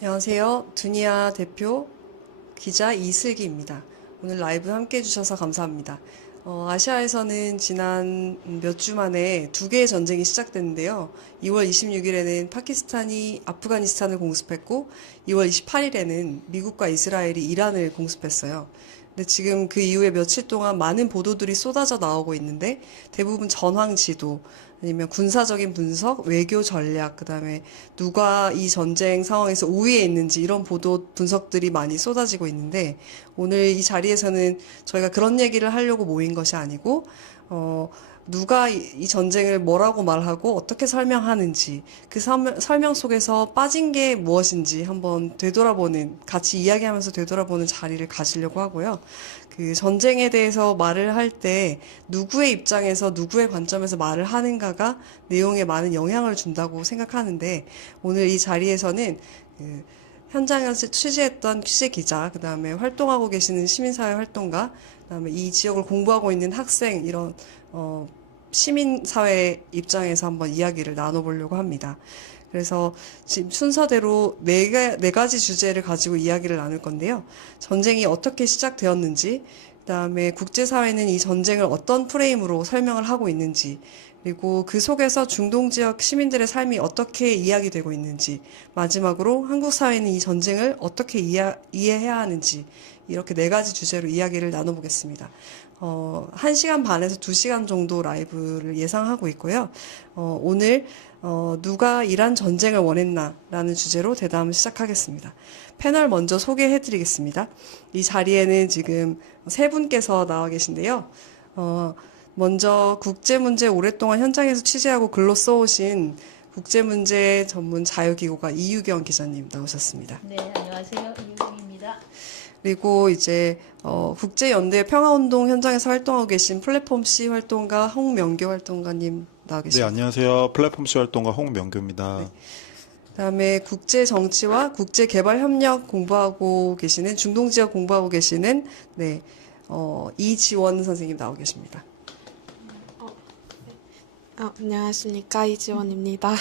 안녕하세요. 두니아 대표 기자 이슬기입니다. 오늘 라이브 함께 해주셔서 감사합니다. 아시아에서는 지난 몇 주 만에 두 개의 전쟁이 시작됐는데요. 2월 26일에는 파키스탄이 아프가니스탄을 공습했고, 2월 28일에는 미국과 이스라엘이 이란을 공습했어요. 근데 지금 그 이후에 며칠 동안 많은 보도들이 쏟아져 나오고 있는데, 대부분 전황 지도, 아니면 군사적인 분석, 외교 전략, 그다음에 누가 이 전쟁 상황에서 우위에 있는지 이런 보도 분석들이 많이 쏟아지고 있는데 오늘 이 자리에서는 저희가 그런 얘기를 하려고 모인 것이 아니고 누가 이 전쟁을 뭐라고 말하고 어떻게 설명하는지 그 설명 속에서 빠진 게 무엇인지 한번 되돌아보는 같이 이야기하면서 되돌아보는 자리를 가지려고 하고요. 그 전쟁에 대해서 말을 할 때 누구의 입장에서 누구의 관점에서 말을 하는가가 내용에 많은 영향을 준다고 생각하는데 오늘 이 자리에서는 그 현장에서 취재했던 취재 기자, 그 다음에 활동하고 계시는 시민사회 활동가, 그 다음에 이 지역을 공부하고 있는 학생, 이런, 시민사회 입장에서 한번 이야기를 나눠보려고 합니다. 그래서 지금 순서대로 네 가지 주제를 가지고 이야기를 나눌 건데요. 전쟁이 어떻게 시작되었는지, 그다음에 국제사회는 이 전쟁을 어떤 프레임으로 설명을 하고 있는지, 그리고 그 속에서 중동 지역 시민들의 삶이 어떻게 이야기되고 있는지, 마지막으로 한국 사회는 이 전쟁을 어떻게 이해해야 하는지, 이렇게 네 가지 주제로 이야기를 나눠보겠습니다. 1시간 반에서 2시간 정도 라이브를 예상하고 있고요. 오늘 누가 이란 전쟁을 원했나라는 주제로 대담을 시작하겠습니다. 패널 먼저 소개해드리겠습니다. 이 자리에는 지금 세 분께서 나와 계신데요. 먼저 국제문제 오랫동안 현장에서 취재하고 글로 써오신 국제문제 전문 자유기구가 이유경 기자님 나오셨습니다. 네, 안녕하세요. 이유경입니다. 그리고 이제 국제연대 평화운동 현장에서 활동하고 계신 플랫폼 C 활동가 홍명교 활동가님 나와 네, 계십니다. 안녕하세요. 플랫폼 C 활동가 홍명규입니다. 그다음에 국제정치와 국제개발협력 공부하고 계시는 중동 지역 공부하고 계시는 네, 이지원 선생님 나오고 계십니다. 안녕하십니까. 이지원입니다.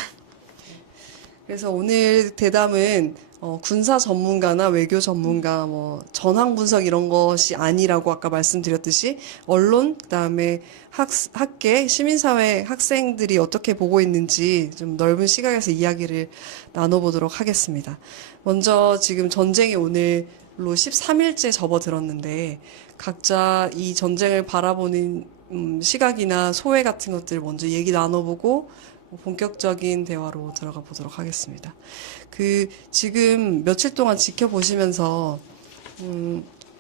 그래서 오늘 대담은 군사 전문가나 외교 전문가, 뭐 전황 분석 이런 것이 아니라고 아까 말씀드렸듯이 언론, 그다음에 학계, 시민사회 학생들이 어떻게 보고 있는지 좀 넓은 시각에서 이야기를 나눠보도록 하겠습니다. 먼저 지금 전쟁이 오늘로 13일째 접어들었는데 각자 이 전쟁을 바라보는 시각이나 소회 같은 것들 먼저 얘기 나눠보고 본격적인 대화로 들어가 보도록 하겠습니다. 지금 며칠 동안 지켜보시면서,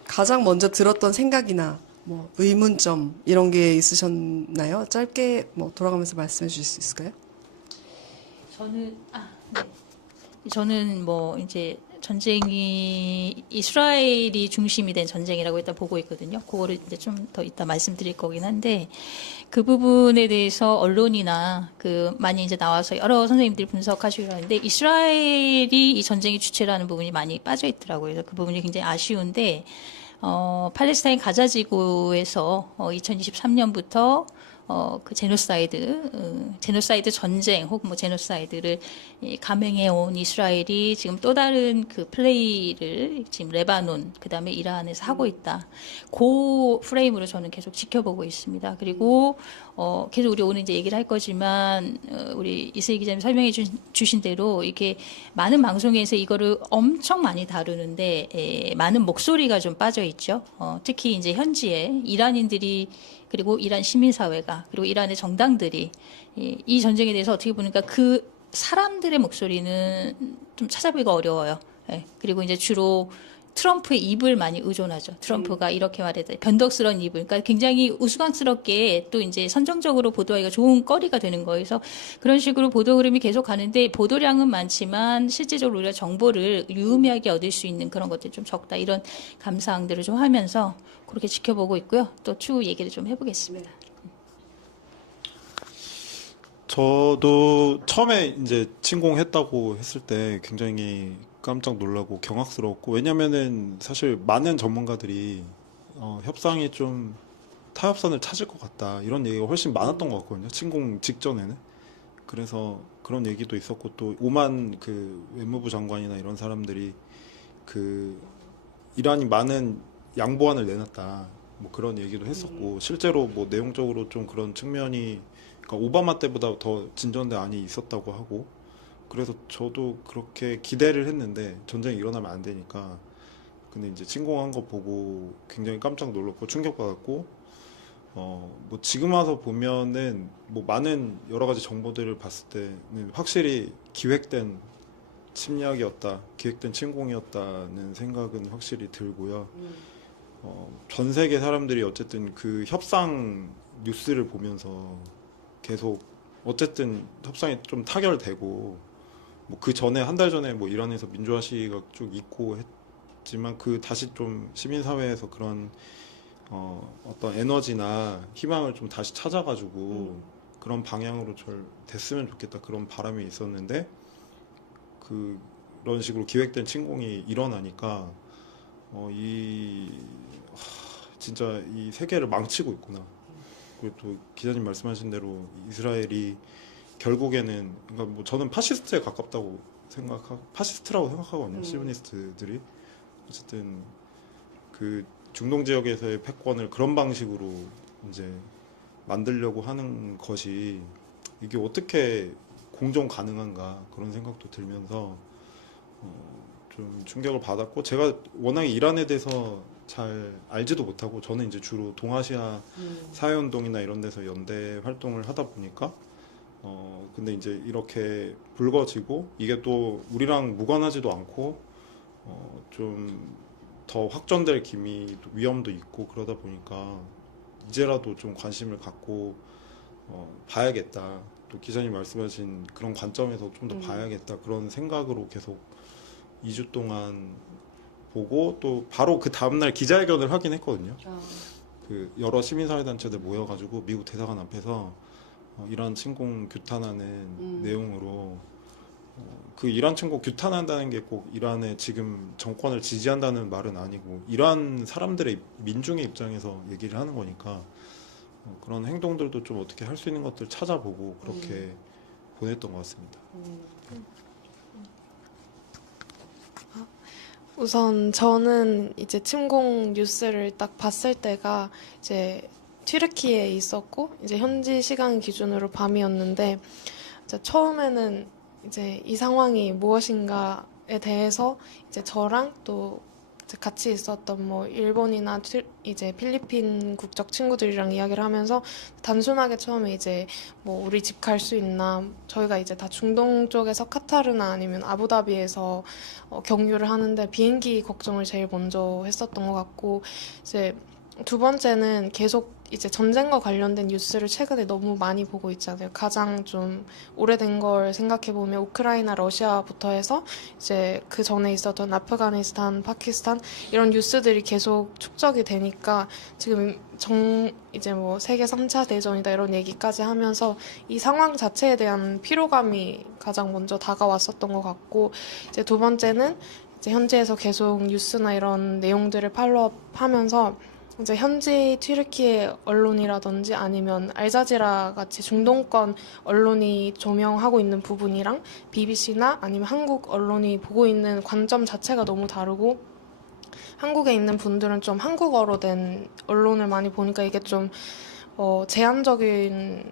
가장 먼저 들었던 생각이나, 뭐, 의문점, 이런 게 있으셨나요? 짧게, 돌아가면서 말씀해 주실 수 있을까요? 네. 저는 뭐 이제 전쟁이 이스라엘이 중심이 된 전쟁이라고 일단 보고 있거든요. 그거를 이제 좀 더 이따 말씀드릴 거긴 한데 그 부분에 대해서 언론이나 많이 이제 나와서 여러 선생님들이 분석하시기로 하는데 이스라엘이 이 전쟁의 주체라는 부분이 많이 빠져 있더라고요. 그래서 그 부분이 굉장히 아쉬운데 팔레스타인 가자 지구에서 2023년부터 제노사이드 전쟁 혹은 뭐 제노사이드를 감행해 온 이스라엘이 지금 또 다른 그 플레이를 지금 레바논, 그 다음에 이란에서 하고 있다. 그 프레임으로 저는 계속 지켜보고 있습니다. 그리고, 계속 우리 오늘 이제 얘기를 할 거지만, 우리 이슬기 기자님 설명해 주신 대로 이렇게 많은 방송에서 이거를 엄청 많이 다루는데, 많은 목소리가 좀 빠져 있죠. 특히 이제 현지에 이란인들이 그리고 이란 시민사회가 그리고 이란의 정당들이 이 전쟁에 대해서 어떻게 보니까 그 사람들의 목소리는 좀 찾아보기가 어려워요. 그리고 이제 주로 트럼프의 입을 많이 의존하죠. 트럼프가 이렇게 말했다. 변덕스러운 입을. 그러니까 굉장히 우스꽝스럽게 또 이제 선정적으로 보도하기가 좋은 거리가 되는 거예요. 그래서 그런 식으로 보도 흐름이 계속 가는데 보도량은 많지만 실제적으로 우리가 정보를 유의미하게 얻을 수 있는 그런 것들이 좀 적다. 이런 감사항들을 좀 하면서 그렇게 지켜보고 있고요. 또 추후 얘기를 좀 해보겠습니다. 저도 처음에 이제 침공했다고 했을 때 굉장히 깜짝 놀라고 경악스러웠고, 왜냐면은 사실 많은 전문가들이 협상이 좀 타협선을 찾을 것 같다, 이런 얘기가 훨씬 많았던 것 같거든요. 침공 직전에는. 그래서 그런 얘기도 있었고 또 오만 그 외무부 장관이나 이런 사람들이 그 이란이 많은 양보안을 내놨다 뭐 그런 얘기도 했었고 실제로 뭐 내용적으로 좀 그런 측면이 그러니까 오바마 때보다 더 진전된 안이 있었다고 하고 그래서 저도 그렇게 기대를 했는데 전쟁이 일어나면 안 되니까 근데 이제 침공한 거 보고 굉장히 깜짝 놀랐고 충격받았고 뭐 지금 와서 보면은 뭐 많은 여러 가지 정보들을 봤을 때는 확실히 기획된 침략이었다, 기획된 침공이었다는 생각은 확실히 들고요. 전 세계 사람들이 어쨌든 그 협상 뉴스를 보면서 계속 어쨌든 협상이 좀 타결되고 뭐 그 전에 한 달 전에 뭐 이란에서 민주화 시위가 쭉 있고 했지만 그 다시 좀 시민사회에서 그런 어떤 에너지나 희망을 좀 다시 찾아가지고 그런 방향으로 됐으면 좋겠다 그런 바람이 있었는데 그런 식으로 기획된 침공이 일어나니까 진짜 이 세계를 망치고 있구나. 그리고 또 기자님 말씀하신 대로 이스라엘이 결국에는 그러니까 뭐 저는 파시스트에 가깝다고 파시스트라고 생각하거든요. 시오니스트들이 어쨌든 그 중동 지역에서의 패권을 그런 방식으로 이제 만들려고 하는 것이 이게 어떻게 공존 가능한가 그런 생각도 들면서 좀 충격을 받았고 제가 워낙에 이란에 대해서 잘 알지도 못하고 저는 이제 주로 동아시아 사회운동이나 이런 데서 연대 활동을 하다 보니까 근데 이제 이렇게 불거지고 이게 또 우리랑 무관하지도 않고 좀 더 확전될 기미도 위험도 있고 그러다 보니까 이제라도 좀 관심을 갖고 봐야겠다. 또 기자님 말씀하신 그런 관점에서 좀 더 봐야겠다. 그런 생각으로 계속 2주 동안 보고 또 바로 그 다음날 기자회견을 하긴 했거든요. 그 여러 시민사회단체들 모여가지고 미국 대사관 앞에서 이란 침공 규탄하는 내용으로 그 이란 침공 규탄한다는 게 꼭 이란의 지금 정권을 지지한다는 말은 아니고 이란 사람들의 민중의 입장에서 얘기를 하는 거니까 그런 행동들도 좀 어떻게 할 수 있는 것들 찾아보고 그렇게 보냈던 것 같습니다. 우선 저는 이제 침공 뉴스를 딱 봤을 때가 이제 튀르키예에 있었고 이제 현지 시간 기준으로 밤이었는데 이제 처음에는 이제 이 상황이 무엇인가에 대해서 이제 저랑 또 이제 같이 있었던 뭐 일본이나 이제 필리핀 국적 친구들이랑 이야기를 하면서 단순하게 처음에 이제 뭐 우리 집 갈 수 있나 저희가 이제 다 중동 쪽에서 카타르나 아니면 아부다비에서 경유를 하는데 비행기 걱정을 제일 먼저 했었던 것 같고 이제 두 번째는 계속 이제 전쟁과 관련된 뉴스를 최근에 너무 많이 보고 있잖아요. 가장 좀 오래된 걸 생각해보면 우크라이나, 러시아부터 해서 이제 그 전에 있었던 아프가니스탄, 파키스탄 이런 뉴스들이 계속 축적이 되니까 지금 이제 뭐 세계 3차 대전이다 이런 얘기까지 하면서 이 상황 자체에 대한 피로감이 가장 먼저 다가왔었던 것 같고 이제 두 번째는 이제 현지에서 계속 뉴스나 이런 내용들을 팔로우업하면서 이제 현지 튀르키예 언론이라든지 아니면 알자지라 같이 중동권 언론이 조명하고 있는 부분이랑 BBC나 아니면 한국 언론이 보고 있는 관점 자체가 너무 다르고 한국에 있는 분들은 좀 한국어로 된 언론을 많이 보니까 이게 좀 제한적인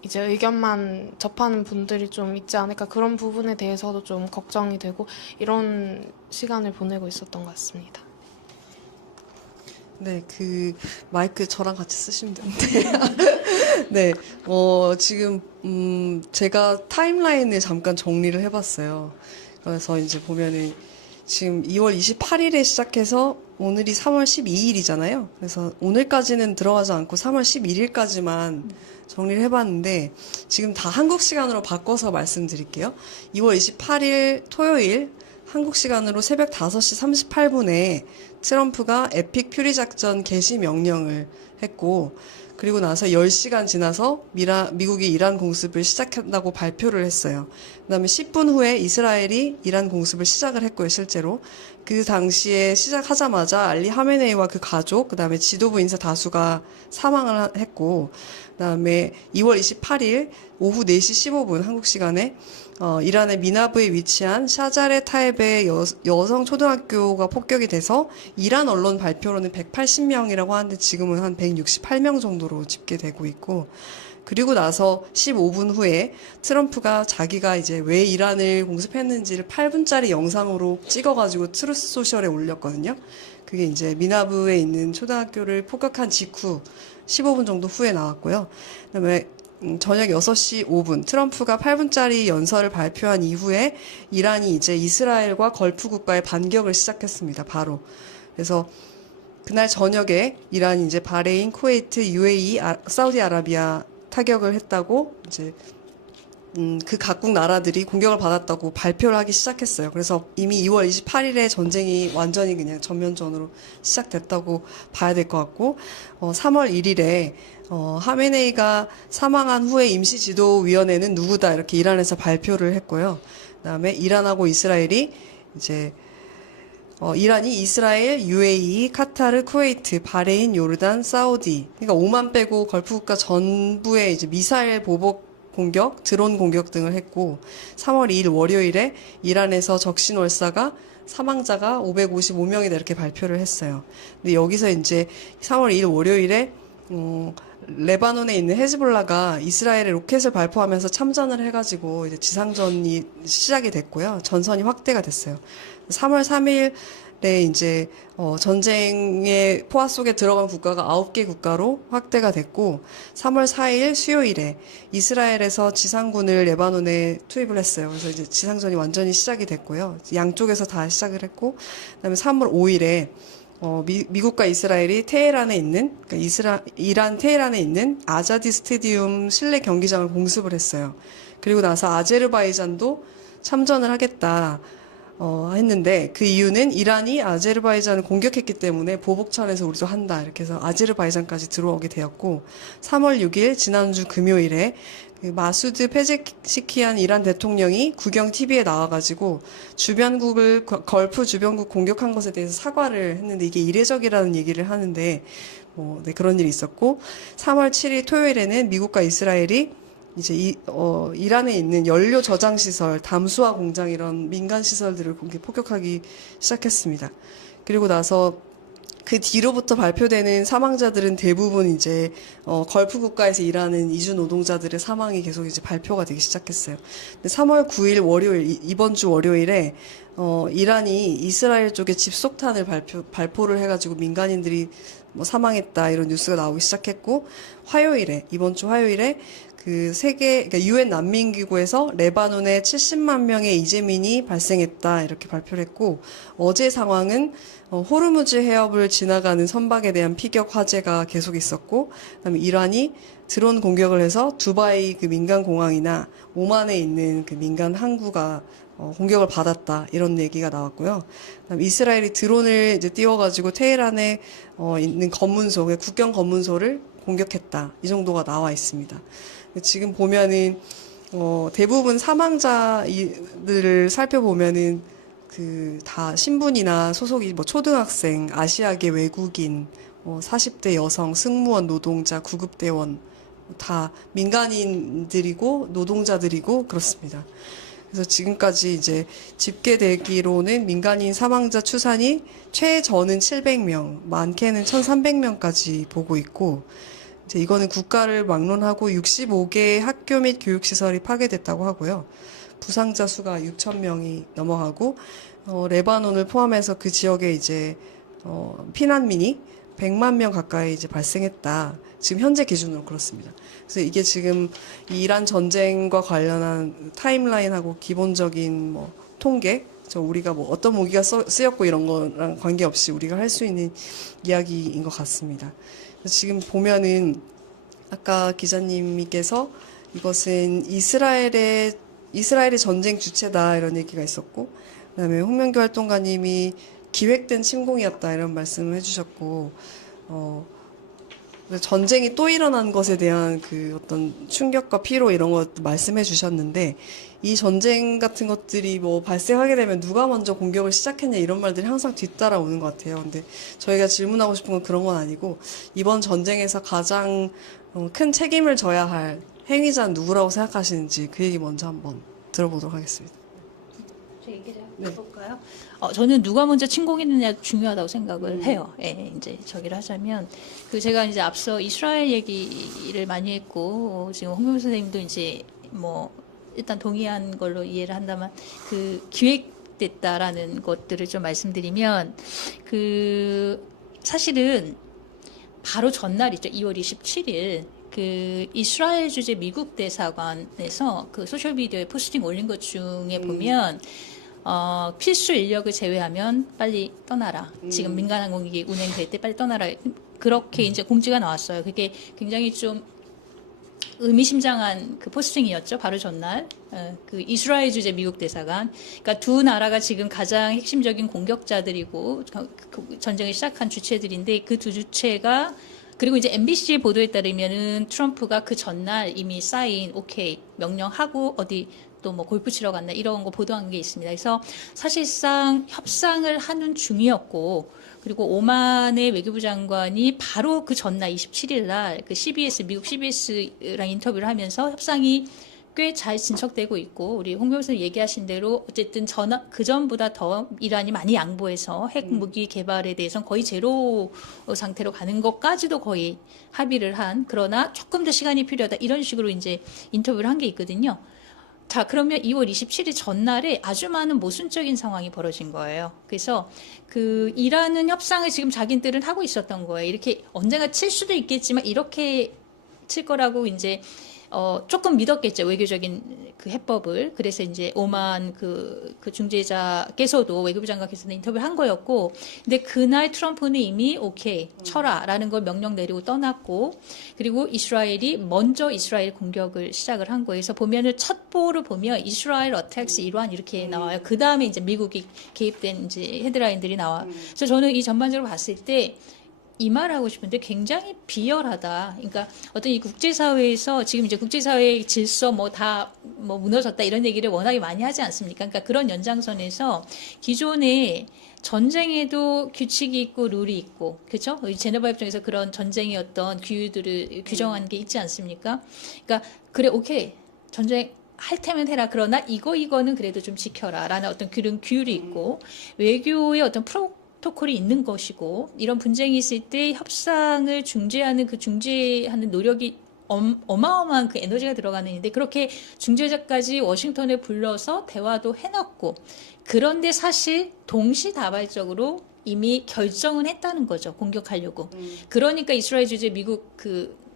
이제 의견만 접하는 분들이 좀 있지 않을까 그런 부분에 대해서도 좀 걱정이 되고 이런 시간을 보내고 있었던 것 같습니다. 네, 그 마이크 저랑 같이 쓰시면 되는데. 네, 지금 제가 타임라인을 잠깐 정리를 해봤어요. 그래서 이제 보면은 지금 2월 28일에 시작해서 오늘이 3월 12일이잖아요. 그래서 오늘까지는 들어가지 않고 3월 11일까지만 정리를 해봤는데 지금 다 한국 시간으로 바꿔서 말씀드릴게요. 2월 28일 토요일 한국 시간으로 새벽 5시 38분에 트럼프가 에픽 퓨리 작전 개시 명령을 했고 그리고 나서 10시간 지나서 미국이 이란 공습을 시작한다고 발표를 했어요. 그다음에 10분 후에 이스라엘이 이란 공습을 시작을 했고요, 실제로. 그 당시에 시작하자마자 알리 하메네이와 그 가족, 그다음에 지도부 인사 다수가 사망을 했고, 그다음에 2월 28일 오후 4시 15분 한국 시간에 이란의 미나브에 위치한 샤자레 타입의 여성 초등학교가 폭격이 돼서 이란 언론 발표로는 180명이라고 하는데 지금은 한 168명 정도로 집계되고 있고, 그리고 나서 15분 후에 트럼프가 자기가 이제 왜 이란을 공습했는지를 8분짜리 영상으로 찍어가지고 트루스 소셜에 올렸거든요. 그게 이제 미나브에 있는 초등학교를 폭격한 직후 15분 정도 후에 나왔고요. 그다음에 저녁 6시 5분 트럼프가 8분짜리 연설을 발표한 이후에 이란이 이제 이스라엘과 걸프 국가의 반격을 시작했습니다. 바로. 그래서 그날 저녁에 이란이 이제 바레인, 쿠웨이트, UAE, 사우디아라비아 타격을 했다고 이제 그 각국 나라들이 공격을 받았다고 발표를 하기 시작했어요. 그래서 이미 2월 28일에 전쟁이 완전히 그냥 전면전으로 시작됐다고 봐야 될 것 같고, 3월 1일에 하메네이가 사망한 후에 임시지도위원회는 누구다 이렇게 이란에서 발표를 했고요. 그다음에 이란하고 이스라엘이 이제 이란이 이스라엘, UAE, 카타르, 쿠웨이트, 바레인, 요르단, 사우디, 그러니까 오만 빼고 걸프 국가 전부에 이제 미사일 보복 공격, 드론 공격 등을 했고, 3월 2일 월요일에 이란에서 적신월사가 사망자가 555명이다 이렇게 발표를 했어요. 근데 여기서 이제 3월 2일 월요일에 레바논에 있는 헤즈볼라가 이스라엘에 로켓을 발포하면서 참전을 해가지고 이제 지상전이 시작이 됐고요. 전선이 확대가 됐어요. 3월 3일에 이제 전쟁의 포화 속에 들어간 국가가 9개 국가로 확대가 됐고, 3월 4일 수요일에 이스라엘에서 지상군을 레바논에 투입을 했어요. 그래서 이제 지상전이 완전히 시작이 됐고요. 양쪽에서 다 시작을 했고, 그다음에 3월 5일에 미국과 이스라엘이 테헤란에 있는, 그러니까 이란 테헤란에 있는 아자디 스테디움 실내 경기장을 공습을 했어요. 그리고 나서 아제르바이잔도 참전을 하겠다. 했는데 그 이유는 이란이 아제르바이잔을 공격했기 때문에 보복전에서 우리도 한다 이렇게 해서 아제르바이잔까지 들어오게 되었고, 3월 6일 지난주 금요일에 그 마수드 페제시키안 이란 대통령이 국영 TV에 나와가지고 주변국을 걸프 주변국 공격한 것에 대해서 사과를 했는데 이게 이례적이라는 얘기를 하는데 네, 그런 일이 있었고, 3월 7일 토요일에는 미국과 이스라엘이 이제 이란에 있는 연료 저장 시설, 담수화 공장 이런 민간 시설들을 폭격하기 시작했습니다. 그리고 나서 그 뒤로부터 발표되는 사망자들은 대부분 이제 걸프 국가에서 일하는 이주 노동자들의 사망이 계속 이제 발표가 되기 시작했어요. 근데 3월 9일 월요일 이번 주 월요일에 이란이 이스라엘 쪽에 집속탄을 발포를 해가지고 민간인들이 사망했다 이런 뉴스가 나오기 시작했고, 이번 주 화요일에 그 그러니까 유엔 난민기구에서 레바논에 70만 명의 이재민이 발생했다 이렇게 발표를 했고, 어제 상황은 호르무즈 해협을 지나가는 선박에 대한 피격 화재가 계속 있었고, 그다음에 이란이 드론 공격을 해서 두바이 그 민간 공항이나 오만에 있는 그 민간 항구가 공격을 받았다 이런 얘기가 나왔고요. 그다음에 이스라엘이 드론을 이제 띄워가지고 테헤란에 있는 검문소, 국경 검문소를 공격했다 이 정도가 나와 있습니다. 지금 보면은 대부분 사망자들을 살펴보면은 그 다 신분이나 소속이 초등학생, 아시아계 외국인, 40대 여성, 승무원, 노동자, 구급대원 다 민간인들이고 노동자들이고 그렇습니다. 그래서 지금까지 이제 집계되기로는 민간인 사망자 추산이 최저는 700명, 많게는 1,300명까지 보고 있고, 이제 이거는 국가를 막론하고 65개 학교 및 교육시설이 파괴됐다고 하고요. 부상자 수가 6,000명이 넘어가고, 레바논을 포함해서 그 지역에 이제, 피난민이 100만 명 가까이 이제 발생했다. 지금 현재 기준으로 그렇습니다. 그래서 이게 지금 이란 전쟁과 관련한 타임라인하고 기본적인 통계, 우리가 어떤 무기가 쓰였고 이런 거랑 관계없이 우리가 할 수 있는 이야기인 것 같습니다. 지금 보면은 아까 기자님께서 이것은 이스라엘의 전쟁 주체다 이런 얘기가 있었고, 그다음에 홍명규 활동가님이 기획된 침공이었다 이런 말씀을 해주셨고, 전쟁이 또 일어난 것에 대한 그 어떤 충격과 피로 이런 것 말씀해 주셨는데, 이 전쟁 같은 것들이 발생하게 되면 누가 먼저 공격을 시작했냐 이런 말들이 항상 뒤따라오는 것 같아요. 근데 저희가 질문하고 싶은 건 그런 건 아니고, 이번 전쟁에서 가장 큰 책임을 져야 행위자는 누구라고 생각하시는지 그 얘기 먼저 한번 들어보도록 하겠습니다. 제 얘기 좀 네. 해볼까요? 저는 누가 먼저 침공했느냐 중요하다고 생각을 해요. 예, 이제 저기를 하자면 제가 이제 앞서 이스라엘 얘기를 많이 했고 지금 홍경수 선생님도 이제 뭐 일단 동의한 걸로 이해를 한다면 기획됐다라는 것들을 좀 말씀드리면 사실은 바로 전날이죠. 2월 27일 이스라엘 주재 미국 대사관에서 소셜 미디어에 포스팅 올린 것 중에 보면 필수 인력을 제외하면 빨리 떠나라. 지금 민간 항공기 운행될 때 빨리 떠나라. 그렇게 이제 공지가 나왔어요. 그게 굉장히 좀 의미심장한 포스팅이었죠. 바로 전날. 이스라엘 주재 미국 대사관. 그러니까 두 나라가 지금 가장 핵심적인 공격자들이고 전쟁을 시작한 주체들인데 그 두 주체가 그리고 이제 MBC 보도에 따르면은 트럼프가 그 전날 이미 사인 오케이 명령하고 어디 또 뭐 골프 치러 갔나 이런 거 보도한 게 있습니다. 그래서 사실상 협상을 하는 중이었고 그리고 오만의 외교부 장관이 바로 그 전날 27일 날 미국 CBS랑 인터뷰를 하면서 협상이 꽤 잘 진척되고 있고 우리 홍 교수 얘기하신 대로 어쨌든 그 전보다 더 이란이 많이 양보해서 핵무기 개발에 대해서는 거의 제로 상태로 가는 것까지도 거의 합의를 한 그러나 조금 더 시간이 필요하다 이런 식으로 이제 인터뷰를 한 게 있거든요. 자, 그러면 2월 27일 전날에 아주 많은 모순적인 상황이 벌어진 거예요. 그래서 이란은 협상을 지금 자기들은 하고 있었던 거예요. 이렇게 언젠가 칠 수도 있겠지만 이렇게 칠 거라고 이제 조금 믿었겠죠. 외교적인 해법을. 그래서 이제 오만 중재자께서도 외교부 장관께서는 인터뷰를 한 거였고, 근데 그날 트럼프는 이미 오케이, 쳐라라는 걸 명령 내리고 떠났고, 그리고 이스라엘이 먼저 이스라엘 공격을 시작을 한 거예요. 그래서 보면은 첩보를 보면 이스라엘 어택스 이러한 이렇게 나와요. 그 다음에 이제 미국이 개입된 이제 헤드라인들이 나와. 그래서 저는 이 전반적으로 봤을 때 이 말을 하고 싶은데 굉장히 비열하다. 그러니까 어떤 이 국제사회에서 지금 이제 국제사회의 질서 다 무너졌다 이런 얘기를 워낙에 많이 하지 않습니까? 그러니까 그런 연장선에서 기존에 전쟁에도 규칙이 있고 룰이 있고 그렇죠? 제네바 협정에서 그런 전쟁의 어떤 규율들을 규정한 게 있지 않습니까? 그러니까 그래 오케이 전쟁 할 테면 해라. 그러나 이거는 그래도 좀 지켜라. 라는 어떤 그런 규율이 있고 외교의 어떤 프로토콜이 있는 것이고 이런 분쟁이 있을 때 협상을 중재하는 중재하는 노력이 어마어마한 에너지가 들어가는 일인데 그렇게 중재자까지 워싱턴에 불러서 대화도 해놨고 그런데 사실 동시다발적으로 이미 결정은 했다는 거죠. 공격하려고. 그러니까 이스라엘 주재 미국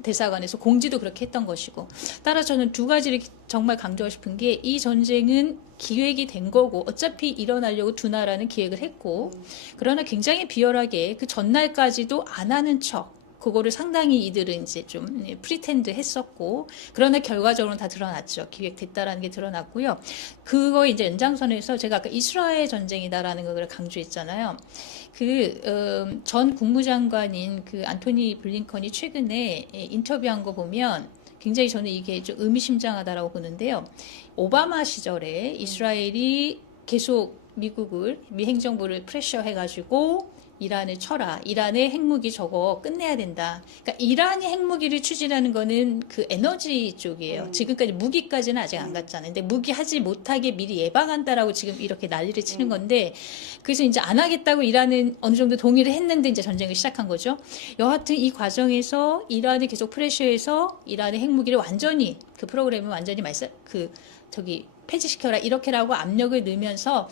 대사관에서 공지도 그렇게 했던 것이고 따라서 저는 두 가지를 정말 강조하고 싶은 게 이 전쟁은 기획이 된 거고 어차피 일어나려고 두 나라는 기획을 했고 그러나 굉장히 비열하게 그 전날까지도 안 하는 척 그거를 상당히 이들은 이제 좀 프리텐드 했었고 그러나 결과적으로는 다 드러났죠. 기획됐다라는 게 드러났고요. 그거 이제 연장선에서 제가 아까 이스라엘 전쟁이다라는 걸 강조했잖아요. 전 국무장관인 안토니 블링컨이 최근에 인터뷰한 거 보면 굉장히 저는 이게 좀 의미심장하다라고 보는데요. 오바마 시절에 이스라엘이 계속 미 행정부를 프레셔 해가지고 이란을 쳐라. 이란의 핵무기 저거 끝내야 된다. 그러니까 이란이 핵무기를 추진하는 거는 에너지 쪽이에요. 지금까지 무기까지는 아직 안 갔잖아요. 근데 무기 하지 못하게 미리 예방한다라고 지금 이렇게 난리를 치는 건데 그래서 이제 안 하겠다고 이란은 어느 정도 동의를 했는데 이제 전쟁을 시작한 거죠. 여하튼 이 과정에서 이란이 계속 프레셔해서 이란의 핵무기를 완전히 프로그램을 완전히 폐지시켜라 이렇게라고 압력을 넣으면서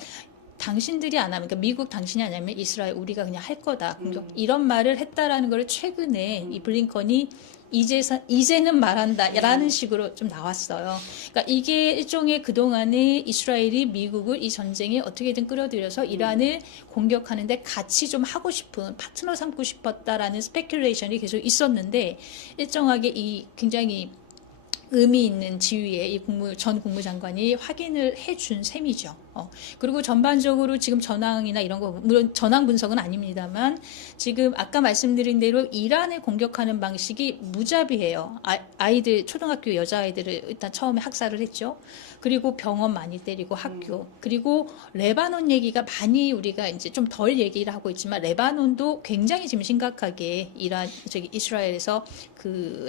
당신들이 안 하면, 그러니까 미국 당신이 안 하면 이스라엘 우리가 그냥 할 거다. 공격. 이런 말을 했다라는 걸 최근에 이 블링컨이 이제는 말한다라는 식으로 좀 나왔어요. 그러니까 이게 일종의 그동안에 이스라엘이 미국을 이 전쟁에 어떻게든 끌어들여서 이란을 공격하는데 같이 좀 하고 싶은 파트너 삼고 싶었다라는 스페큘레이션이 계속 있었는데 일정하게 이 굉장히 의미 있는 지위에 전 국무장관이 확인을 해준 셈이죠. 그리고 전반적으로 지금 전황이나 이런 거, 물론 전황 분석은 아닙니다만, 지금 아까 말씀드린 대로 이란을 공격하는 방식이 무자비해요. 아이들, 초등학교 여자아이들을 일단 처음에 학살을 했죠. 그리고 병원 많이 때리고 학교. 그리고 레바논 얘기가 많이 우리가 이제 좀 덜 얘기를 하고 있지만, 레바논도 굉장히 지금 심각하게 이스라엘에서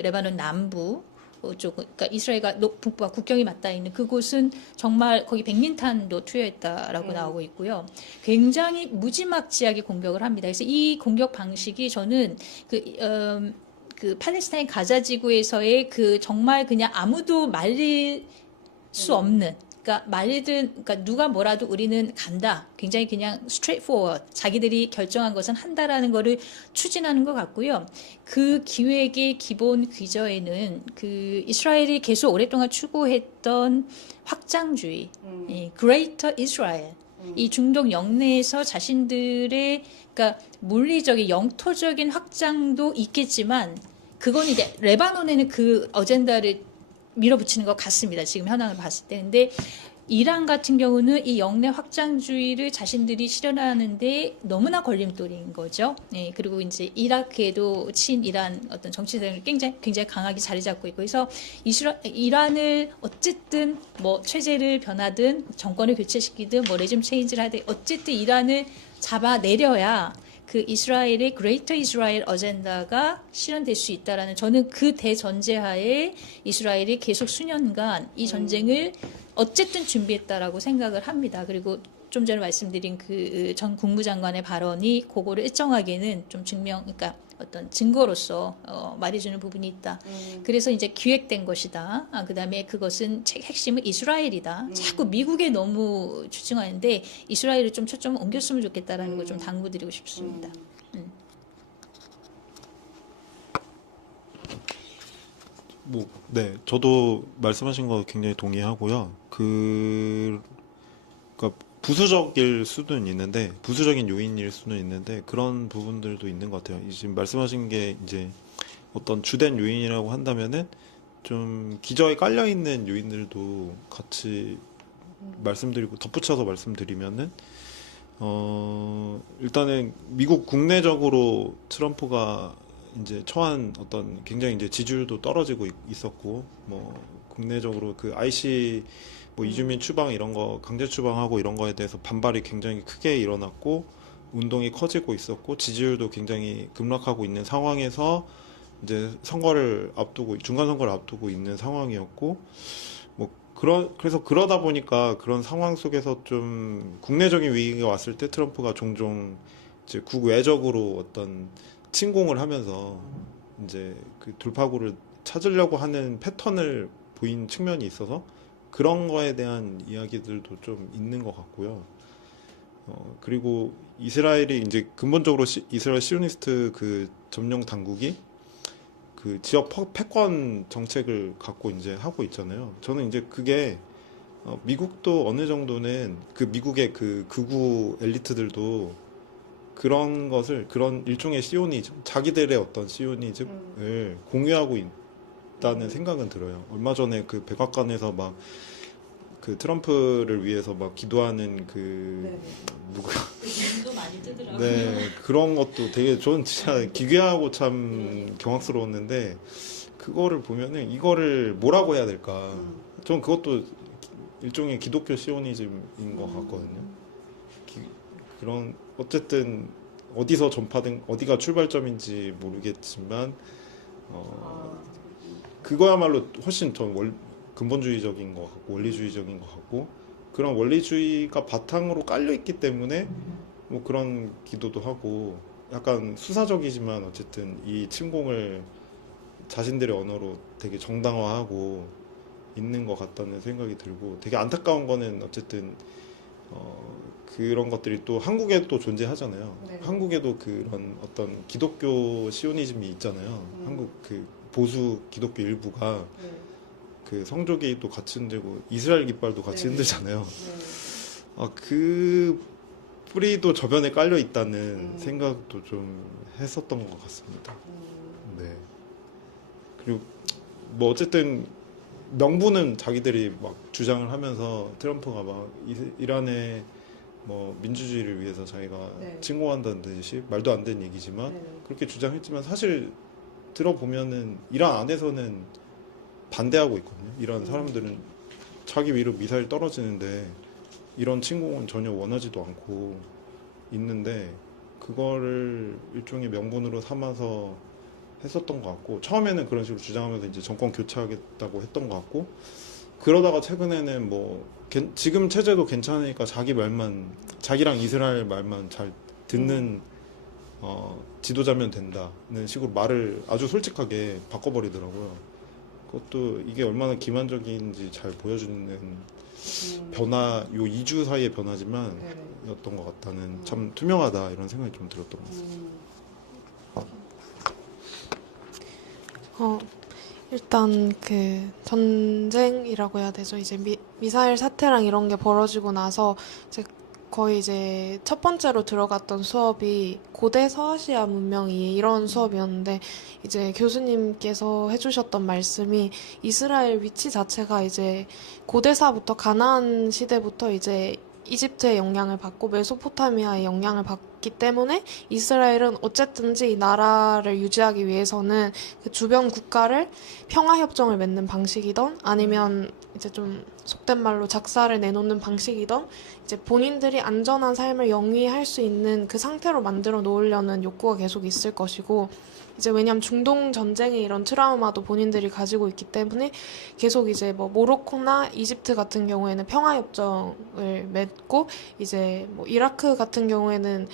레바논 남부, 쪽, 그러니까 이스라엘과 북부와 국경이 맞닿아 있는 그곳은 정말 거기 백린탄도 투여했다라고 나오고 있고요. 굉장히 무지막지하게 공격을 합니다. 그래서 이 공격 방식이 저는 그 팔레스타인 가자 지구에서의 그 정말 그냥 아무도 말릴 수 없는, 그러니까 누가 뭐라도 우리는 간다. 굉장히 그냥 straightforward. 자기들이 결정한 것은 한다라는 거를 추진하는 것 같고요. 그 기획의 기본 귀저에는 그 이스라엘이 계속 오랫동안 추구했던 확장주의, 이 Greater Israel. 이 중동 영내에서 자신들의 그러니까 물리적인 영토적인 확장도 있겠지만 그건 이제 레바논에는 그 어젠다를 밀어붙이는 것 같습니다. 지금 현황을 봤을 때. 근데 이란 같은 경우는 이 영내 확장주의를 자신들이 실현하는데 너무나 걸림돌인 거죠. 예, 그리고 이제 이라크에도 친이란 어떤 정치세력이 굉장히 강하게 자리 잡고 있고, 그래서 이란을 어쨌든 뭐 체제를 변하든 정권을 교체시키든 뭐 레짐 체인지를 하든 어쨌든 이란을 잡아내려야 그 이스라엘의 그레이터 이스라엘 어젠다가 실현될 수 있다라는, 저는 그 대전제하에 이스라엘이 계속 수년간 이 전쟁을 어쨌든 준비했다라고 생각을 합니다. 그리고 좀 전에 말씀드린 그 전 국무장관의 발언이 그거를 일정하게는 좀 그러니까 어떤 증거로서 말해주는 부분이 있다. 그래서 이제 기획된 것이다. 그다음에 그것은 핵심은 이스라엘이다. 자꾸 미국에 너무 추증하는데 이스라엘을 좀 초점을 옮겼으면 좋겠다라는 걸 좀 당부드리고 싶습니다. 뭐, 네, 저도 말씀하신 거 굉장히 동의하고요. 그러니까 부수적일 수는 있는데, 부수적인 요인일 수는 있는데, 그런 부분들도 있는 것 같아요. 지금 말씀하신 게 이제 어떤 주된 요인이라고 한다면은, 좀 기저에 깔려있는 요인들도 같이 말씀드리고, 덧붙여서 말씀드리면은, 일단은 미국 국내적으로 트럼프가 이제 처한 어떤 굉장히 이제 지지율도 떨어지고 있었고, 뭐 국내적으로 그 IC 뭐 이주민 추방 이런 거 강제 추방하고 이런 거에 대해서 반발이 굉장히 크게 일어났고 운동이 커지고 있었고 지지율도 굉장히 급락하고 있는 상황에서 이제 선거를 앞두고 중간 선거를 앞두고 있는 상황이었고, 뭐 그래서 그러다 보니까 그런 상황 속에서 좀 국내적인 위기가 왔을 때 트럼프가 종종 이제 국외적으로 어떤 침공을 하면서 이제 그 돌파구를 찾으려고 하는 패턴을 보인 측면이 있어서 그런 거에 대한 이야기들도 좀 있는 것 같고요. 그리고 이스라엘이 이제 근본적으로 이스라엘 시오니스트 그 점령 당국이 그 지역 패권 정책을 갖고 이제 하고 있잖아요. 저는 이제 그게 미국도 어느 정도는 그 미국의 그 극우 엘리트들도 그런 것을 그런 일종의 시오니즘, 자기들의 어떤 시오니즘을 공유하고 있다는 생각은 들어요. 얼마 전에 그 백악관에서 막 그 트럼프를 위해서 막 기도하는 그 누구야? 눈도 많이 뜨더라고요. 네, 그런 것도 되게 저는 진짜 기괴하고 참 경악스러웠는데 그거를 보면은 이거를 뭐라고 해야 될까? 전 그것도 일종의 기독교 시오니즘인 것 같거든요. 그런 어쨌든 어디서 전파된 어디가 출발점인지 모르겠지만 그거야말로 훨씬 전 근본주의적인 것 같고 원리주의적인 것 같고 그런 원리주의가 바탕으로 깔려 있기 때문에 뭐 그런 기도도 하고 약간 수사적이지만 어쨌든 이 침공을 자신들의 언어로 되게 정당화하고 있는 것 같다는 생각이 들고 되게 안타까운 거는 어쨌든 그런 것들이 또 한국에 또 존재하잖아요. 네. 한국에도 그런 어떤 기독교 시오니즘이 있잖아요. 한국 그 보수 기독교 일부가 그 성조기 또 같이 흔들고 이스라엘 깃발도 같이 흔들잖아요. 그 뿌리도 저변에 깔려 있다는 생각도 좀 했었던 것 같습니다. 네. 그리고 뭐 어쨌든 명분은 자기들이 막 주장을 하면서 트럼프가 막 이란의 뭐 민주주의를 위해서 자기가 침공한다는 듯이 말도 안 되는 얘기지만 그렇게 주장했지만 사실 들어보면은 이란 안에서는 반대하고 있거든요. 이란 사람들은 자기 위로 미사일 떨어지는데 이런 침공은 전혀 원하지도 않고 있는데 그거를 일종의 명분으로 삼아서 했었던 것 같고 처음에는 그런 식으로 주장하면서 이제 정권 교체하겠다고 했던 것 같고 그러다가 최근에는 뭐 지금 체제도 괜찮으니까 자기랑 이스라엘 말만 잘 듣는 지도자면 된다는 식으로 말을 아주 솔직하게 바꿔버리더라고요. 그것도 이게 얼마나 기만적인지 잘 보여주는 변화, 요 2주 사이의 변화지만 네네. 였던 것 같다는 참 투명하다 이런 생각이 좀 들었던 것 같습니다. 일단 그 전쟁이라고 해야 되죠. 이제 미사일 사태랑 이런 게 벌어지고 나서 이제 거의 이제 첫 번째로 들어갔던 수업이 고대 서아시아 문명이 이런 수업이었는데 이제 교수님께서 해주셨던 말씀이 이스라엘 위치 자체가 이제 고대사부터 가나안 시대부터 이제 이집트의 영향을 받고 메소포타미아의 영향을 받기 때문에 이스라엘은 어쨌든지 이 나라를 유지하기 위해서는 그 주변 국가를 평화협정을 맺는 방식이던 아니면 이제 좀 속된 말로 작사를 내놓는 방식이던 이제 본인들이 안전한 삶을 영위할 수 있는 그 상태로 만들어 놓으려는 욕구가 계속 있을 것이고 이제 왜냐면 중동 전쟁의 이런 트라우마도 본인들이 가지고 있기 때문에 계속 이제 뭐 모로코나 이집트 같은 경우에는 평화협정을 맺고 이제 뭐 이라크 같은 경우에는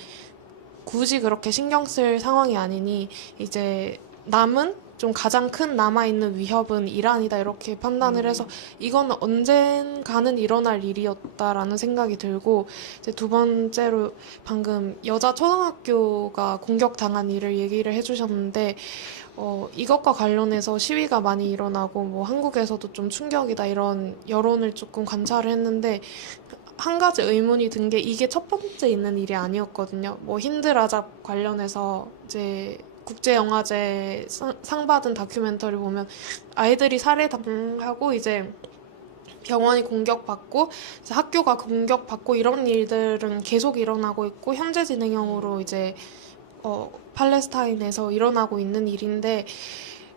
굳이 그렇게 신경 쓸 상황이 아니니 이제 남은 좀 가장 큰 남아있는 위협은 이란이다 이렇게 판단을 해서 이건 언젠가는 일어날 일이었다라는 생각이 들고 이제 두 번째로 방금 여자 초등학교가 공격당한 일을 얘기를 해주셨는데 이것과 관련해서 시위가 많이 일어나고 뭐 한국에서도 좀 충격이다 이런 여론을 조금 관찰을 했는데 한 가지 의문이 든 게 이게 첫 번째 있는 일이 아니었거든요. 뭐 힌드라잡 관련해서 이제 국제영화제 상 받은 다큐멘터리 보면 아이들이 살해당하고 이제 병원이 공격받고 이제 학교가 공격받고 이런 일들은 계속 일어나고 있고 현재 진행형으로 이제 팔레스타인에서 일어나고 있는 일인데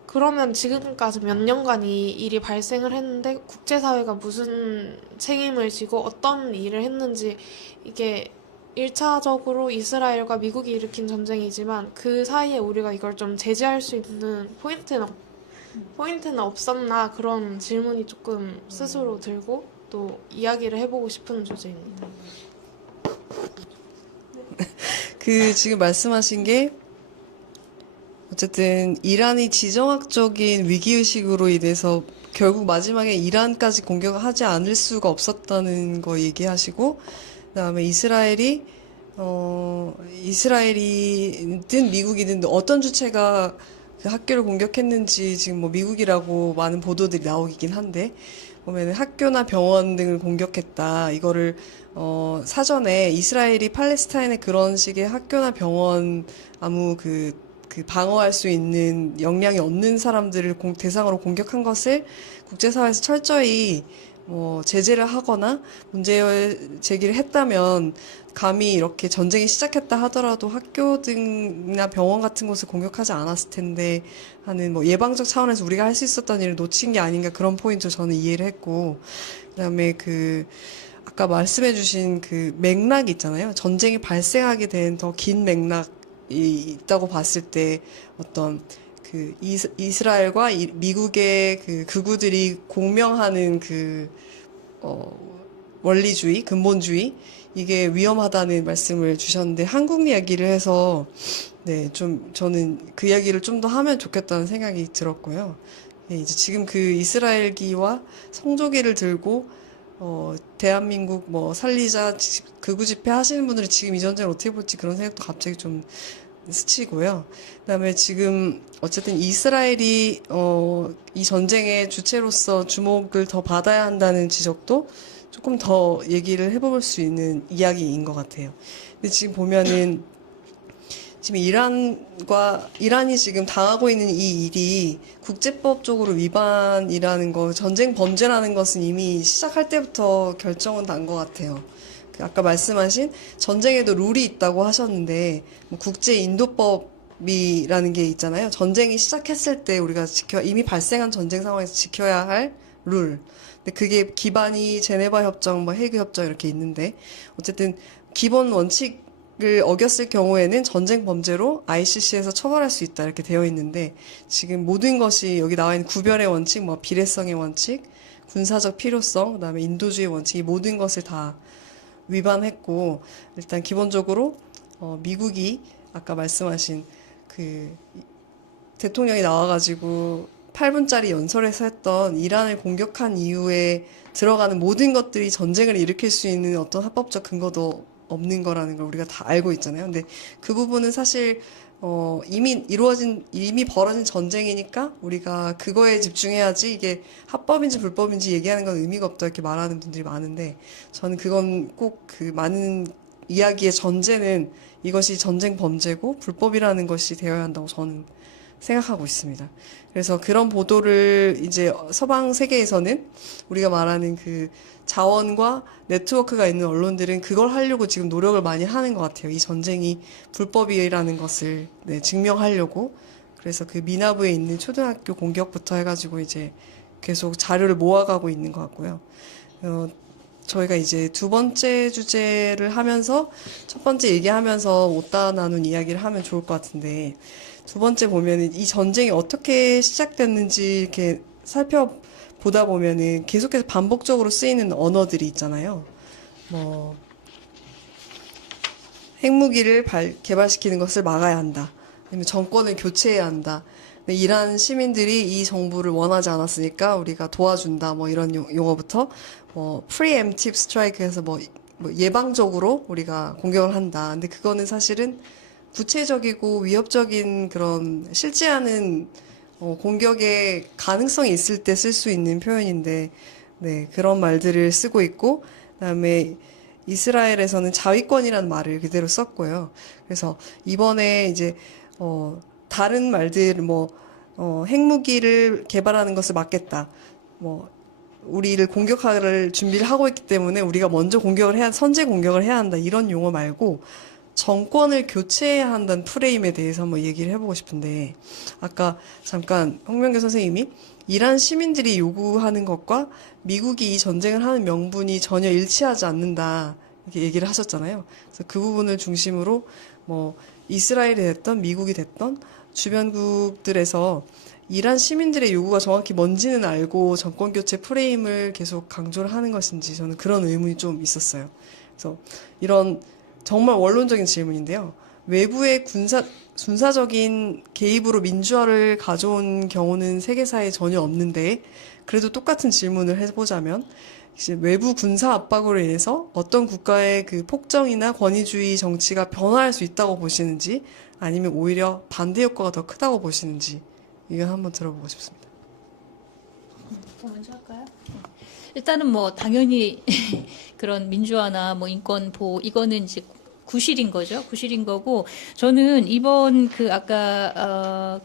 그러면 지금까지 몇 년간 이 일이 발생을 했는데 국제사회가 무슨 책임을 지고 어떤 일을 했는지 이게 1차적으로 이스라엘과 미국이 일으킨 전쟁이지만 그 사이에 우리가 이걸 좀 제재할 수 있는 포인트는 없었나 그런 질문이 조금 스스로 들고 또 이야기를 해보고 싶은 주제입니다. 그 지금 말씀하신 게 어쨌든 이란이 지정학적인 위기의식으로 인해서 결국 마지막에 이란까지 공격하지 않을 수가 없었다는 거 얘기하시고 그다음에 이스라엘이든 미국이든 어떤 주체가 그 학교를 공격했는지 지금 뭐 미국이라고 많은 보도들이 나오긴 한데 보면 학교나 병원 등을 공격했다. 이거를 사전에 이스라엘이 팔레스타인에 그런 식의 학교나 병원 아무 그 방어할 수 있는 역량이 없는 사람들을 대상으로 공격한 것을 국제사회에서 철저히 제재를 하거나 문제 제기를 했다면 감히 이렇게 전쟁이 시작했다 하더라도 학교 등이나 병원 같은 곳을 공격하지 않았을 텐데 하는 뭐 예방적 차원에서 우리가 할 수 있었던 일을 놓친 게 아닌가 그런 포인트를 저는 이해를 했고 그다음에 아까 말씀해주신 그 맥락이 있잖아요. 전쟁이 발생하게 된 더 긴 맥락이 있다고 봤을 때 어떤 그 이스라엘과 미국의 그 극우들이 공명하는 원리주의, 근본주의 이게 위험하다는 말씀을 주셨는데 한국 이야기를 해서 네, 좀 저는 그 이야기를 좀 더 하면 좋겠다는 생각이 들었고요. 예, 이제 지금 그 이스라엘기와 성조기를 들고 대한민국 살리자 극우 집회 하시는 분들이 지금 이 전쟁을 어떻게 볼지 그런 생각도 갑자기 좀 스치고요. 그다음에 지금 어쨌든 이스라엘이 이 전쟁의 주체로서 주목을 더 받아야 한다는 지적도 조금 더 얘기를 해볼 수 있는 이야기인 것 같아요. 근데 지금 보면은 지금 이란이 지금 당하고 있는 이 일이 국제법적으로 위반이라는 거, 전쟁 범죄라는 것은 이미 시작할 때부터 결정은 난 것 같아요. 아까 말씀하신 전쟁에도 룰이 있다고 하셨는데 국제인도법이라는 게 있잖아요. 전쟁이 시작했을 때 우리가 이미 발생한 전쟁 상황에서 지켜야 할 룰. 근데 그게 기반이 제네바 협정, 해그 협정 이렇게 있는데 어쨌든 기본 원칙 어겼을 경우에는 전쟁 범죄로 ICC에서 처벌할 수 있다 이렇게 되어 있는데 지금 모든 것이 여기 나와 있는 구별의 원칙, 뭐 비례성의 원칙, 군사적 필요성, 그다음에 인도주의 원칙 이 모든 것을 다 위반했고 일단 기본적으로 미국이 아까 말씀하신 그 대통령이 나와가지고 8분짜리 연설에서 했던 이란을 공격한 이후에 들어가는 모든 것들이 전쟁을 일으킬 수 있는 어떤 합법적 근거도 없는 거라는 걸 우리가 다 알고 있잖아요. 근데 그 부분은 사실 이미 벌어진 전쟁이니까 우리가 그거에 집중해야지 이게 합법인지 불법인지 얘기하는 건 의미가 없다 이렇게 말하는 분들이 많은데 저는 그건 꼭 그 많은 이야기의 전제는 이것이 전쟁 범죄고 불법이라는 것이 되어야 한다고 저는 생각하고 있습니다. 그래서 그런 보도를 이제 서방 세계에서는 우리가 말하는 그 자원과 네트워크가 있는 언론들은 그걸 하려고 지금 노력을 많이 하는 것 같아요. 이 전쟁이 불법이라는 것을 증명하려고. 그래서 그 미나부에 있는 초등학교 공격부터 해가지고 이제 계속 자료를 모아가고 있는 것 같고요. 저희가 이제 두 번째 주제를 하면서 첫 번째 얘기하면서 옷다 나눈 이야기를 하면 좋을 것 같은데 두 번째 보면은 이 전쟁이 어떻게 시작됐는지 이렇게 살펴보다 보면은 계속해서 반복적으로 쓰이는 언어들이 있잖아요. 뭐 핵무기를 개발시키는 것을 막아야 한다. 아니면 정권을 교체해야 한다. 이란 시민들이 이 정부를 원하지 않았으니까 우리가 도와준다. 뭐 이런 용어부터 뭐 preemptive strike에서 뭐 예방적으로 우리가 공격을 한다. 근데 그거는 사실은 구체적이고 위협적인 그런 실제하는 공격의 가능성이 있을 때 쓸 수 있는 표현인데, 네, 그런 말들을 쓰고 있고, 그다음에 이스라엘에서는 자위권이라는 말을 그대로 썼고요. 그래서 이번에 이제 다른 말들 핵무기를 개발하는 것을 막겠다. 우리를 공격할 준비를 하고 있기 때문에 우리가 먼저 선제 공격을 해야 한다. 이런 용어 말고 정권을 교체해야 한다는 프레임에 대해서 한번 얘기를 해보고 싶은데 아까 잠깐 홍명규 선생님이 이란 시민들이 요구하는 것과 미국이 이 전쟁을 하는 명분이 전혀 일치하지 않는다 이렇게 얘기를 하셨잖아요. 그래서 그 부분을 중심으로 이스라엘이 됐던 미국이 됐던 주변국들에서 이란 시민들의 요구가 정확히 뭔지는 알고 정권 교체 프레임을 계속 강조를 하는 것인지 저는 그런 의문이 좀 있었어요. 그래서 이런 정말 원론적인 질문인데요. 외부의 군사적인 개입으로 민주화를 가져온 경우는 세계사에 전혀 없는데 그래도 똑같은 질문을 해보자면 이제 외부 군사 압박으로 인해서 어떤 국가의 그 폭정이나 권위주의 정치가 변화할 수 있다고 보시는지 아니면 오히려 반대 효과가 더 크다고 보시는지 이건 한번 들어보고 싶습니다. 먼저 할까요? 일단은 당연히 그런 민주화나 인권 보호 이거는 이제 구실인 거죠. 구실인 거고 저는 이번 아까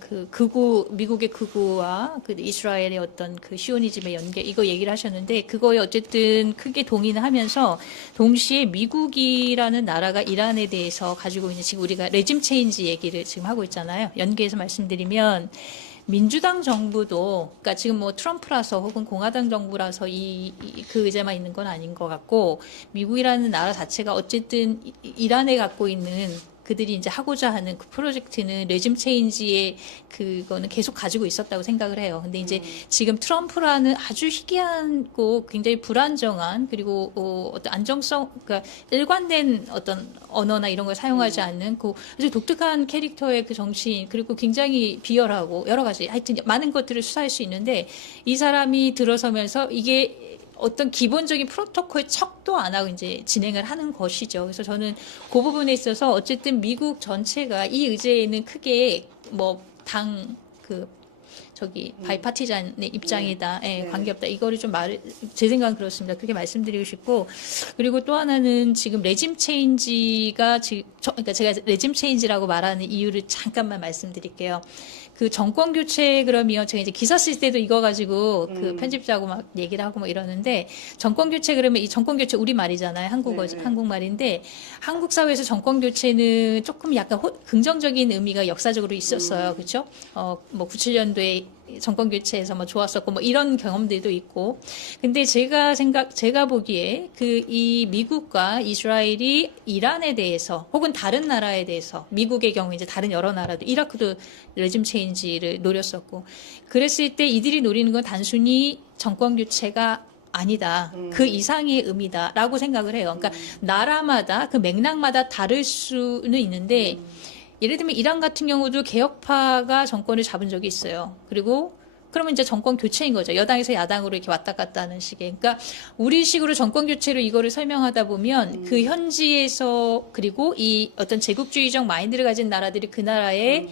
미국의 극우와 이스라엘의 어떤 시오니즘의 연계 이거 얘기를 하셨는데 그거에 어쨌든 크게 동의는 하면서 동시에 미국이라는 나라가 이란에 대해서 가지고 있는 지금 우리가 레짐 체인지 얘기를 지금 하고 있잖아요. 연계해서 말씀드리면 민주당 정부도, 그러니까 지금 트럼프라서 혹은 공화당 정부라서 그 의제만 있는 건 아닌 것 같고, 미국이라는 나라 자체가 어쨌든 이란에 갖고 있는 그들이 이제 하고자 하는 그 프로젝트는 레짐 체인지의 그거는 계속 가지고 있었다고 생각을 해요. 근데 이제 지금 트럼프라는 아주 희귀하고 굉장히 불안정한 그리고 어떤 안정성, 그러니까 일관된 어떤 언어나 이런 걸 사용하지 않는 그 아주 독특한 캐릭터의 그 정치인 그리고 굉장히 비열하고 여러 가지 하여튼 많은 것들을 수사할 수 있는데 이 사람이 들어서면서 이게 어떤 기본적인 프로토콜 척도 안 하고 이제 진행을 하는 것이죠. 그래서 저는 그 부분에 있어서 어쨌든 미국 전체가 이 의제에는 크게 바이파티잔의 입장이다. 예, 관계없다. 이거를 제 생각은 그렇습니다. 그렇게 말씀드리고 싶고. 그리고 또 하나는 지금 레짐 체인지가 그러니까 제가 레짐 체인지라고 말하는 이유를 잠깐만 말씀드릴게요. 그 정권 교체 그러면 제가 이제 기사 쓸 때도 이거 가지고 그 편집자하고 막 얘기를 하고 이러는데 정권 교체 그러면 이 정권 교체 우리 말이잖아요. 한국말인데 한국 사회에서 정권 교체는 조금 약간 긍정적인 의미가 역사적으로 있었어요. 그렇죠? 97년도에 정권 교체에서 뭐 좋았었고 뭐 이런 경험들도 있고. 근데 제가 보기에 이 미국과 이스라엘이 이란에 대해서 혹은 다른 나라에 대해서 미국의 경우 이제 다른 여러 나라도 이라크도 레짐 체인지를 노렸었고 그랬을 때 이들이 노리는 건 단순히 정권 교체가 아니다. 그 이상의 의미다라고 생각을 해요. 그러니까 나라마다 그 맥락마다 다를 수는 있는데 예를 들면 이란 같은 경우도 개혁파가 정권을 잡은 적이 있어요. 그리고 그러면 이제 정권 교체인 거죠. 여당에서 야당으로 이렇게 왔다 갔다 하는 식의. 그러니까 우리식으로 정권 교체로 이거를 설명하다 보면 그 현지에서 그리고 이 어떤 제국주의적 마인드를 가진 나라들이 그 나라에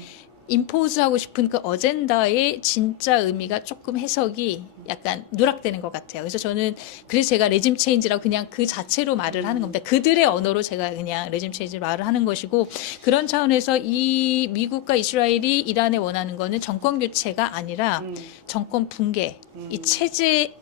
임포즈하고 싶은 그 어젠다의 진짜 의미가 조금 해석이 약간 누락되는 것 같아요. 그래서 그래서 제가 레짐 체인지라고 그냥 그 자체로 말을 하는 겁니다. 그들의 언어로 제가 그냥 레짐 체인지 말을 하는 것이고 그런 차원에서 이 미국과 이스라엘이 이란에 원하는 거는 정권 교체가 아니라 정권 붕괴, 이 체제의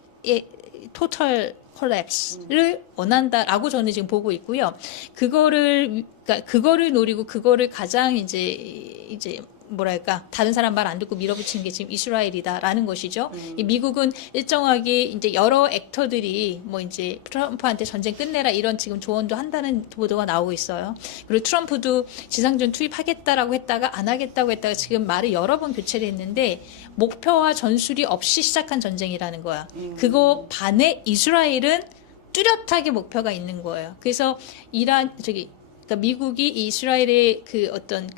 토탈 콜랩스를 원한다라고 저는 지금 보고 있고요. 그러니까 그거를 노리고 그거를 가장 이제 뭐랄까 다른 사람 말 안 듣고 밀어붙이는 게 지금 이스라엘이다라는 것이죠. 이 미국은 일정하게 이제 여러 액터들이 뭐 이제 트럼프한테 전쟁 끝내라 이런 지금 조언도 한다는 보도가 나오고 있어요. 그리고 트럼프도 지상전 투입하겠다라고 했다가 안 하겠다고 했다가 지금 말을 여러 번 교체를 했는데 목표와 전술이 없이 시작한 전쟁이라는 거야. 그거 반해 이스라엘은 뚜렷하게 목표가 있는 거예요. 그래서 그러니까 미국이 이스라엘의 그 어떤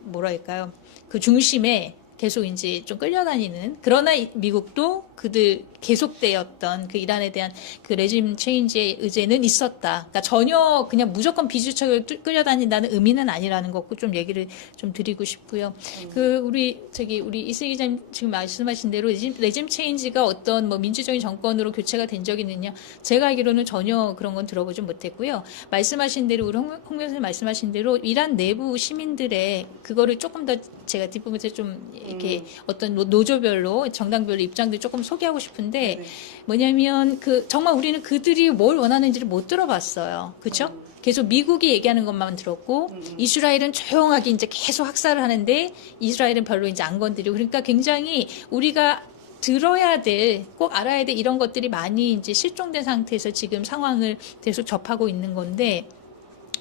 뭐랄까요? 그 중심에 계속 이제 좀 끌려다니는 그러나 미국도 그들 계속되었던 그 이란에 대한 그 레짐 체인지의 의제는 있었다. 그러니까 전혀 그냥 무조건 비주처럼 끌려다닌다는 의미는 아니라는 것고 좀 얘기를 좀 드리고 싶고요. 우리 이슬 기자님 지금 말씀하신 대로 레짐 체인지가 어떤 뭐 민주적인 정권으로 교체가 된 적이 있느냐? 제가 알기로는 전혀 그런 건 들어보지 못했고요. 말씀하신 대로 우리 홍 변호사님 말씀하신 대로 이란 내부 시민들의 그거를 조금 더 제가 뒷부분에서 좀 이렇게 어떤 노조별로 정당별로 입장들 조금 소개하고 싶은데 뭐냐면 정말 우리는 그들이 뭘 원하는지를 못 들어봤어요. 그렇죠? 계속 미국이 얘기하는 것만 들었고 이스라엘은 조용하게 이제 계속 학살을 하는데 이스라엘은 별로 이제 안 건드리고 그러니까 굉장히 우리가 들어야 될, 꼭 알아야 될 이런 것들이 많이 이제 실종된 상태에서 지금 상황을 계속 접하고 있는 건데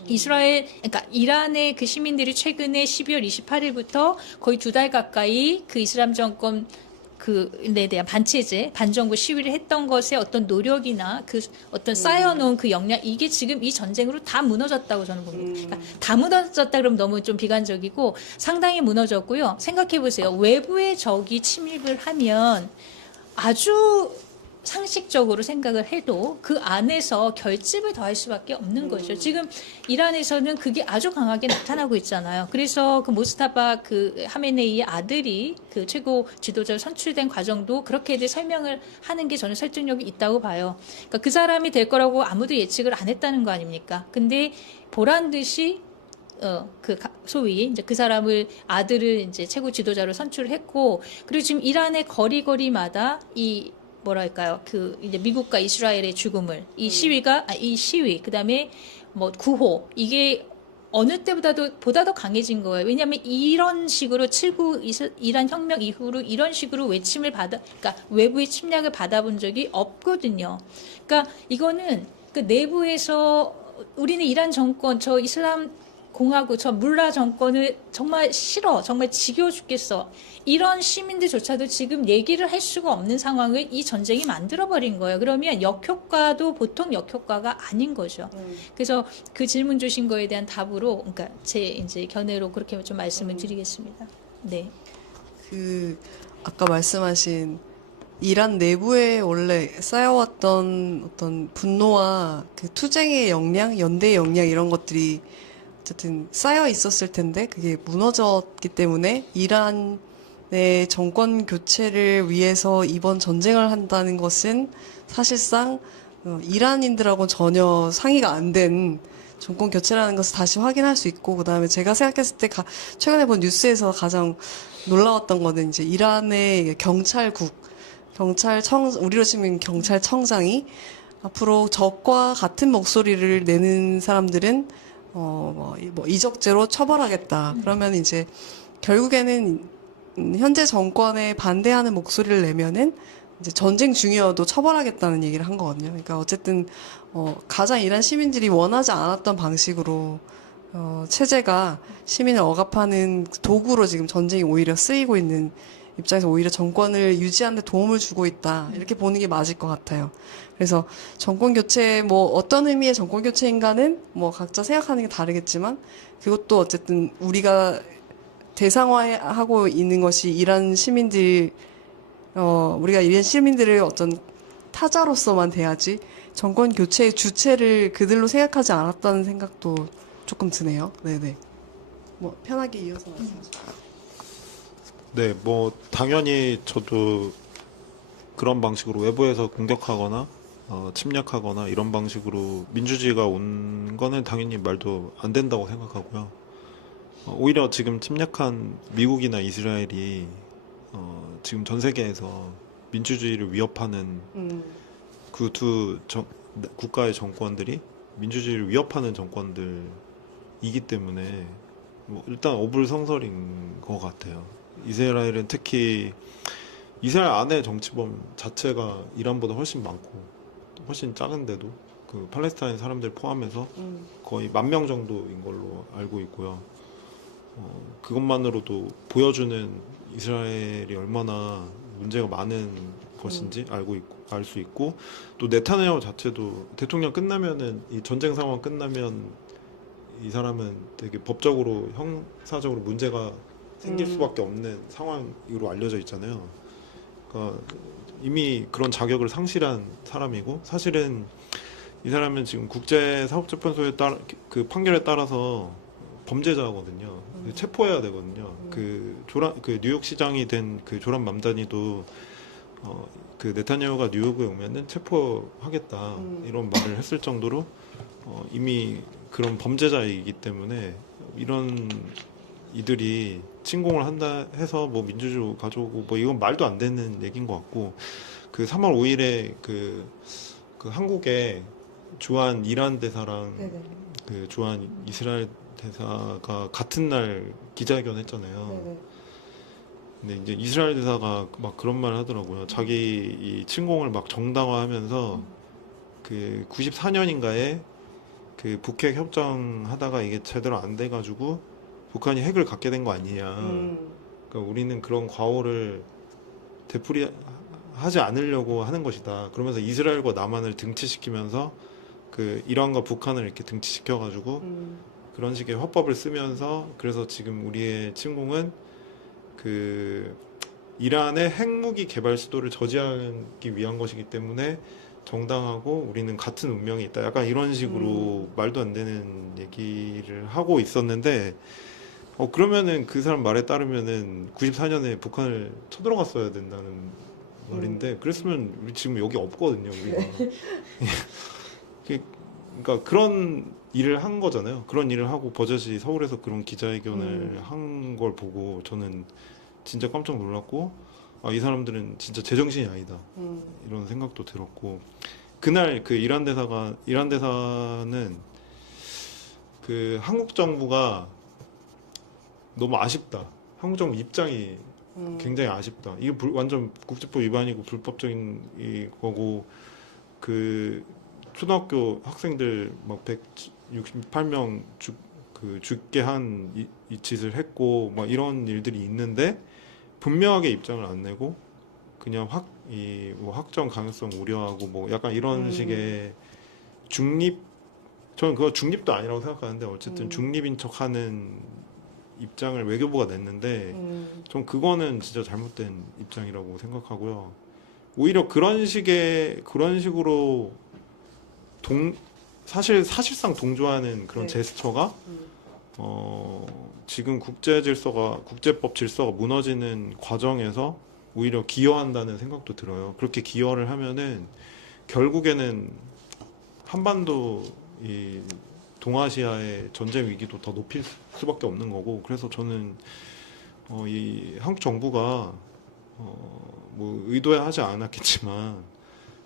그러니까 이란의 그 시민들이 최근에 12월 28일부터 거의 2달 가까이 그 이슬람 정권 그에 대한 반체제, 반정부 시위를 했던 것의 어떤 노력이나 그 어떤 쌓여놓은 그 역량, 이게 지금 이 전쟁으로 다 무너졌다고 저는 봅니다. 그러니까 다 무너졌다 그러면 너무 좀 비관적이고 상당히 무너졌고요. 생각해 보세요. 외부의 적이 침입을 하면 아주 상식적으로 생각을 해도 그 안에서 결집을 더할 수밖에 없는 거죠. 지금 이란에서는 그게 아주 강하게 나타나고 있잖아요. 그래서 그 모스타바 하메네이의 아들이 그 최고 지도자로 선출된 과정도 그렇게들 설명을 하는 게 저는 설득력이 있다고 봐요. 그러니까 그 사람이 될 거라고 아무도 예측을 안 했다는 거 아닙니까? 근데 보란 듯이 소위 이제 그 사람을 아들을 이제 최고 지도자로 선출을 했고 그리고 지금 이란의 거리마다 뭐랄까요? 이제 미국과 이스라엘의 죽음을, 이 시위, 그 다음에 뭐 구호, 이게 어느 보다 더 강해진 거예요. 왜냐하면 이런 식으로 7.9 이란 혁명 이후로 이런 식으로 그러니까 외부의 침략을 받아본 적이 없거든요. 그러니까 이거는 그 내부에서 우리는 이란 정권, 저 이슬람 공화국, 저 물라 정권을 정말 싫어, 정말 지겨워 죽겠어. 이런 시민들조차도 지금 얘기를 할 수가 없는 상황을 이 전쟁이 만들어버린 거예요. 그러면 역효과도 보통 역효과가 아닌 거죠. 그래서 그 질문 주신 거에 대한 답으로, 그러니까 제 이제 견해로 그렇게 좀 말씀을 드리겠습니다. 네. 아까 말씀하신 이란 내부에 원래 쌓여왔던 어떤 분노와 그 투쟁의 역량, 연대의 역량 이런 것들이 어쨌든 쌓여 있었을 텐데 그게 무너졌기 때문에 이란의 정권 교체를 위해서 이번 전쟁을 한다는 것은 사실상 이란인들하고 전혀 상의가 안 된 정권 교체라는 것을 다시 확인할 수 있고 그다음에 제가 생각했을 때 최근에 본 뉴스에서 가장 놀라웠던 거는 이제 이란의 우리로 치면 경찰청장이 앞으로 적과 같은 목소리를 내는 사람들은 뭐 이적죄로 처벌하겠다. 그러면 이제 결국에는 현재 정권에 반대하는 목소리를 내면은 이제 전쟁 중이어도 처벌하겠다는 얘기를 한 거거든요. 그러니까 어쨌든 가장 이란 시민들이 원하지 않았던 방식으로 체제가 시민을 억압하는 도구로 지금 전쟁이 오히려 쓰이고 있는 입장에서 오히려 정권을 유지하는 데 도움을 주고 있다. 이렇게 보는 게 맞을 것 같아요. 그래서 정권 교체, 뭐 어떤 의미의 정권 교체인가는 뭐 각자 생각하는 게 다르겠지만 그것도 어쨌든 우리가 대상화하고 있는 것이 이란 시민들, 우리가 이란 시민들을 어떤 타자로서만 대하지 정권 교체의 주체를 그들로 생각하지 않았다는 생각도 조금 드네요. 네네. 뭐 편하게 이어서 말씀하세요. 네, 뭐 당연히 저도 그런 방식으로 외부에서 공격하거나 침략하거나 이런 방식으로 민주주의가 온 거는 당연히 말도 안 된다고 생각하고요. 오히려 지금 침략한 미국이나 이스라엘이 지금 전 세계에서 민주주의를 위협하는 그 두 국가의 정권들이 민주주의를 위협하는 정권들이기 때문에 뭐 일단 어불성설인 것 같아요. 이스라엘은 특히 이스라엘 안에 정치범 자체가 이란보다 훨씬 많고 훨씬 작은데도 그 팔레스타인 사람들 포함해서 거의 10,000명 정도인 걸로 알고 있고요. 그것만으로도 보여주는 이스라엘이 얼마나 문제가 많은 것인지 알 수 있고 또 네타냐후 자체도 대통령 끝나면은 이 전쟁 상황 끝나면 이 사람은 되게 법적으로 형사적으로 문제가 생길 수밖에 없는 상황으로 알려져 있잖아요. 그러니까 이미 그런 자격을 상실한 사람이고 사실은 이 사람은 지금 국제사법재판소에 따라 그 판결에 따라서 범죄자거든요. 체포해야 되거든요. 그 뉴욕 시장이 된 그 조란 맘다니도 그 네타냐후가 뉴욕에 오면은 체포하겠다 이런 말을 했을 정도로 이미 그런 범죄자이기 때문에 이런 이들이 침공을 한다 해서 뭐 민주주의 가져오고 뭐 이건 말도 안 되는 얘기인 것 같고 그 3월 5일에 그 한국에 주한 이란 대사랑 네네. 그 주한 이스라엘 대사가 같은 날 기자회견 했잖아요. 네네. 근데 이제 이스라엘 대사가 막 그런 말 하더라고요. 자기 이 침공을 막 정당화하면서 그 94년인가에 그 북핵 협정 하다가 이게 제대로 안 돼가지고 북한이 핵을 갖게 된 거 아니냐. 그러니까 우리는 그런 과오를 되풀이하지 않으려고 하는 것이다. 그러면서 이스라엘과 남한을 등치시키면서 그 이란과 북한을 이렇게 등치시켜가지고 그런 식의 화법을 쓰면서 그래서 지금 우리의 침공은 그 이란의 핵무기 개발 시도를 저지하기 위한 것이기 때문에 정당하고 우리는 같은 운명이 있다. 약간 이런 식으로 말도 안 되는 얘기를 하고 있었는데 그러면은 그 사람 말에 따르면은 94년에 북한을 쳐들어갔어야 된다는 말인데 그랬으면 우리 지금 여기 없거든요. 우리가. 그러니까 그런 일을 한 거잖아요. 그런 일을 하고 버젓이 서울에서 그런 기자회견을 한 걸 보고 저는 진짜 깜짝 놀랐고 이 사람들은 진짜 제정신이 아니다. 이런 생각도 들었고 그날 그 이란 대사는 그 한국 정부가 너무 아쉽다. 한국 정부 입장이 굉장히 아쉽다. 이게 완전 국제법 위반이고 불법적인 거고 그 초등학교 학생들 막 168명 죽게 한 이 짓을 했고 막 이런 일들이 있는데 분명하게 입장을 안 내고 그냥 뭐 확정 가능성 우려하고 뭐 약간 이런 식의 저는 그거 중립도 아니라고 생각하는데 어쨌든 중립인 척하는 입장을 외교부가 냈는데 전 그거는 진짜 잘못된 입장이라고 생각하고요. 오히려 그런 식으로 사실상 동조하는 그런 네. 제스처가 지금 국제법 질서가 무너지는 과정에서 오히려 기여한다는 생각도 들어요. 그렇게 기여를 하면은 결국에는 한반도 이 동아시아의 전쟁 위기도 더 높일 수밖에 없는 거고 그래서 저는 이 한국 정부가 뭐 의도하지 않았겠지만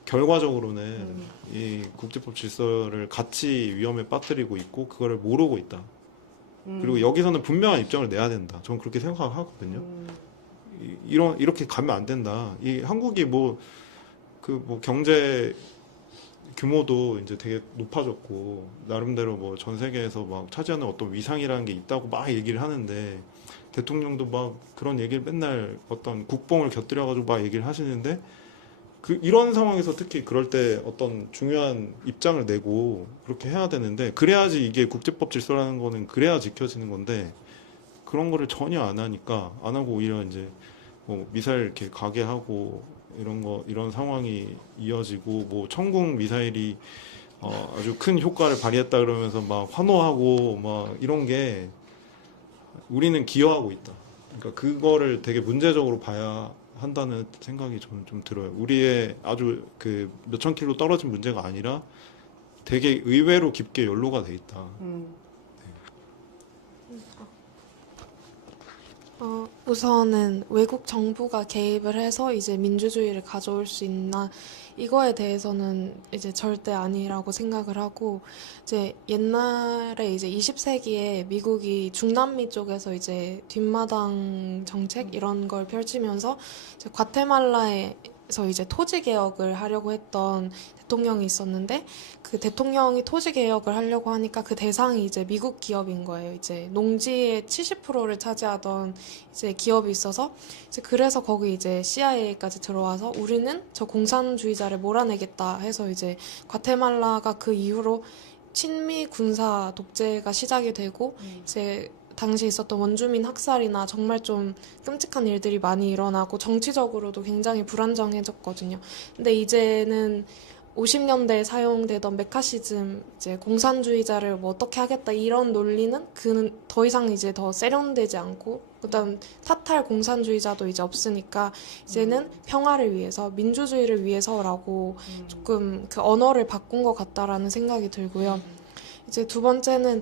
결과적으로는 이 국제법 질서를 같이 위험에 빠뜨리고 있고 그거를 모르고 있다. 그리고 여기서는 분명한 입장을 내야 된다. 저는 그렇게 생각하거든요. 이렇게 가면 안 된다. 이 한국이 경제 규모도 이제 되게 높아졌고 나름대로 뭐 전 세계에서 막 차지하는 어떤 위상이라는 게 있다고 막 얘기를 하는데 대통령도 막 그런 얘기를 맨날 어떤 국뽕을 곁들여가지고 막 얘기를 하시는데 이런 상황에서 특히 그럴 때 어떤 중요한 입장을 내고 그렇게 해야 되는데 그래야지 이게 국제법 질서라는 거는 그래야 지켜지는 건데 그런 거를 전혀 안 하니까 안 하고 오히려 이제 뭐 미사일 이렇게 가게 하고 이런 상황이 이어지고 뭐 천궁 미사일이 아주 큰 효과를 발휘했다 그러면서 막 환호하고 막 이런 게 우리는 기여하고 있다. 그러니까 그거를 되게 문제적으로 봐야 한다는 생각이 저는 좀 들어요. 우리의 아주 그 몇천 킬로 떨어진 문제가 아니라 되게 의외로 깊게 연루가 돼 있다. 우선은 외국 정부가 개입을 해서 이제 민주주의를 가져올 수 있나 이거에 대해서는 이제 절대 아니라고 생각을 하고 이제 옛날에 이제 20세기에 미국이 중남미 쪽에서 이제 뒷마당 정책 이런 걸 펼치면서 이제 과테말라에서 이제 토지 개혁을 하려고 했던 대통령이 있었는데 그 대통령이 토지 개혁을 하려고 하니까 그 대상이 이제 미국 기업인 거예요. 이제 농지의 70%를 차지하던 이제 기업이 있어서 이제 그래서 거기 이제 CIA까지 들어와서 우리는 저 공산주의자를 몰아내겠다 해서 이제 과테말라가 그 이후로 친미 군사 독재가 시작이 되고 이제 당시 있었던 원주민 학살이나 정말 좀 끔찍한 일들이 많이 일어나고 정치적으로도 굉장히 불안정해졌거든요. 근데 이제는 50년대에 사용되던 메카시즘, 이제 공산주의자를 뭐 어떻게 하겠다 이런 논리는 그는 더 이상 이제 더 세련되지 않고 그다음 타탈 공산주의자도 이제 없으니까 이제는 평화를 위해서 민주주의를 위해서라고 조금 그 언어를 바꾼 것 같다라는 생각이 들고요. 이제 두 번째는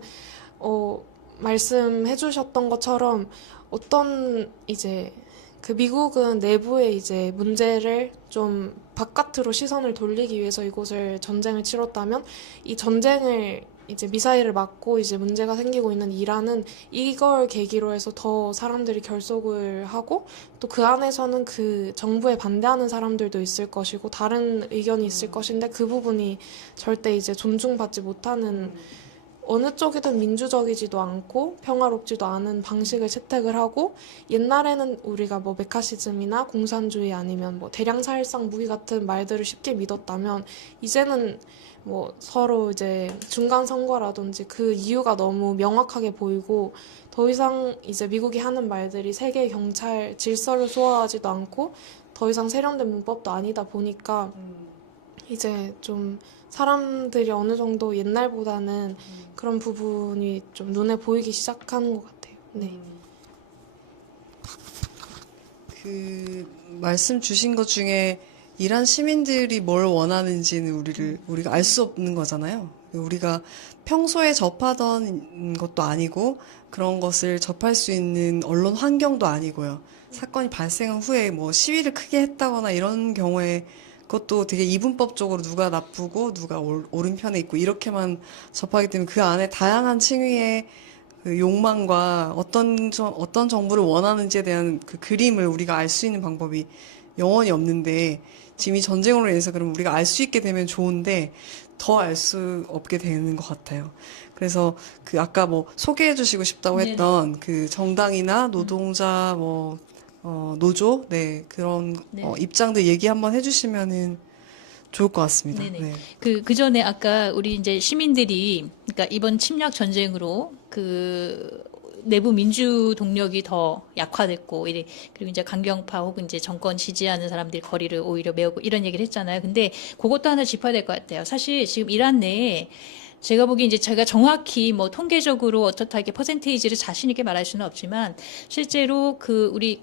말씀해 주셨던 것처럼 어떤 이제 그 미국은 내부의 이제 문제를 좀 바깥으로 시선을 돌리기 위해서 이곳을 전쟁을 치렀다면 이 전쟁을 이제 미사일을 맞고 이제 문제가 생기고 있는 이란은 이걸 계기로 해서 더 사람들이 결속을 하고 또 그 안에서는 그 정부에 반대하는 사람들도 있을 것이고 다른 의견이 있을 것인데 그 부분이 절대 이제 존중받지 못하는 어느 쪽이든 민주적이지도 않고 평화롭지도 않은 방식을 채택을 하고 옛날에는 우리가 뭐 메카시즘이나 공산주의 아니면 뭐 대량살상 무기 같은 말들을 쉽게 믿었다면 이제는 뭐 서로 이제 중간 선거라든지 그 이유가 너무 명확하게 보이고 더 이상 이제 미국이 하는 말들이 세계 경찰 질서를 소화하지도 않고 더 이상 세련된 문법도 아니다 보니까 이제 좀 사람들이 어느 정도 옛날보다는 그런 부분이 좀 눈에 보이기 시작하는 것 같아요. 네. 그 말씀 주신 것 중에 이란 시민들이 뭘 원하는지는 우리가 알 수 없는 거잖아요. 우리가 평소에 접하던 것도 아니고 그런 것을 접할 수 있는 언론 환경도 아니고요. 사건이 발생한 후에 뭐 시위를 크게 했다거나 이런 경우에 그것도 되게 이분법적으로 누가 나쁘고 누가 옳은 편에 있고 이렇게만 접하기 때문에 그 안에 다양한 층위의 그 욕망과 어떤 정부를 원하는지에 대한 그 그림을 우리가 알 수 있는 방법이 영원히 없는데 지금 이 전쟁으로 인해서 그럼 우리가 알 수 있게 되면 좋은데 더 알 수 없게 되는 것 같아요. 그래서 그 아까 뭐 소개해 주시고 싶다고 했던 그 정당이나 노동자 노조, 네, 그런 입장들 얘기 한번 해주시면은 좋을 것 같습니다. 네네. 네. 그 전에 아까 우리 이제 시민들이, 그러니까 이번 침략 전쟁으로 그 내부 민주 동력이 더 약화됐고, 그리고 이제 강경파 혹은 이제 정권 지지하는 사람들이 거리를 오히려 메우고 이런 얘기를 했잖아요. 근데 그것도 하나 짚어야 될 것 같아요. 사실 지금 이란 내에 제가 보기에 이제 제가 정확히 뭐 통계적으로 어떻다 이렇게 퍼센테이지를 자신 있게 말할 수는 없지만 실제로 우리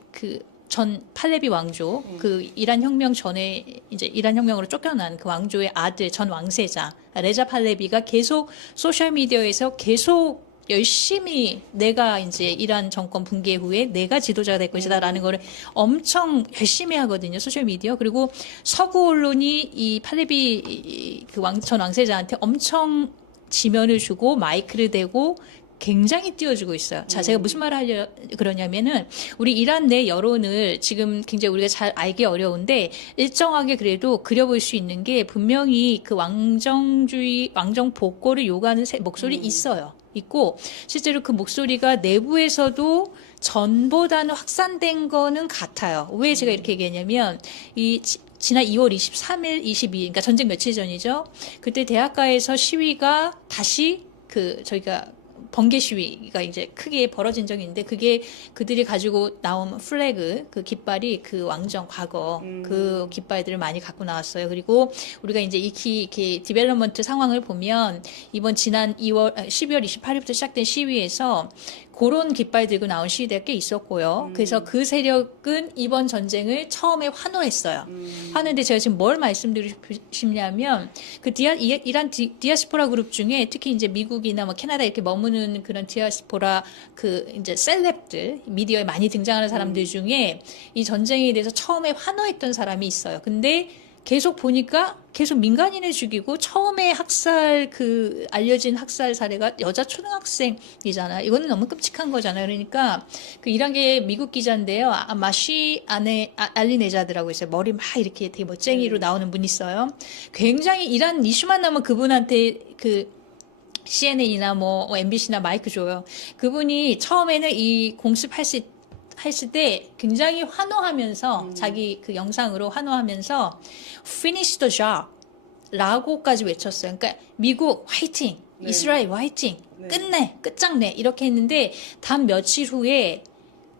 전 팔레비 왕조 그 이란 혁명 전에 이제 이란 혁명으로 쫓겨난 그 왕조의 아들 전 왕세자 레자 팔레비가 계속 소셜 미디어에서 계속 열심히 내가 이제 이란 정권 붕괴 후에 내가 지도자가 될 것이다라는 거를 엄청 열심히 하거든요. 소셜 미디어. 그리고 서구 언론이 이 팔레비 전 왕세자한테 엄청 지면을 주고 마이크를 대고 굉장히 띄워주고 있어요. 자, 제가 무슨 말을 하려 그러냐면은 우리 이란 내 여론을 지금 굉장히 우리가 잘 알기 어려운데 일정하게 그래도 그려볼 수 있는 게 분명히 그 왕정주의, 왕정 복고를 요구하는 목소리 있어요. 있고 실제로 그 목소리가 내부에서도 전보다는 확산된 거는 같아요. 왜 제가 이렇게 얘기했냐면 지난 2월 23일, 22일, 그러니까 전쟁 며칠 전이죠. 그때 대학가에서 시위가 다시 저희가 번개 시위가 이제 크게 벌어진 적이 있는데 그게 그들이 가지고 나온 플래그, 그 깃발이 그 왕정 과거 그 깃발들을 많이 갖고 나왔어요. 그리고 우리가 이제 이렇게 디벨롭먼트 상황을 보면 이번 지난 12월 28일부터 시작된 시위에서 그런 깃발 들고 나온 시위대가 꽤 있었고요. 그래서 그 세력은 이번 전쟁을 처음에 환호했어요. 하는데 제가 지금 뭘 말씀드리고 싶냐면 그 이란 디아스포라 그룹 중에 특히 이제 미국이나 뭐 캐나다 이렇게 머무는 그런 디아스포라 그 이제 셀럽들 미디어에 많이 등장하는 사람들 중에 이 전쟁에 대해서 처음에 환호했던 사람이 있어요. 근데 계속 보니까 계속 민간인을 죽이고 처음에 알려진 학살 사례가 여자 초등학생이잖아요. 이거는 너무 끔찍한 거잖아요. 그러니까 그 이란계 미국 기자인데요. 마시 알리네자드라고 있어요. 머리 막 이렇게 되게 멋쟁이로 나오는 분 있어요. 굉장히 이란 이슈만 나면 그분한테 CNN이나 뭐 MBC나 마이크 줘요. 그분이 처음에는 이 공습했을 때 굉장히 환호하면서 자기 그 영상으로 환호하면서 finish the job 라고까지 외쳤어요. 그러니까 미국 화이팅, 이스라엘 화이팅, 끝장내 이렇게 했는데 단 며칠 후에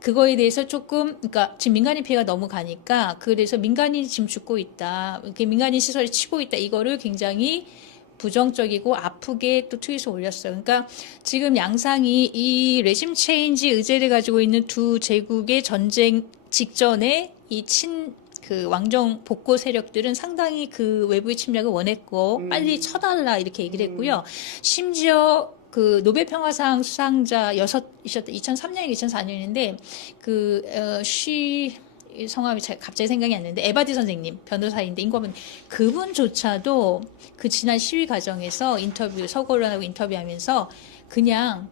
그거에 대해서 조금 그러니까 지금 민간인 피해가 너무 가니까 그래서 민간인이 지금 죽고 있다, 이렇게 민간인 시설이 치고 있다 이거를 굉장히 부정적이고 아프게 또 트윗을 올렸어요. 그러니까 지금 양상이 이 레짐 체인지 의제를 가지고 있는 두 제국의 전쟁 직전에 그 왕정 복고 세력들은 상당히 그 외부의 침략을 원했고 빨리 쳐달라 이렇게 얘기를 했고요. 심지어 그 노벨 평화상 수상자 6이셨다. 2003년이 2004년인데 성함이 갑자기 생각이 안 나는데 에바디 선생님 변호사인데 인권분 그분조차도 그 지난 시위 과정에서 서구언론하고 인터뷰하면서 그냥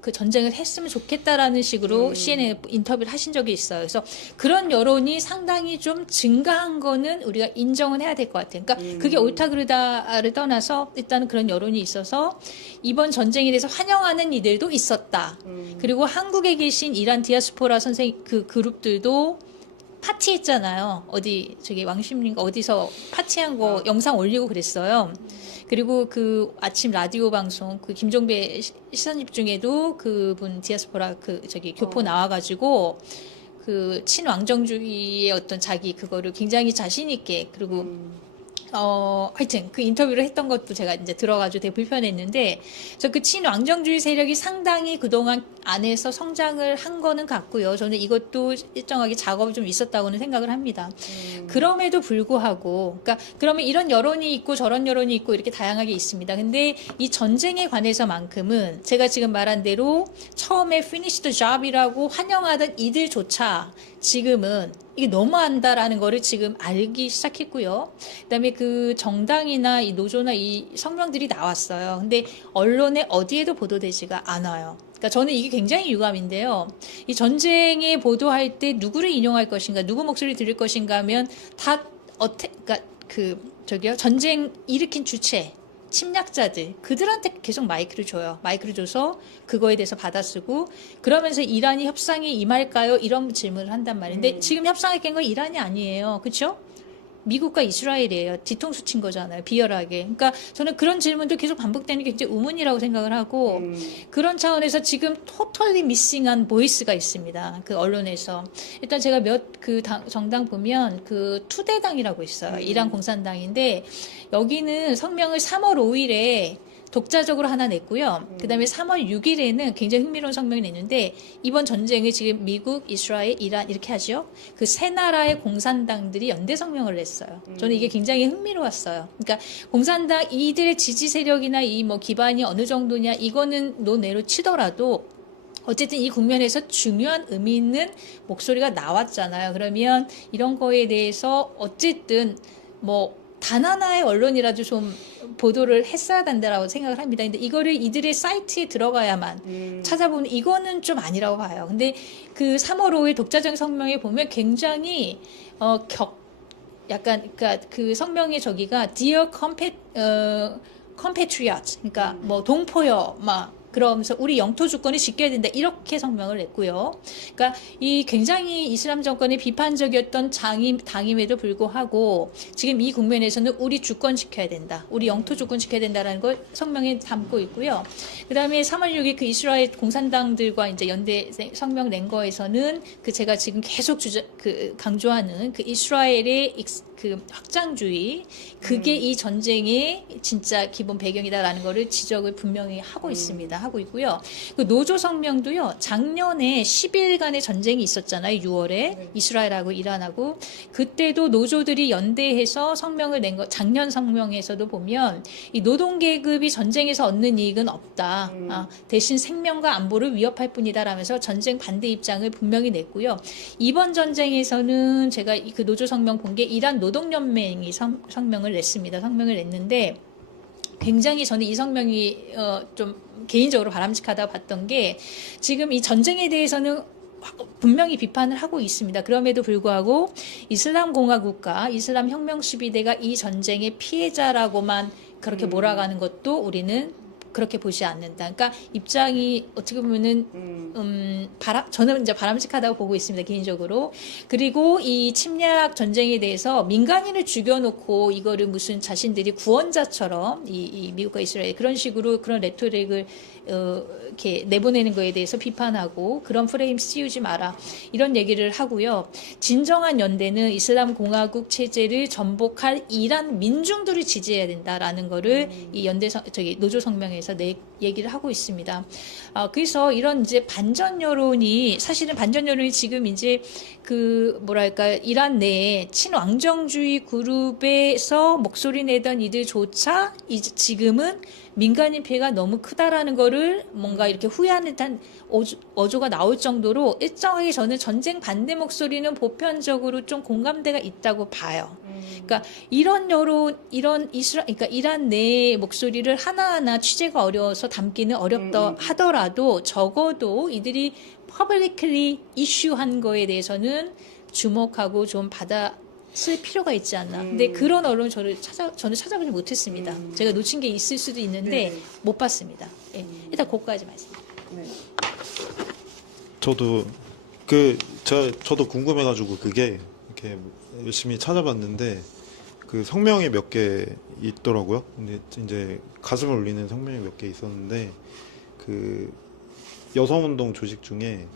그 전쟁을 했으면 좋겠다라는 식으로 CNN 인터뷰를 하신 적이 있어요. 그래서 그런 여론이 상당히 좀 증가한 거는 우리가 인정은 해야 될 것 같아요. 그러니까 그게 옳다 그르다를 떠나서 일단은 그런 여론이 있어서 이번 전쟁에 대해서 환영하는 이들도 있었다. 그리고 한국에 계신 이란 디아스포라 그 그룹들도 파티했잖아요. 왕십리인가 어디서 파티한 거 영상 올리고 그랬어요. 그리고 그 아침 라디오 방송 그 김종배 시선집중에도 그분 디아스포라 교포 나와가지고 그 친왕정주의의 어떤 자기 그거를 굉장히 자신 있게 그리고 하여튼 그 인터뷰를 했던 것도 제가 이제 들어가지고 되게 불편했는데, 그래서 그 친왕정주의 세력이 상당히 그동안 안에서 성장을 한 거는 같고요. 저는 이것도 일정하게 작업이 좀 있었다고는 생각을 합니다. 그럼에도 불구하고, 그러니까 그러면 이런 여론이 있고 저런 여론이 있고 이렇게 다양하게 있습니다. 근데 이 전쟁에 관해서만큼은 제가 지금 말한 대로 처음에 finish the job이라고 환영하던 이들조차 지금은 이게 너무한다라는 거를 지금 알기 시작했고요. 그다음에 그 정당이나 이 노조나 이 성명들이 나왔어요. 근데 언론에 어디에도 보도되지가 않아요. 그러니까 저는 이게 굉장히 유감인데요. 이 전쟁에 보도할 때 누구를 인용할 것인가, 누구 목소리 들을 것인가 하면 다 그러니까 전쟁 일으킨 주체, 침략자들, 그들한테 계속 마이크를 줘요. 마이크를 줘서 그거에 대해서 받아쓰고, 그러면서 이란이 협상에 임할까요? 이런 질문을 한단 말인데, 지금 협상에 깬 건 이란이 아니에요. 그렇죠? 미국과 이스라엘이에요. 뒤통수 친 거잖아요. 비열하게. 그러니까 저는 그런 질문도 계속 반복되는 게 굉장히 의문이라고 생각을 하고, 그런 차원에서 지금 토털리 미싱한 보이스가 있습니다. 그 언론에서. 일단 제가 정당 보면 그 투대당이라고 있어요. 이란 공산당인데, 여기는 성명을 3월 5일에 독자적으로 하나 냈고요. 그 다음에 3월 6일에는 굉장히 흥미로운 성명이 냈는데, 이번 전쟁을 지금 미국, 이스라엘, 이란 이렇게 하죠. 그 세 나라의 공산당들이 연대 성명을 냈어요. 저는 이게 굉장히 흥미로웠어요. 그러니까 공산당 이들의 지지 세력이나 이 뭐 기반이 어느 정도냐 이거는 논외로 치더라도 어쨌든 이 국면에서 중요한 의미 있는 목소리가 나왔잖아요. 그러면 이런 거에 대해서 어쨌든 뭐 단 하나의 언론이라도 좀 보도를 했어야 된다라고 생각을 합니다. 근데 이거를 이들의 사이트에 들어가야만 찾아보면 이거는 좀 아니라고 봐요. 근데 그 3월 5일 독자적 성명에 보면 굉장히 약간 그러니까 그 성명의 저기가 Dear compatriot, 그러니까 뭐 동포여 막 그러면서 우리 영토 주권을 지켜야 된다 이렇게 성명을 냈고요. 그러니까 이 굉장히 이슬람 정권이 비판적이었던 당임에도 불구하고 지금 이 국면에서는 우리 주권 지켜야 된다, 우리 영토 주권 지켜야 된다라는 걸 성명에 담고 있고요. 그다음에 3월 6일 그 이스라엘 공산당들과 이제 연대 성명 낸 거에서는 그 제가 지금 계속 강조하는 그 이스라엘의 그 확장주의, 그게 이 전쟁의 진짜 기본 배경이다라는 거를 지적을 분명히 하고 있습니다. 하고 있고요. 그 노조 성명도요. 작년에 10일간의 전쟁이 있었잖아요. 6월에 이스라엘하고 이란하고. 그때도 노조들이 연대해서 성명을 낸 거, 작년 성명에서도 보면 이 노동 계급이 전쟁에서 얻는 이익은 없다. 대신 생명과 안보를 위협할 뿐이다라면서 전쟁 반대 입장을 분명히 냈고요. 이번 전쟁에서는 제가 그 노조 성명 본 게 이란 노동연맹이 성명을 냈습니다. 성명을 냈는데 굉장히 저는 이 성명이 좀 개인적으로 바람직하다고 봤던 게 지금 이 전쟁에 대해서는 분명히 비판을 하고 있습니다. 그럼에도 불구하고 이슬람 공화국과 이슬람 혁명 수비대가 이 전쟁의 피해자라고만 그렇게 몰아가는 것도 우리는 그렇게 보지 않는다. 그러니까 입장이 어떻게 보면은 저는 이제 바람직하다고 보고 있습니다, 개인적으로. 그리고 이 침략 전쟁에 대해서 민간인을 죽여놓고 이거를 무슨 자신들이 구원자처럼 이 미국과 이스라엘 그런 식으로 그런 레토릭을 이렇게 내보내는 거에 대해서 비판하고 그런 프레임 씌우지 마라 이런 얘기를 하고요. 진정한 연대는 이슬람 공화국 체제를 전복할 이란 민중들을 지지해야 된다라는 거를 이 노조 성명에서 얘기를 하고 있습니다. 그래서 이런 이제 반전 여론이 사실은 반전 여론이 지금 이제 그 뭐랄까 이란 내에 친왕정주의 그룹에서 목소리 내던 이들조차 이제 지금은 민간인 피해가 너무 크다라는 거를 뭔가 이렇게 후회하는 듯한 어조가 나올 정도로 일정하게 저는 전쟁 반대 목소리는 보편적으로 좀 공감대가 있다고 봐요. 그러니까 이런 여론, 그러니까 이란 내의 목소리를 하나하나 취재가 어려워서 담기는 어렵다 하더라도 적어도 이들이 publicly issue한 거에 대해서는 주목하고 좀 쓸 필요가 있지 않나. 근데 그런 언론 저는 찾아보지 못했습니다. 제가 놓친 게 있을 수도 있는데 네. 못 봤습니다. 예. 일단 거기까지 말씀. 네. 저도 궁금해가지고 그게 이렇게 열심히 찾아봤는데 그 성명이 몇 개 있더라고요. 근데 이제 가슴을 울리는 성명이 몇 개 있었는데 그 여성운동 조직 중에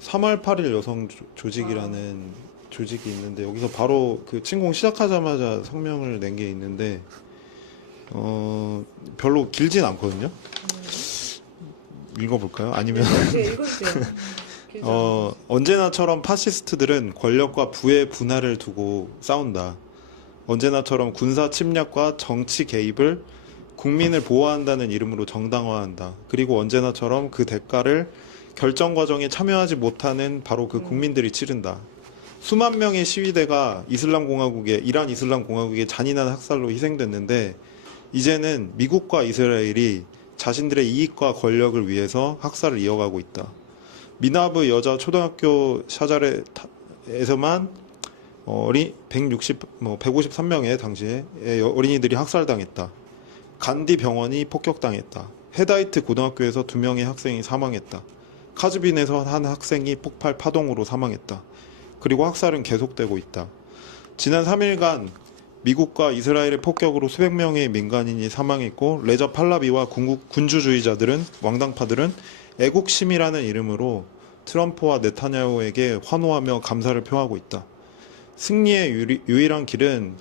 3월 8일 여성 조직이라는 조직이 있는데 여기서 바로 그 침공 시작하자마자 성명을 낸 게 있는데 별로 길진 않거든요. 읽어볼까요? 아니면 네, 읽어주세요. 언제나처럼 파시스트들은 권력과 부의 분할을 두고 싸운다. 언제나처럼 군사 침략과 정치 개입을 국민을 보호한다는 이름으로 정당화한다. 그리고 언제나처럼 그 대가를 결정 과정에 참여하지 못하는 바로 그 국민들이 치른다. 수만 명의 시위대가 이란 이슬람 공화국의 잔인한 학살로 희생됐는데 이제는 미국과 이스라엘이 자신들의 이익과 권력을 위해서 학살을 이어가고 있다. 미나브 여자 초등학교 샤자레에서만 153명의 당시에 어린이들이 학살당했다. 간디 병원이 폭격당했다. 헤다이트 고등학교에서 2명의 학생이 사망했다. 카즈빈에서 한 학생이 폭발 파동으로 사망했다. 그리고 학살은 계속되고 있다. 지난 3일간 미국과 이스라엘의 폭격으로 수백 명의 민간인이 사망했고 레자 팔라비와 군주주의자들은 왕당파들은 애국심이라는 이름으로 트럼프와 네타냐후에게 환호하며 감사를 표하고 있다. 승리의 유일한 길은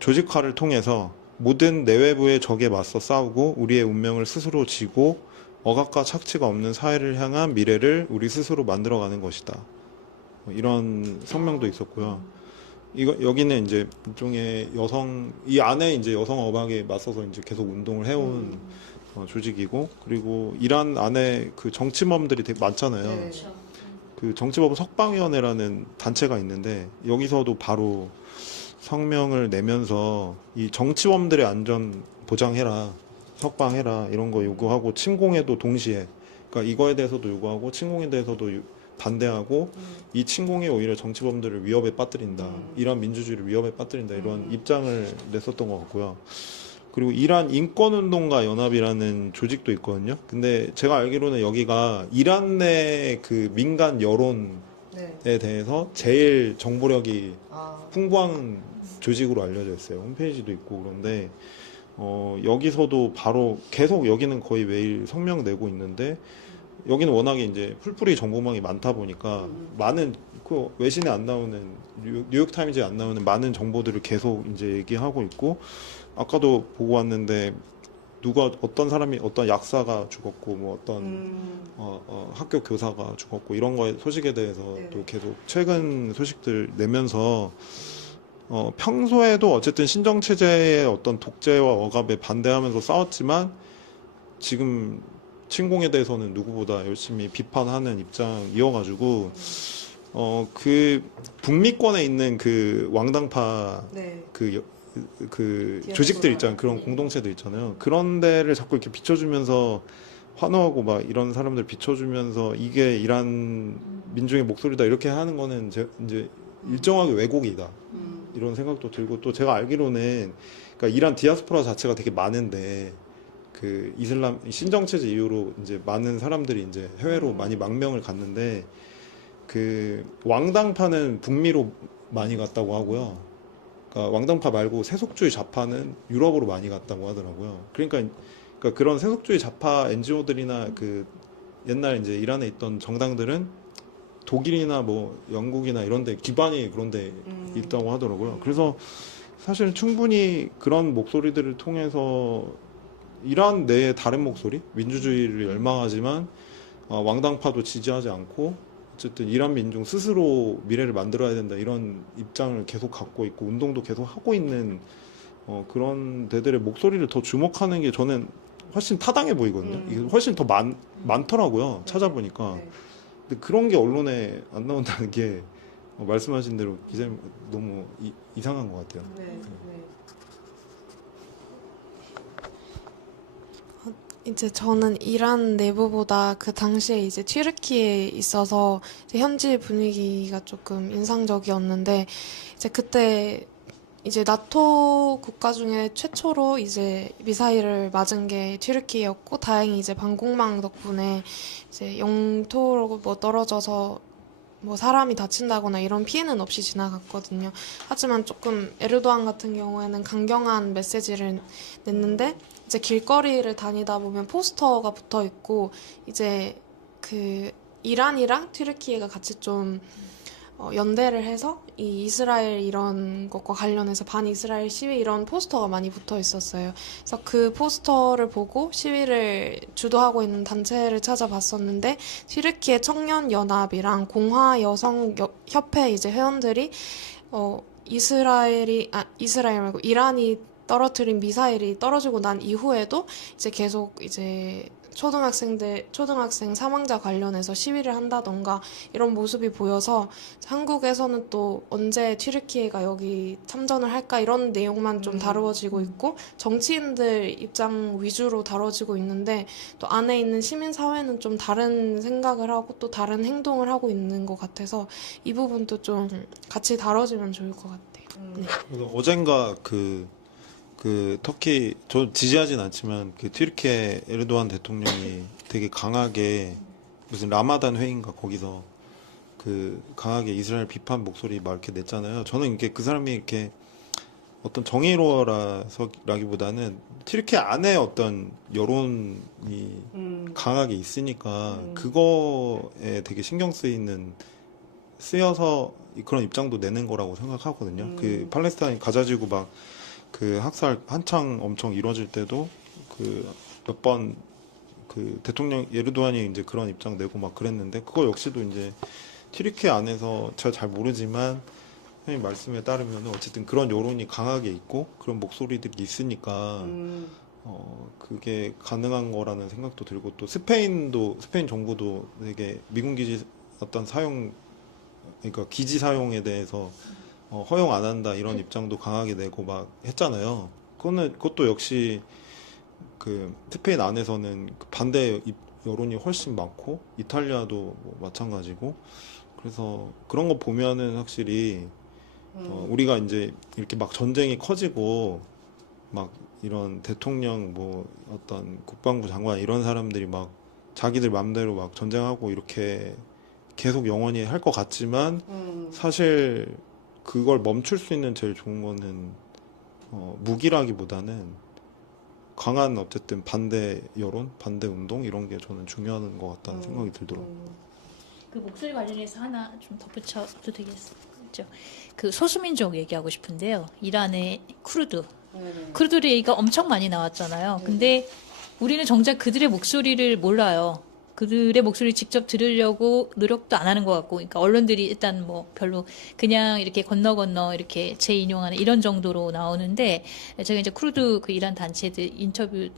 조직화를 통해서 모든 내외부의 적에 맞서 싸우고 우리의 운명을 스스로 지고 억압과 착취가 없는 사회를 향한 미래를 우리 스스로 만들어가는 것이다. 이런 성명도 있었고요. 여기는 이제 일종의 이 안에 이제 여성 억압에 맞서서 이제 계속 운동을 해온 조직이고, 그리고 이란 안에 그 정치범들이 되게 많잖아요. 네. 그 정치범 석방위원회라는 단체가 있는데 여기서도 바로 성명을 내면서 이 정치범들의 안전 보장해라, 석방해라 이런 거 요구하고 침공에도 동시에 그러니까 이거에 대해서도 요구하고 침공에 대해서도 반대하고 이 침공이 오히려 정치범들을 위협에 빠뜨린다. 이란 민주주의를 위협에 빠뜨린다. 이런 입장을 냈었던 것 같고요. 그리고 이란 인권운동가 연합이라는 조직도 있거든요. 근데 제가 알기로는 여기가 이란 내 그 민간 여론에 네. 대해서 제일 정보력이 아, 풍부한 조직으로 알려져 있어요. 홈페이지도 있고 그런데 여기서도 바로 계속 여기는 거의 매일 성명 내고 있는데 여기는 워낙에 이제 풀뿌리 정보망이 많다 보니까 많은 그 외신에 안 나오는 뉴욕 타임즈에 안 나오는 많은 정보들을 계속 이제 얘기하고 있고 아까도 보고 왔는데 누가 어떤 사람이 어떤 약사가 죽었고 뭐 어떤 학교 교사가 죽었고 이런 거에 소식에 대해서 네네. 또 계속 최근 소식들 내면서 평소에도 어쨌든 신정체제의 어떤 독재와 억압에 반대하면서 싸웠지만 지금 침공에 대해서는 누구보다 열심히 비판하는 입장이어가지고 그 북미권에 있는 그 왕당파 네. 그 조직들 있잖아요. 그런 공동체들 있잖아요. 그런 데를 자꾸 이렇게 비춰주면서 환호하고 막 이런 사람들 비춰주면서 이게 이란 민중의 목소리다 이렇게 하는 거는 이제 일정하게 왜곡이다. 이런 생각도 들고 또 제가 알기로는 그러니까 이란 디아스포라 자체가 되게 많은데 그 이슬람 신정체제 이후로 이제 많은 사람들이 이제 해외로 많이 망명을 갔는데 그 왕당파는 북미로 많이 갔다고 하고요. 그러니까 왕당파 말고 세속주의 좌파는 유럽으로 많이 갔다고 하더라고요. 그러니까 그런 세속주의 좌파 NGO들이나 그 옛날 이제 이란에 있던 정당들은 독일이나 뭐 영국이나 이런 데 기반이 그런 데 있다고 하더라고요. 그래서 사실 충분히 그런 목소리들을 통해서 이란 내의 다른 목소리, 민주주의를 열망하지만 왕당파도 지지하지 않고 어쨌든 이란 민중 스스로 미래를 만들어야 된다 이런 입장을 계속 갖고 있고 운동도 계속 하고 있는 그런 데들의 목소리를 더 주목하는 게 저는 훨씬 타당해 보이거든요. 이게 훨씬 더 많더라고요. 찾아보니까. 네. 근데 그런 게 언론에 안 나온다는 게 말씀하신 대로 기자님 너무 이상한 것 같아요. 네. 네. 이제 저는 이란 내부보다 그 당시에 이제 튀르키예에 있어서 이제 현지 분위기가 조금 인상적이었는데 이제 그때 이제 나토 국가 중에 최초로 이제 미사일을 맞은 게 튀르키예였고 다행히 이제 방공망 덕분에 이제 영토로 뭐 떨어져서 뭐 사람이 다친다거나 이런 피해는 없이 지나갔거든요. 하지만 조금 에르도안 같은 경우에는 강경한 메시지를 냈는데 이제 길거리를 다니다 보면 포스터가 붙어 있고 이제 그 이란이랑 튀르키예가 같이 좀 연대를 해서 이 이스라엘 이런 것과 관련해서 반이스라엘 시위 이런 포스터가 많이 붙어 있었어요. 그래서 그 포스터를 보고 시위를 주도하고 있는 단체를 찾아봤었는데 튀르키예 청년연합이랑 공화여성협회 이제 회원들이 이스라엘 말고 이란이 떨어뜨린 미사일이 떨어지고 난 이후에도 이제 계속 이제 초등학생 사망자 관련해서 시위를 한다던가 이런 모습이 보여서 한국에서는 또 언제 튀르키예가 여기 참전을 할까 이런 내용만 좀 다루어지고 있고 정치인들 입장 위주로 다뤄지고 있는데 또 안에 있는 시민사회는 좀 다른 생각을 하고 또 다른 행동을 하고 있는 것 같아서 이 부분도 좀 같이 다뤄지면 좋을 것 같아요. 네. 그래서 어젠가 그 터키 저 지지하진 않지만 그 튀르키예 에르도안 대통령이 되게 강하게 무슨 라마단 회의인가 거기서 그 강하게 이스라엘 비판 목소리 막 이렇게 냈잖아요. 저는 이게 그 사람이 이렇게 어떤 정의로라기보다는 튀르키예 안에 어떤 여론이 강하게 있으니까 그거에 되게 신경 쓰여서 그런 입장도 내는 거라고 생각하거든요. 그 팔레스타인 가자지구 막 그 학살 한창 엄청 이루어질 때도 그 몇 번 그 대통령 에르도안이 이제 그런 입장 내고 막 그랬는데 그거 역시도 이제 튀르키예 안에서 제가 잘 모르지만 선생님 말씀에 따르면 어쨌든 그런 여론이 강하게 있고 그런 목소리들이 있으니까 그게 가능한 거라는 생각도 들고 또 스페인 정부도 되게 미군 기지 어떤 그러니까 기지 사용에 대해서 허용 안 한다 이런 입장도 강하게 내고 막 했잖아요. 그것도 역시 그 스페인 안에서는 그 반대 여론이 훨씬 많고 이탈리아도 뭐 마찬가지고 그래서 그런 거 보면은 확실히 우리가 이제 이렇게 막 전쟁이 커지고 막 이런 대통령 뭐 어떤 국방부 장관 이런 사람들이 막 자기들 맘대로 막 전쟁하고 이렇게 계속 영원히 할 것 같지만 사실 그걸 멈출 수 있는 제일 좋은 거는 무기라기보다는 강한 어쨌든 반대 여론, 반대 운동 이런 게 저는 중요한 것 같다는 생각이 들더라고요. 그 목소리 관련해서 하나 좀 덧붙여도 되겠죠? 그 소수민족 얘기하고 싶은데요. 이란의 쿠르드 얘기가 엄청 많이 나왔잖아요. 근데 우리는 정작 그들의 목소리를 몰라요. 그들의 목소리를 직접 들으려고 노력도 안 하는 것 같고, 그러니까 언론들이 일단 뭐 별로 그냥 이렇게 건너 이렇게 재인용하는 이런 정도로 나오는데, 제가 이제 쿠르드 그 이란 단체들 인터뷰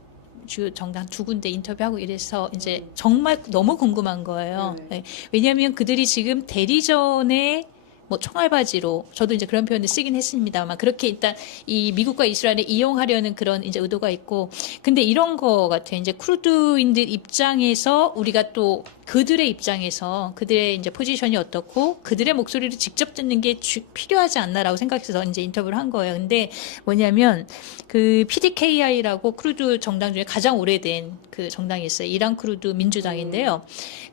주요 정당 2군데 인터뷰하고 이래서 이제 정말 너무 궁금한 거예요. 네. 왜냐하면 그들이 지금 대리전에 뭐 총알바지로 저도 이제 그런 표현을 쓰긴 했습니다만 그렇게 일단 이 미국과 이스라엘을 이용하려는 그런 이제 의도가 있고 근데 이런 거 같아요. 이제 쿠르드인들 입장에서 우리가 또 그들의 입장에서 그들의 이제 포지션이 어떻고 그들의 목소리를 직접 듣는 게 필요하지 않나라고 생각해서 이제 인터뷰를 한 거예요. 근데 뭐냐면 그 PDKI라고 쿠르드 정당 중에 가장 오래된 그 정당이 있어요. 이란 쿠르드 민주당인데요.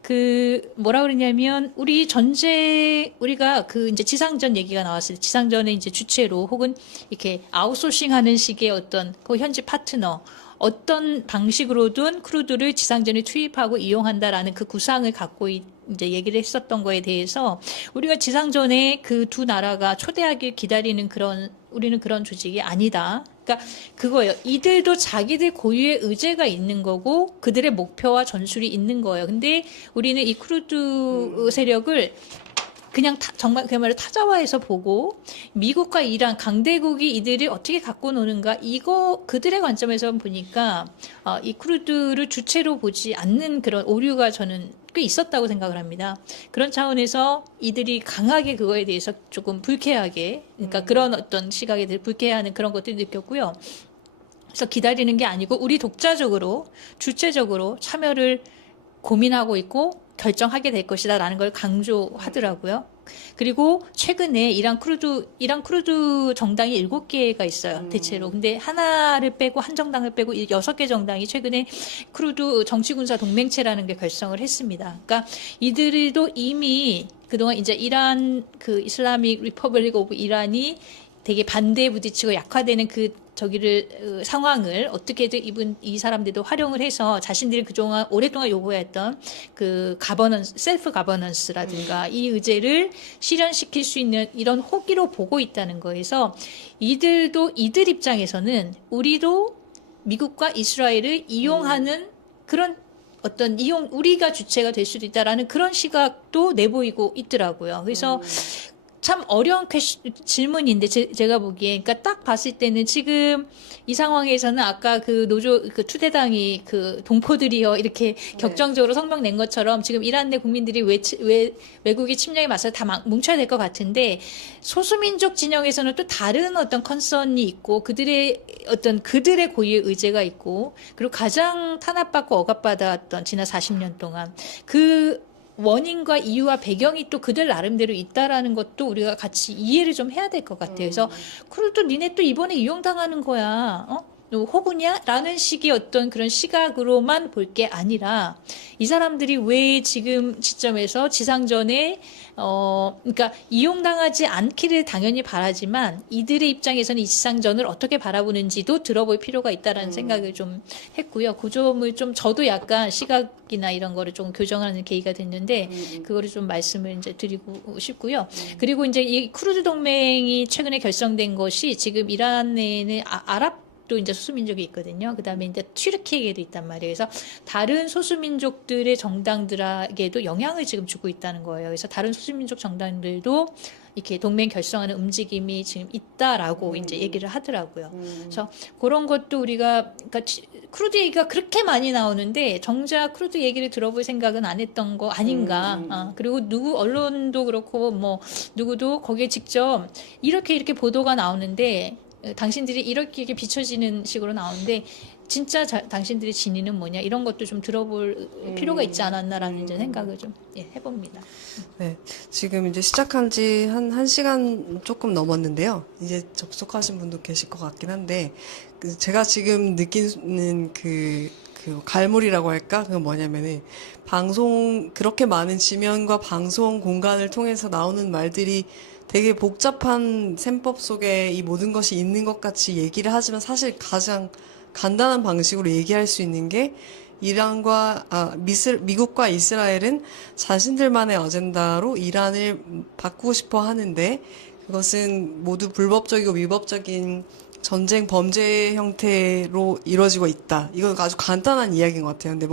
그 뭐라 그러냐면 우리가 그 이제 지상전 얘기가 나왔을 때 지상전의 이제 주체로 혹은 이렇게 아웃소싱하는 식의 어떤 그 현지 파트너 어떤 방식으로든 크루드를 지상전에 투입하고 이용한다라는 그 구상을 갖고 이제 얘기를 했었던 거에 대해서 우리가 지상전에 그 두 나라가 초대하길 기다리는 우리는 그런 조직이 아니다. 그러니까 그거예요. 이들도 자기들 고유의 의제가 있는 거고 그들의 목표와 전술이 있는 거예요. 근데 우리는 이 크루드 세력을 그냥 정말 그야말로 타자화해서 보고 미국과 이란 강대국이 이들을 어떻게 갖고 노는가 이거 그들의 관점에서 보니까 이 쿠르드를 주체로 보지 않는 그런 오류가 저는 꽤 있었다고 생각을 합니다. 그런 차원에서 이들이 강하게 그거에 대해서 조금 불쾌하게 그러니까 그런 어떤 시각에 대해 불쾌해하는 그런 것들을 느꼈고요. 그래서 기다리는 게 아니고 우리 독자적으로 주체적으로 참여를 고민하고 있고 결정하게 될 것이다라는 걸 강조하더라고요. 그리고 최근에 이란 쿠르드 정당이 7개가 있어요. 대체로. 근데 하나를 빼고 한 정당을 빼고 6개 정당이 최근에 쿠르드 정치군사 동맹체라는 게 결성을 했습니다. 그러니까 이들도 이미 그동안 이제 이란 그 이슬라믹 리퍼블릭 오브 이란이 되게 반대에 부딪히고 약화되는 상황을 어떻게든 이 사람들도 활용을 해서 자신들이 그동안 오랫동안 요구했던 그 셀프 가버넌스라든가 이 의제를 실현시킬 수 있는 이런 호기로 보고 있다는 거에서 이들 입장에서는 우리도 미국과 이스라엘을 이용하는 그런 우리가 주체가 될 수도 있다라는 그런 시각도 내보이고 있더라고요. 그래서 참 어려운 질문인데 제가 보기에 그러니까 딱 봤을 때는 지금 이 상황에서는 아까 그 투대당이 그 동포들이요 이렇게 격정적으로 성명 낸 것처럼 지금 이란 내 국민들이 외국의 침략에 맞서 다 뭉쳐야 될 것 같은데 소수민족 진영에서는 또 다른 어떤 컨선이 있고 그들의 고유의 의제가 있고 그리고 가장 탄압받고 억압받았던 지난 40년 동안 그 원인과 이유와 배경이 또 그들 나름대로 있다라는 것도 우리가 같이 이해를 좀 해야 될 것 같아요. 그래서 그래도 니네 또 이번에 이용당하는 거야. 너 호구냐? 라는 식의 어떤 그런 시각으로만 볼 게 아니라 이 사람들이 왜 지금 시점에서 지상전에 그러니까 이용당하지 않기를 당연히 바라지만 이들의 입장에서는 이 지상전을 어떻게 바라보는지도 들어볼 필요가 있다라는 생각을 좀 했고요. 그 점을 좀 저도 약간 시각이나 이런 거를 좀 교정하는 계기가 됐는데 그거를 좀 말씀을 이제 드리고 싶고요. 그리고 이제 이 쿠르드 동맹이 최근에 결성된 것이 지금 이란에는 아랍 이란도 이제 소수민족이 있거든요. 그다음에 이제 튀르키예도 있단 말이에요. 그래서 다른 소수민족들의 정당들에게도 영향을 지금 주고 있다는 거예요. 그래서 다른 소수민족 정당들도 이렇게 동맹 결성하는 움직임이 지금 있다라고 이제 얘기를 하더라고요. 그래서 그런 것도 우리가 그러니까 크루드 얘기가 그렇게 많이 나오는데 정작 크루드 얘기를 들어볼 생각은 안 했던 거 아닌가. 그리고 누구 언론도 그렇고 뭐 누구도 거기에 직접 이렇게 보도가 나오는데 당신들이 이렇게 비춰지는 식으로 나오는데 진짜 당신들의 진위는 뭐냐 이런 것도 좀 들어볼 필요가 있지 않았나라는 이제 생각을 좀 해봅니다. 네, 지금 이제 시작한 지 한 시간 조금 넘었는데요. 이제 접속하신 분도 계실 것 같긴 한데, 제가 지금 느끼는 그 갈무리라고 할까? 그건 뭐냐면은, 그렇게 많은 지면과 방송 공간을 통해서 나오는 말들이 되게 복잡한 셈법 속에 이 모든 것이 있는 것 같이 얘기를 하지만 사실 가장 간단한 방식으로 얘기할 수 있는 게 미국과 이스라엘은 자신들만의 어젠다로 이란을 바꾸고 싶어 하는데 그것은 모두 불법적이고 위법적인 전쟁 범죄 형태로 이루어지고 있다. 이건 아주 간단한 이야기인 것 같아요. 근데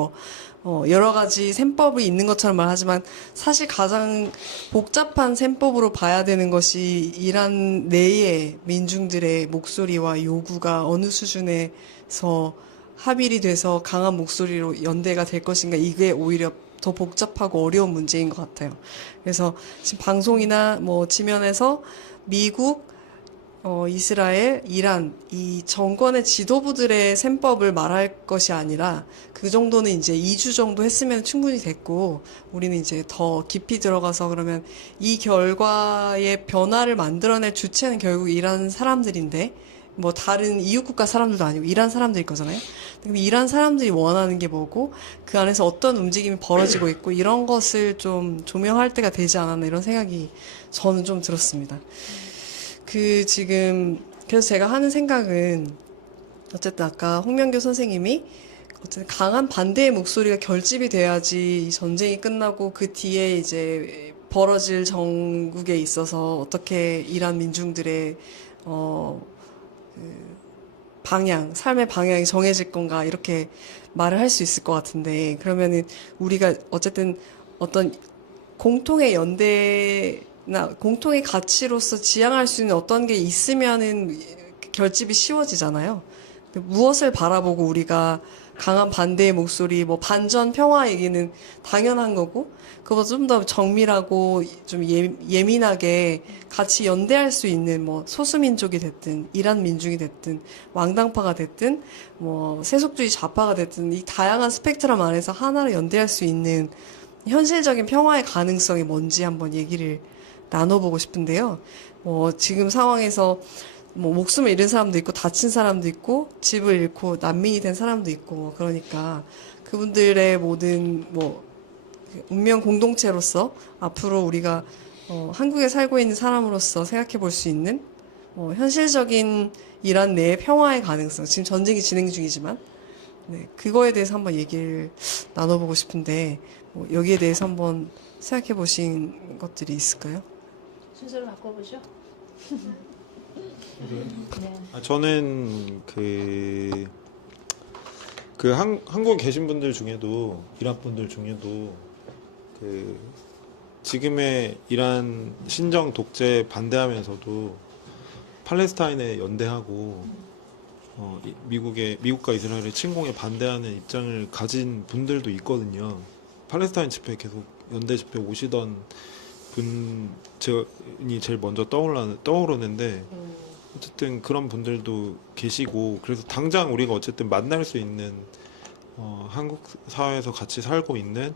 여러 가지 셈법이 있는 것처럼 말하지만 사실 가장 복잡한 셈법으로 봐야 되는 것이 이란 내의 민중들의 목소리와 요구가 어느 수준에서 합일이 돼서 강한 목소리로 연대가 될 것인가 이게 오히려 더 복잡하고 어려운 문제인 것 같아요. 그래서 지금 방송이나 지면에서 미국, 이스라엘, 이란, 이 정권의 지도부들의 셈법을 말할 것이 아니라 그 정도는 이제 2주 정도 했으면 충분히 됐고 우리는 이제 더 깊이 들어가서 그러면 이 결과의 변화를 만들어낼 주체는 결국 이란 사람들인데 다른 이웃국가 사람들도 아니고 이란 사람들일 거잖아요. 그럼 이란 사람들이 원하는 게 뭐고 그 안에서 어떤 움직임이 벌어지고 있고 이런 것을 좀 조명할 때가 되지 않았나 이런 생각이 저는 좀 들었습니다. 그래서 제가 하는 생각은 어쨌든 아까 홍명교 선생님이 어쨌든 강한 반대의 목소리가 결집이 돼야지 이 전쟁이 끝나고 그 뒤에 이제 벌어질 정국에 있어서 어떻게 이란 민중들의 삶의 방향이 정해질 건가, 이렇게 말을 할 수 있을 것 같은데, 그러면은 우리가 어쨌든 어떤 공통의 연대나 공통의 가치로서 지향할 수 있는 어떤 게 있으면은 결집이 쉬워지잖아요. 무엇을 바라보고 우리가 강한 반대의 목소리, 반전 평화 얘기는 당연한 거고, 그거보다 좀 더 정밀하고 좀 예민하게 같이 연대할 수 있는 소수민족이 됐든, 이란 민중이 됐든, 왕당파가 됐든, 세속주의 좌파가 됐든, 이 다양한 스펙트럼 안에서 하나로 연대할 수 있는 현실적인 평화의 가능성이 뭔지 한번 얘기를 나눠보고 싶은데요. 지금 상황에서 목숨을 잃은 사람도 있고 다친 사람도 있고 집을 잃고 난민이 된 사람도 있고 그러니까 그분들의 모든 운명 공동체로서 앞으로 우리가 한국에 살고 있는 사람으로서 생각해 볼 수 있는 현실적인 이란 내의 평화의 가능성, 지금 전쟁이 진행 중이지만 네, 그거에 대해서 한번 얘기를 나눠보고 싶은데 여기에 대해서 한번 생각해 보신 것들이 있을까요? 순서를 바꿔보죠. 네. 저는 한국에 계신 분들 중에도 이란 분들 중에도 지금의 이란 신정 독재 반대하면서도 팔레스타인에 연대하고 미국과 이스라엘의 침공에 반대하는 입장을 가진 분들도 있거든요. 팔레스타인 집회 계속 연대 집회 오시던 분이 제일 먼저 떠오르는데 어쨌든 그런 분들도 계시고 그래서 당장 우리가 어쨌든 만날 수 있는 한국 사회에서 같이 살고 있는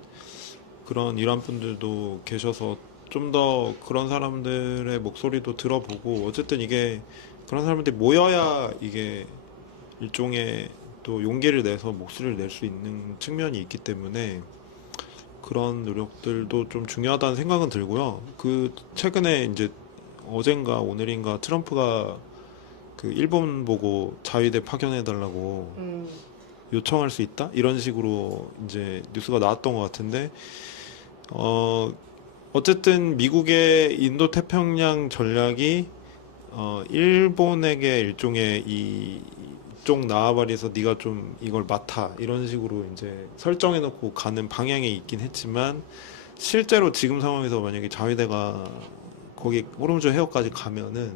그런 이란 분들도 계셔서 좀 더 그런 사람들의 목소리도 들어보고 어쨌든 이게 그런 사람들이 모여야 이게 일종의 또 용기를 내서 목소리를 낼 수 있는 측면이 있기 때문에 그런 노력들도 좀 중요하다는 생각은 들고요. 최근에 이제 어젠가 오늘인가 트럼프가 일본 보고 자위대 파견해달라고 요청할 수 있다? 이런 식으로 이제 뉴스가 나왔던 것 같은데, 어쨌든 미국의 인도 태평양 전략이 일본에게 일종의 이 이쪽 나아바리에서 네가 좀 이걸 맡아 이런 식으로 이제 설정해놓고 가는 방향에 있긴 했지만 실제로 지금 상황에서 만약에 자위대가 거기 호르무즈 해협까지 가면은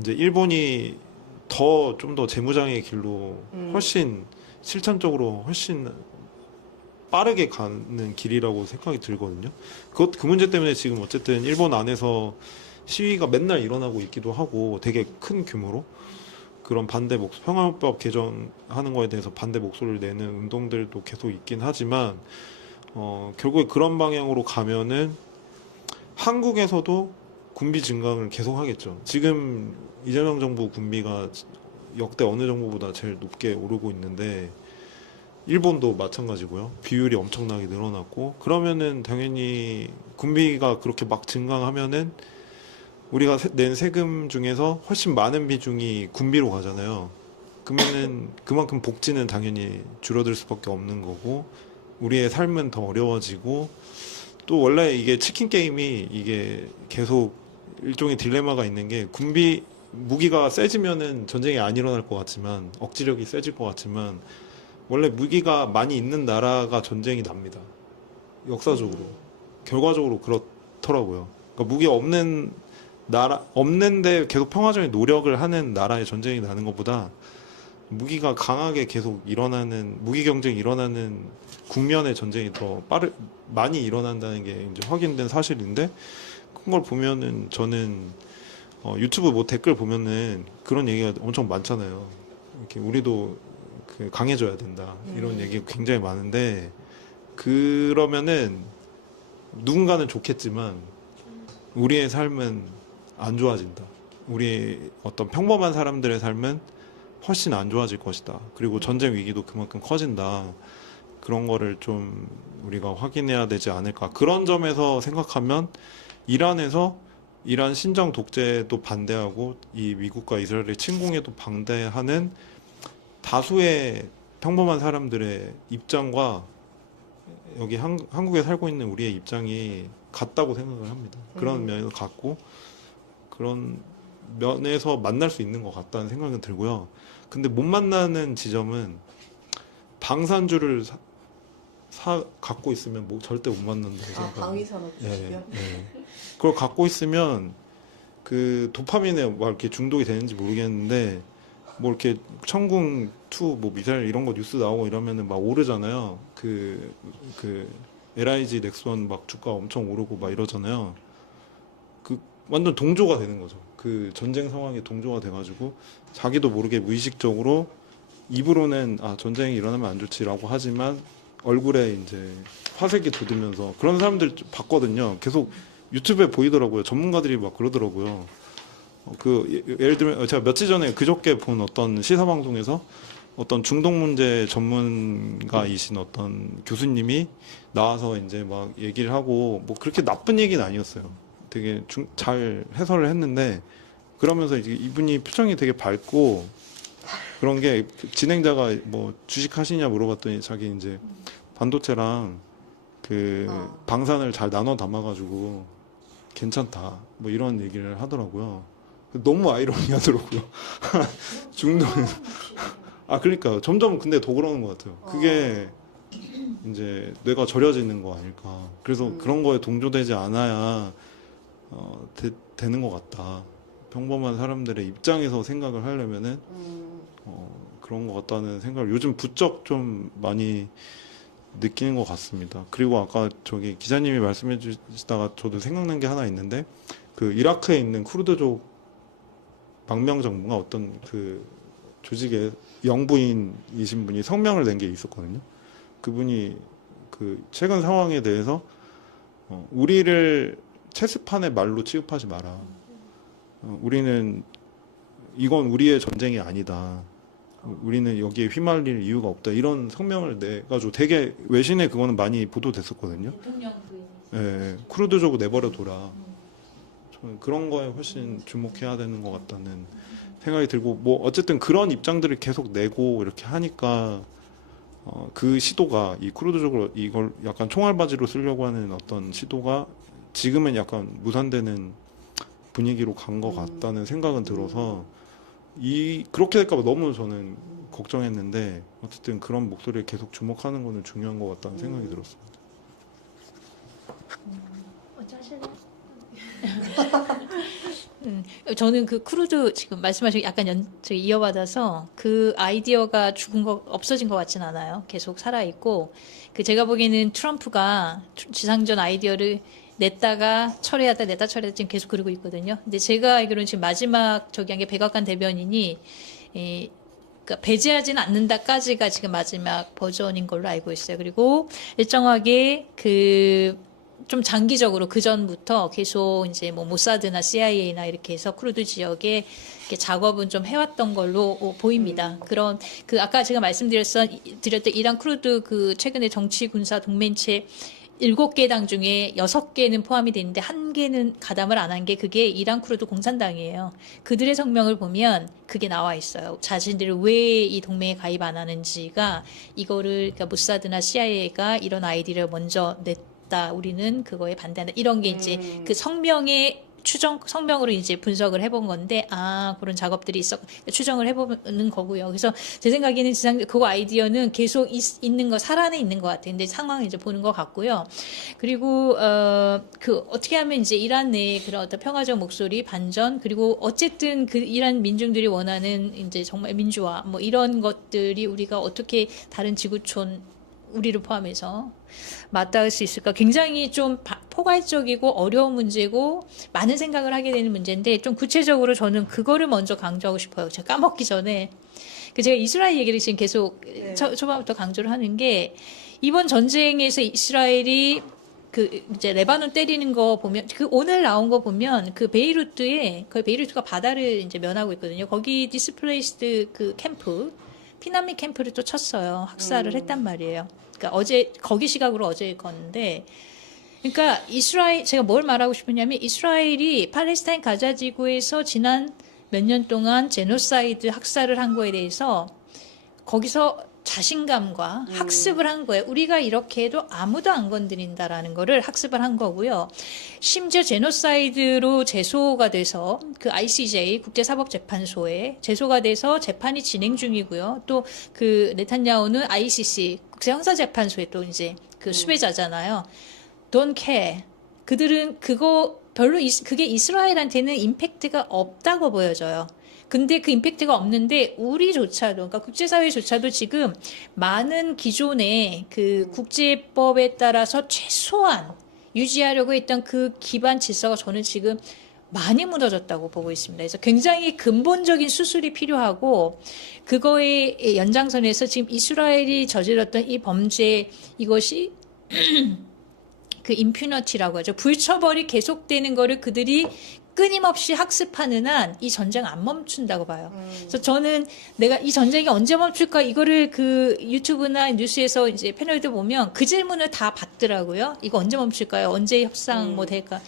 이제 일본이 좀 더 재무장의 길로 훨씬 실천적으로 훨씬 빠르게 가는 길이라고 생각이 들거든요. 그 문제 때문에 지금 어쨌든 일본 안에서 시위가 맨날 일어나고 있기도 하고 되게 큰 규모로 그런 평화헌법 개정하는 거에 대해서 반대 목소리를 내는 운동들도 계속 있긴 하지만 결국에 그런 방향으로 가면은 한국에서도 군비 증강을 계속 하겠죠. 지금 이재명 정부 군비가 역대 어느 정부보다 제일 높게 오르고 있는데 일본도 마찬가지고요. 비율이 엄청나게 늘어났고 그러면은 당연히 군비가 그렇게 막 증강하면은 우리가 낸 세금 중에서 훨씬 많은 비중이 군비로 가잖아요. 그러면은 그만큼 복지는 당연히 줄어들 수밖에 없는 거고 우리의 삶은 더 어려워지고 또 원래 이게 치킨 게임이 이게 계속 일종의 딜레마가 있는 게 무기가 세지면은 전쟁이 안 일어날 것 같지만 억지력이 세질 것 같지만 원래 무기가 많이 있는 나라가 전쟁이 납니다. 역사적으로 결과적으로 그렇더라고요. 그러니까 무기 없는데 계속 평화적인 노력을 하는 나라의 전쟁이 나는 것보다 무기가 강하게 계속 무기 경쟁이 일어나는 국면의 전쟁이 더 많이 일어난다는 게 이제 확인된 사실인데 그걸 보면은 저는 유튜브 뭐 댓글 보면은 그런 얘기가 엄청 많잖아요. 이렇게 우리도 강해져야 된다 이런 얘기가 굉장히 많은데 그러면은 누군가는 좋겠지만 우리의 삶은 안 좋아진다. 우리의 어떤 평범한 사람들의 삶은 훨씬 안 좋아질 것이다. 그리고 전쟁 위기도 그만큼 커진다. 그런 거를 좀 우리가 확인해야 되지 않을까. 그런 점에서 생각하면 이란 신정 독재도 반대하고 이 미국과 이스라엘의 침공에도 반대하는 다수의 평범한 사람들의 입장과 여기 한국에 살고 있는 우리의 입장이 같다고 생각을 합니다. 그런 면에서 같고 그런 면에서 만날 수 있는 것 같다는 생각은 들고요. 근데 못 만나는 지점은 방산주를 갖고 있으면 절대 못 만난다고 생각합니다. 방위산업 주식이요? 그걸 갖고 있으면 그 도파민에 뭐 이렇게 중독이 되는지 모르겠는데 뭐 이렇게 천궁 2 뭐 미사일 이런 거 뉴스 나오고 이러면은 막 오르잖아요. 그 LIG 넥슨 막 주가 엄청 오르고 막 이러잖아요. 그 완전 동조가 되는 거죠. 그 전쟁 상황에 동조가 돼가지고 자기도 모르게 무의식적으로 입으로는 전쟁이 일어나면 안 좋지라고 하지만 얼굴에 이제 화색이 돋으면서 그런 사람들 봤거든요. 계속 유튜브에 보이더라고요. 전문가들이 막 그러더라고요. 예를 들면 제가 며칠 전에 그저께 본 어떤 시사 방송에서 어떤 중동 문제 전문가이신 어떤 교수님이 나와서 이제 막 얘기를 하고 뭐 그렇게 나쁜 얘기는 아니었어요. 되게 잘 해설을 했는데 그러면서 이제 이분이 표정이 되게 밝고 그런 게 진행자가 뭐 주식 하시냐 물어봤더니 자기 이제 반도체랑 방산을 잘 나눠 담아가지고 괜찮다 뭐 이런 얘기를 하더라고요. 너무 아이러니하더라고요. 중동에서 그러니까 점점 근데 더 그러는 것 같아요. 그게 이제 뇌가 절여지는 거 아닐까. 그래서 그런 거에 동조되지 않아야 되는 것 같다. 평범한 사람들의 입장에서 생각을 하려면은 그런 것 같다는 생각을 요즘 부쩍 좀 많이 느끼는 것 같습니다. 그리고 아까 저기 기자님이 말씀해 주시다가 저도 생각난 게 하나 있는데 그 이라크에 있는 쿠르드족 망명정부가 어떤 그 조직의 영부인이신 분이 성명을 낸 게 있었거든요. 그분이 그 최근 상황에 대해서 우리를 체스판의 말로 취급하지 마라. 이건 우리의 전쟁이 아니다. 우리는 여기에 휘말릴 이유가 없다. 이런 성명을 내가지고 되게 외신에 그거는 많이 보도됐었거든요. 대통령 부인이 예, 쿠르드족을 내버려둬라. 저는 그런 거에 훨씬 주목해야 되는 것 같다는 생각이 들고 뭐 어쨌든 그런 입장들을 계속 내고 이렇게 하니까 그 시도가 이 쿠르드족으로 이걸 약간 총알바지로 쓰려고 하는 어떤 시도가 지금은 약간 무산되는 분위기로 간 것 같다는 생각은 들어서 그렇게 될까봐 너무 저는 걱정했는데 어쨌든 그런 목소리에 계속 주목하는 거는 중요한 것 같다는 생각이 들었습니다. 먼저 하실래요? 저는 그 크루드 지금 말씀하신 약간 저기 이어받아서 그 아이디어가 없어진 것 같진 않아요. 계속 살아있고, 제가 보기에는 트럼프가 지상전 아이디어를 냈다 철회하다 지금 계속 그러고 있거든요. 근데 제가 알기로는 지금 마지막 저기 한 게 백악관 대변인이, 그러니까 배제하지는 않는다까지가 지금 마지막 버전인 걸로 알고 있어요. 그리고 일정하게 좀 장기적으로 그 전부터 계속 이제 뭐 모사드나 CIA나 이렇게 해서 쿠르드 지역에 이렇게 작업은 좀 해왔던 걸로 보입니다. 그런 아까 제가 말씀드렸던 이란 쿠르드 최근에 정치 군사 동맹체 7개 당 중에 6개는 포함이 되는데 1개는 가담을 안 한 게 그게 이란 쿠르드 공산당이에요. 그들의 성명을 보면 그게 나와 있어요. 자신들이 왜 이 동맹에 가입 안 하는지가 그러니까 모사드나 CIA가 이런 아이디를 먼저 냈다. 우리는 그거에 반대한다. 이런 게 이제 그 성명으로 이제 분석을 해본 건데, 그런 작업들이 추정을 해보는 거고요. 그래서 제 생각에는 그거 아이디어는 계속 있는 살아내 있는 것 같아요. 근데 상황을 이제 보는 것 같고요. 그리고, 어떻게 하면 이제 이란 내에 그런 어떤 평화적 목소리, 반전, 그리고 어쨌든 이란 민중들이 원하는 이제 정말 민주화, 뭐 이런 것들이 우리가 어떻게 다른 지구촌, 우리를 포함해서 맞닿을 수 있을까? 굉장히 좀 포괄적이고 어려운 문제고 많은 생각을 하게 되는 문제인데 좀 구체적으로 저는 그거를 먼저 강조하고 싶어요. 제가 까먹기 전에. 제가 이스라엘 얘기를 지금 계속 초반부터 강조를 하는 게 이번 전쟁에서 이스라엘이 이제 레바논 때리는 거 보면 오늘 나온 거 보면 거의 베이루트가 바다를 이제 면하고 있거든요. 거기 디스플레이스드 피난민 캠프를 또 쳤어요. 학살을 했단 말이에요. 그러니까 거기 시각으로 어제 건데, 그러니까 제가 뭘 말하고 싶으냐면 이스라엘이 팔레스타인 가자 지구에서 지난 몇 년 동안 제노사이드 학살을 한 거에 대해서 거기서 자신감과 학습을 한 거예요. 우리가 이렇게 해도 아무도 안 건드린다라는 거를 학습을 한 거고요. 심지어 제노사이드로 제소가 돼서 ICJ 국제사법재판소에 제소가 돼서 재판이 진행 중이고요. 또 네탄야후는 ICC 국제형사재판소에 또 이제 수배자잖아요. Don't care. 그들은 그게 이스라엘한테는 임팩트가 없다고 보여져요. 근데 그 임팩트가 없는데 우리조차도, 그러니까 국제사회조차도 지금 많은 기존의 국제법에 따라서 최소한 유지하려고 했던 그 기반 질서가 저는 지금 많이 무너졌다고 보고 있습니다. 그래서 굉장히 근본적인 수술이 필요하고 그거의 연장선에서 지금 이스라엘이 저질렀던 이 범죄, 이것이 임퓨니티라고 하죠. 불처벌이 계속되는 거를 그들이 끊임없이 학습하는 한 이 전쟁 안 멈춘다고 봐요. 그래서 저는 내가 이 전쟁이 언제 멈출까 이거를 유튜브나 뉴스에서 이제 패널들 보면 그 질문을 다 받더라고요. 이거 언제 멈출까요? 언제 협상 될까?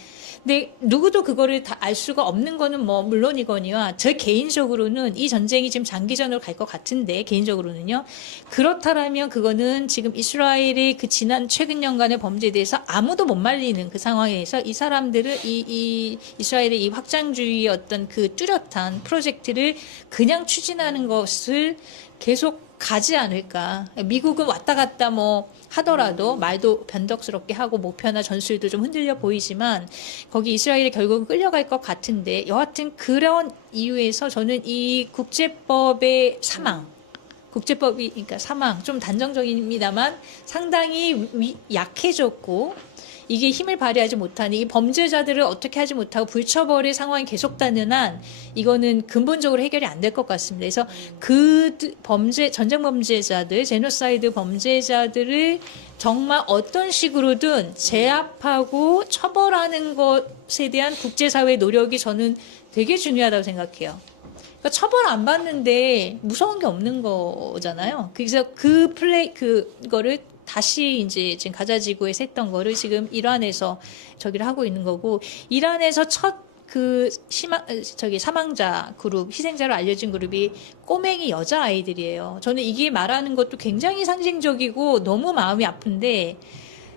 근데 누구도 그거를 다 알 수가 없는 거는 뭐 물론이거니와 저 개인적으로는 이 전쟁이 지금 장기전으로 갈 것 같은데 개인적으로는요. 그렇다라면 그거는 지금 이스라엘의 지난 최근 년간의 범죄에 대해서 아무도 못 말리는 그 상황에서 이 사람들을 이스라엘의 이 확장주의의 어떤 뚜렷한 프로젝트를 그냥 추진하는 것을 계속 가지 않을까. 미국은 왔다 갔다 하더라도 말도 변덕스럽게 하고 목표나 전술도 좀 흔들려 보이지만 거기 이스라엘이 결국은 끌려갈 것 같은데 여하튼 그런 이유에서 저는 이 국제법의 그러니까 사망 좀 단정적입니다만 상당히 약해졌고 이게 힘을 발휘하지 못하는 이 범죄자들을 어떻게 하지 못하고 불처벌의 상황이 계속되는 한 이거는 근본적으로 해결이 안 될 것 같습니다. 그래서 전쟁 범죄자들, 제노사이드 범죄자들을 정말 어떤 식으로든 제압하고 처벌하는 것에 대한 국제사회의 노력이 저는 되게 중요하다고 생각해요. 그러니까 처벌 안 받는데 무서운 게 없는 거잖아요. 그래서 그거를 다시 이제 지금 가자 지구에서 했던 거를 지금 이란에서 저기를 하고 있는 거고, 이란에서 첫 사망자 그룹, 희생자로 알려진 그룹이 꼬맹이 여자아이들이에요. 저는 이게 말하는 것도 굉장히 상징적이고 너무 마음이 아픈데,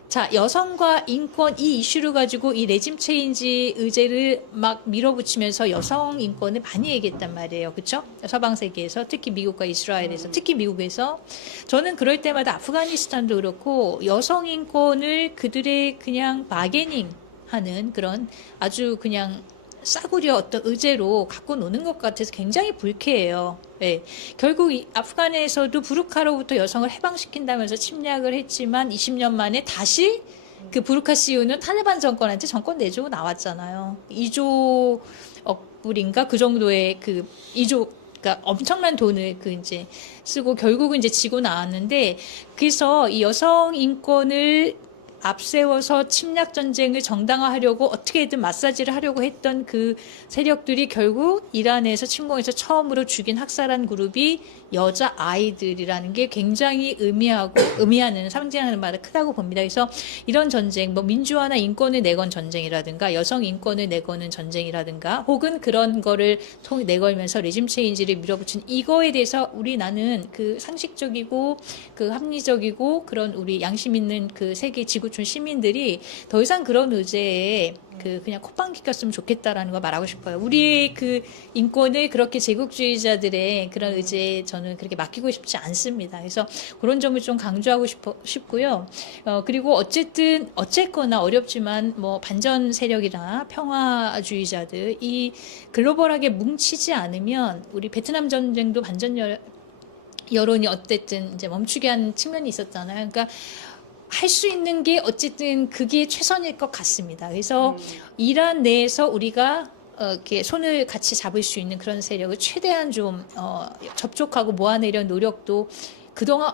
자, 여성과 인권 이 이슈를 가지고 이 레짐 체인지 의제를 막 밀어붙이면서 여성 인권을 많이 얘기했단 말이에요. 그렇죠? 서방 세계에서 특히 미국과 이스라엘에서 특히 미국에서 저는 그럴 때마다 아프가니스탄도 그렇고 여성 인권을 그들의 그냥 바게닝 하는 그런 아주 그냥 싸구려 어떤 의제로 갖고 노는 것 같아서 굉장히 불쾌해요. 예. 결국 이 아프간에서도 부르카로부터 여성을 해방시킨다면서 침략을 했지만 20년 만에 다시 그 부르카 CU는 탈레반 정권한테 정권 내주고 나왔잖아요. 2조 불인가 그 정도의 그 2조 그러니까 엄청난 돈을 그 이제 쓰고 결국은 이제 지고 나왔는데 그래서 이 여성 인권을 앞세워서 침략 전쟁을 정당화하려고 어떻게든 마사지를 하려고 했던 그 세력들이 결국 이란에서 침공해서 처음으로 죽인 학살한 그룹이 여자 아이들이라는 게 굉장히 의미하는 상징하는 바가 크다고 봅니다. 그래서 이런 전쟁, 뭐 민주화나 인권을 내건 전쟁이라든가 여성 인권을 내거는 전쟁이라든가 혹은 그런 거를 내걸면서 레짐 체인지를 밀어붙인 이거에 대해서 나는 그 상식적이고 그 합리적이고 그런 우리 양심 있는 그 세계 지구촌 시민들이 더 이상 그런 의제에 그냥 콧방귀 꼈으면 좋겠다라는 걸 말하고 싶어요. 우리의 그 인권을 그렇게 제국주의자들의 그런 의제에 저는 그렇게 맡기고 싶지 않습니다. 그래서 그런 점을 좀 강조하고 싶고요. 그리고 어쨌거나 어렵지만 뭐 반전 세력이나 평화주의자들 이 글로벌하게 뭉치지 않으면 우리 베트남 전쟁도 반전 여론이 어쨌든 이제 멈추게 한 측면이 있었잖아요. 그러니까 할 수 있는 게 어쨌든 그게 최선일 것 같습니다. 그래서 이란 내에서 우리가 이렇게 손을 같이 잡을 수 있는 그런 세력을 최대한 좀 접촉하고 모아내려는 노력도 그동안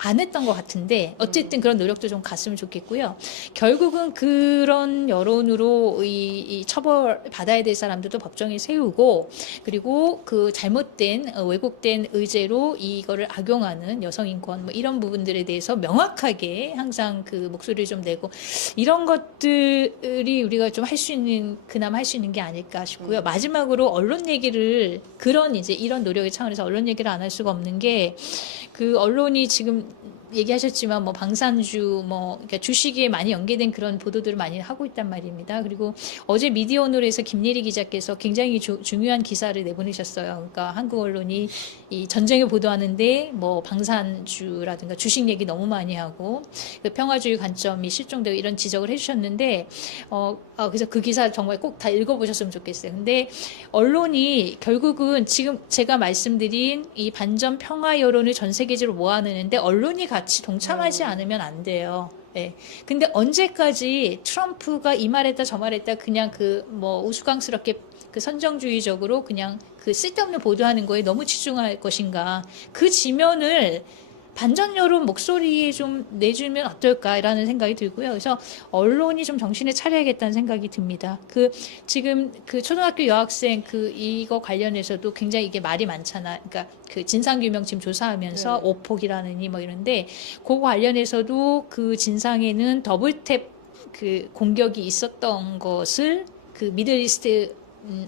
안 했던 것 같은데 어쨌든 그런 노력도 좀 갔으면 좋겠고요. 결국은 그런 여론으로 이 처벌 받아야 될 사람들도 법정에 세우고 그리고 그 잘못된 왜곡된 의제로 이거를 악용하는 여성 인권 뭐 이런 부분들에 대해서 명확하게 항상 그 목소리를 좀 내고 이런 것들이 우리가 좀 할 수 있는 그나마 할 수 있는 게 아닐까 싶고요. 마지막으로 언론 얘기를 이런 노력의 차원에서 언론 얘기를 안 할 수가 없는 게 그 언론이 지금 얘기하셨지만 뭐 방산주 그러니까 주식에 많이 연계된 그런 보도들을 많이 하고 있단 말입니다. 그리고 어제 미디어오늘에서 김예리 기자께서 굉장히 중요한 기사를 내보내셨어요. 그러니까 한국 언론이 이 전쟁을 보도하는데 뭐 방산주라든가 주식 얘기 너무 많이 하고 그 평화주의 관점이 실종되고 이런 지적을 해주셨는데 그래서 그 기사 정말 꼭 다 읽어보셨으면 좋겠어요. 근데 언론이 결국은 지금 제가 말씀드린 이 반전 평화 여론을 전 세계적으로 모아내는데 언론이 같이 동참하지 않으면 안 돼요. 예. 근데 언제까지 트럼프가 이 말했다 저 말했다 그냥 우스꽝스럽게 그 선정주의적으로 그냥 그 쓸데없는 보도하는 거에 너무 치중할 것인가. 그 지면을 반전 여론 목소리에 좀 내주면 어떨까라는 생각이 들고요. 그래서 언론이 좀 정신을 차려야겠다는 생각이 듭니다. 지금 그 초등학교 여학생 이거 관련해서도 굉장히 이게 말이 많잖아. 그러니까 그 진상규명 지금 조사하면서 오폭이라느니 뭐 이런데 그거 관련해서도 그 진상에는 더블탭 그 공격이 있었던 것을 그 미들이스트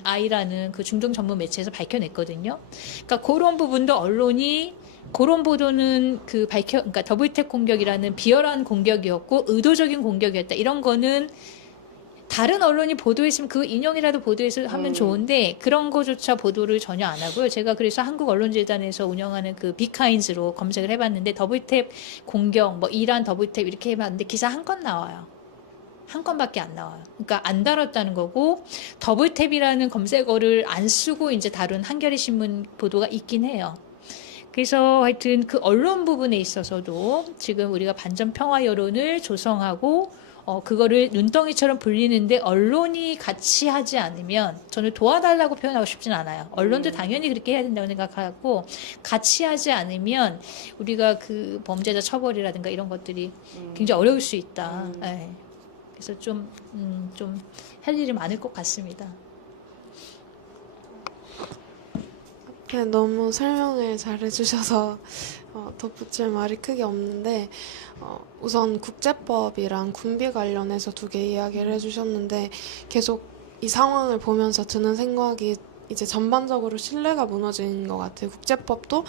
아이라는 그 중동 전문 매체에서 밝혀냈거든요. 그러니까 그런 부분도 언론이 그런 보도는 그러니까 더블탭 공격이라는 비열한 공격이었고 의도적인 공격이었다. 이런 거는 다른 언론이 보도했으면 그 인용이라도 보도해서 하면 좋은데 그런 거조차 보도를 전혀 안 하고요. 제가 그래서 한국언론재단에서 운영하는 그 비카인즈로 검색을 해봤는데 더블탭 공격, 뭐 이란 더블탭 이렇게 해봤는데 기사 한 건 나와요. 한 건밖에 안 나와요. 그러니까 안 다뤘다는 거고 더블탭이라는 검색어를 안 쓰고 이제 다룬 한겨레 신문 보도가 있긴 해요. 그래서 하여튼 그 언론 부분에 있어서도 지금 우리가 반전 평화 여론을 조성하고 그거를 눈덩이처럼 불리는데 언론이 같이 하지 않으면 저는 도와달라고 표현하고 싶진 않아요. 언론도 당연히 그렇게 해야 된다고 생각하고 같이 하지 않으면 우리가 그 범죄자 처벌이라든가 이런 것들이 굉장히 어려울 수 있다. 네. 그래서 좀 할 일이 많을 것 같습니다. 너무 설명을 잘 해주셔서 덧붙일 말이 크게 없는데 우선 국제법이랑 군비 관련해서 두 개 이야기를 해주셨는데 계속 이 상황을 보면서 드는 생각이 이제 전반적으로 신뢰가 무너진 것 같아요. 국제법도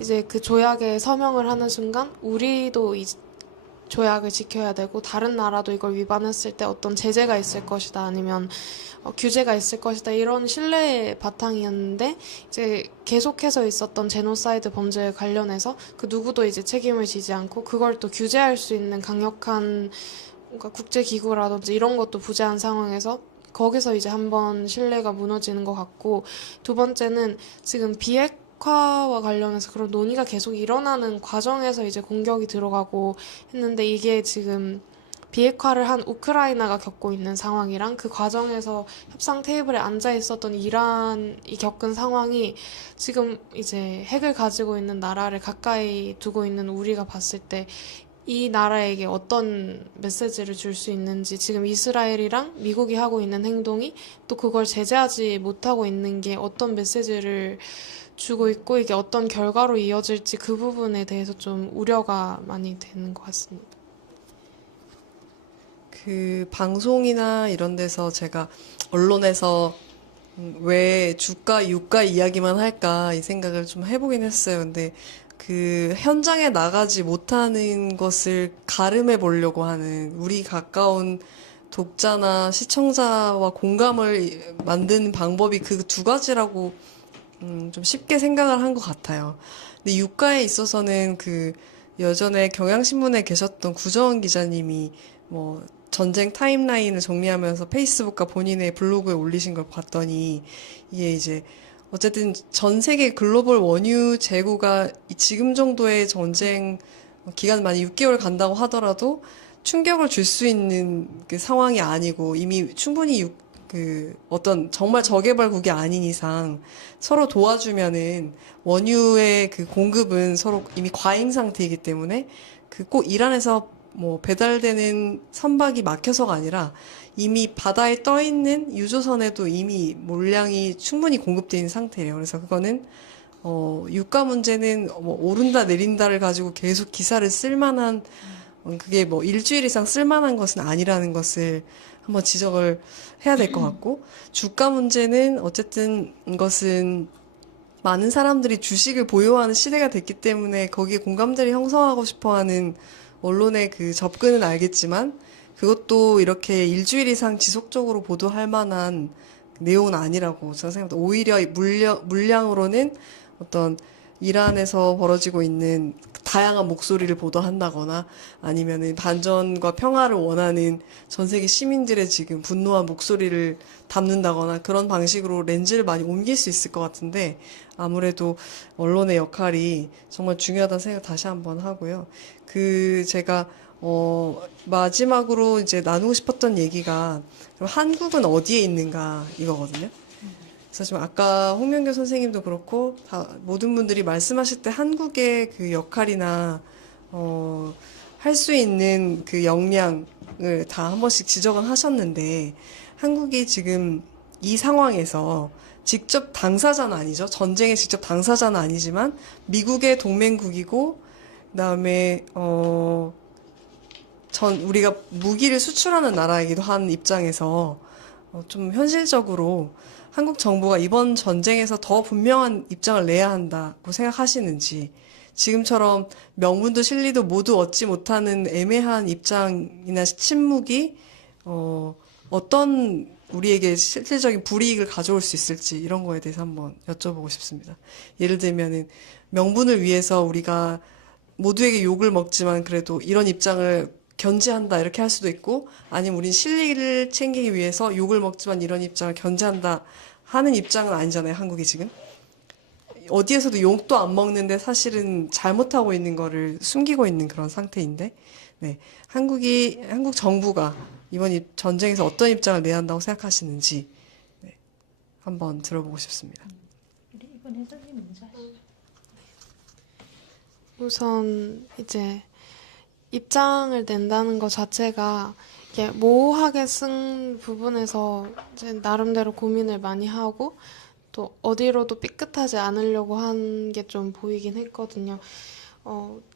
이제 그 조약에 서명을 하는 순간 우리도 조약을 지켜야 되고 다른 나라도 이걸 위반했을 때 어떤 제재가 있을 것이다 아니면 규제가 있을 것이다 이런 신뢰의 바탕이었는데 이제 계속해서 있었던 제노사이드 범죄에 관련해서 그 누구도 이제 책임을 지지 않고 그걸 또 규제할 수 있는 강력한 뭔가 국제기구라든지 이런 것도 부재한 상황에서 거기서 이제 한번 신뢰가 무너지는 것 같고 두 번째는 지금 비핵화와 관련해서 그런 논의가 계속 일어나는 과정에서 이제 공격이 들어가고 했는데 이게 지금 비핵화를 한 우크라이나가 겪고 있는 상황이랑 그 과정에서 협상 테이블에 앉아 있었던 이란이 겪은 상황이 지금 이제 핵을 가지고 있는 나라를 가까이 두고 있는 우리가 봤을 때 이 나라에게 어떤 메시지를 줄 수 있는지 지금 이스라엘이랑 미국이 하고 있는 행동이 또 그걸 제재하지 못하고 있는 게 어떤 메시지를 주고 있고 이게 어떤 결과로 이어질지 그 부분에 대해서 좀 우려가 많이 되는 것 같습니다. 그 방송이나 이런 데서 제가 언론에서 왜 주가, 유가 이야기만 할까 이 생각을 좀 해보긴 했어요. 근데 그 현장에 나가지 못하는 것을 가름해 보려고 하는 우리 가까운 독자나 시청자와 공감을 만드는 방법이 그 두 가지라고 좀 쉽게 생각을 한 것 같아요. 근데 유가에 있어서는 그 예전에 경향신문에 계셨던 구정원 기자님이 뭐 전쟁 타임라인을 정리하면서 페이스북과 본인의 블로그에 올리신 걸 봤더니 이게 이제 어쨌든 전 세계 글로벌 원유 재고가 지금 정도의 전쟁 기간 만약 6개월 간다고 하더라도 충격을 줄 수 있는 그 상황이 아니고 이미 충분히 어떤 정말 저개발국이 아닌 이상 서로 도와주면은 원유의 그 공급은 서로 이미 과잉 상태이기 때문에 그 꼭 이란에서 뭐 배달되는 선박이 막혀서가 아니라 이미 바다에 떠 있는 유조선에도 이미 물량이 충분히 공급되어 있는 상태예요. 그래서 그거는 유가 문제는 뭐 오른다 내린다를 가지고 계속 기사를 쓸 만한 그게 뭐 일주일 이상 쓸 만한 것은 아니라는 것을 한번 지적을 해야 될 것 같고 주가 문제는 어쨌든 이것은 많은 사람들이 주식을 보유하는 시대가 됐기 때문에 거기에 공감대를 형성하고 싶어하는 언론의 그 접근은 알겠지만 그것도 이렇게 일주일 이상 지속적으로 보도할 만한 내용은 아니라고 저는 생각합니다. 오히려 물량으로는 어떤 이란에서 벌어지고 있는 다양한 목소리를 보도한다거나 아니면은 반전과 평화를 원하는 전 세계 시민들의 지금 분노한 목소리를 담는다거나 그런 방식으로 렌즈를 많이 옮길 수 있을 것 같은데 아무래도 언론의 역할이 정말 중요하다는 생각 다시 한번 하고요. 제가 마지막으로 이제 나누고 싶었던 얘기가 그럼 한국은 어디에 있는가 이거거든요. 그래서 지금 아까 홍명교 선생님도 그렇고 다 모든 분들이 말씀하실 때 한국의 그 역할이나 할 수 있는 그 역량을 다 한 번씩 지적은 하셨는데 한국이 지금 이 상황에서 직접 당사자는 아니죠. 전쟁의 직접 당사자는 아니지만 미국의 동맹국이고 그다음에 우리가 무기를 수출하는 나라이기도 한 입장에서 좀 현실적으로 한국 정부가 이번 전쟁에서 더 분명한 입장을 내야 한다고 생각하시는지 지금처럼 명분도 실리도 모두 얻지 못하는 애매한 입장이나 침묵이 어떤 우리에게 실질적인 불이익을 가져올 수 있을지 이런 거에 대해서 한번 여쭤보고 싶습니다. 예를 들면은 명분을 위해서 우리가 모두에게 욕을 먹지만 그래도 이런 입장을 견제한다 이렇게 할 수도 있고 아니면 우린 실리를 챙기기 위해서 욕을 먹지만 이런 입장을 견제한다 하는 입장은 아니잖아요. 한국이 지금 어디에서도 욕도 안 먹는데 사실은 잘못하고 있는 거를 숨기고 있는 그런 상태인데 네, 한국 정부가 이번 전쟁에서 어떤 입장을 내야 한다고 생각하시는지 네, 한번 들어보고 싶습니다. 이번 회장님 먼저 하시죠. 우선 이제 입장을 낸다는 것 자체가 이게 모호하게 쓴 부분에서 이제 나름대로 고민을 많이 하고 또 어디로도 삐끗하지 않으려고 한 게 좀 보이긴 했거든요.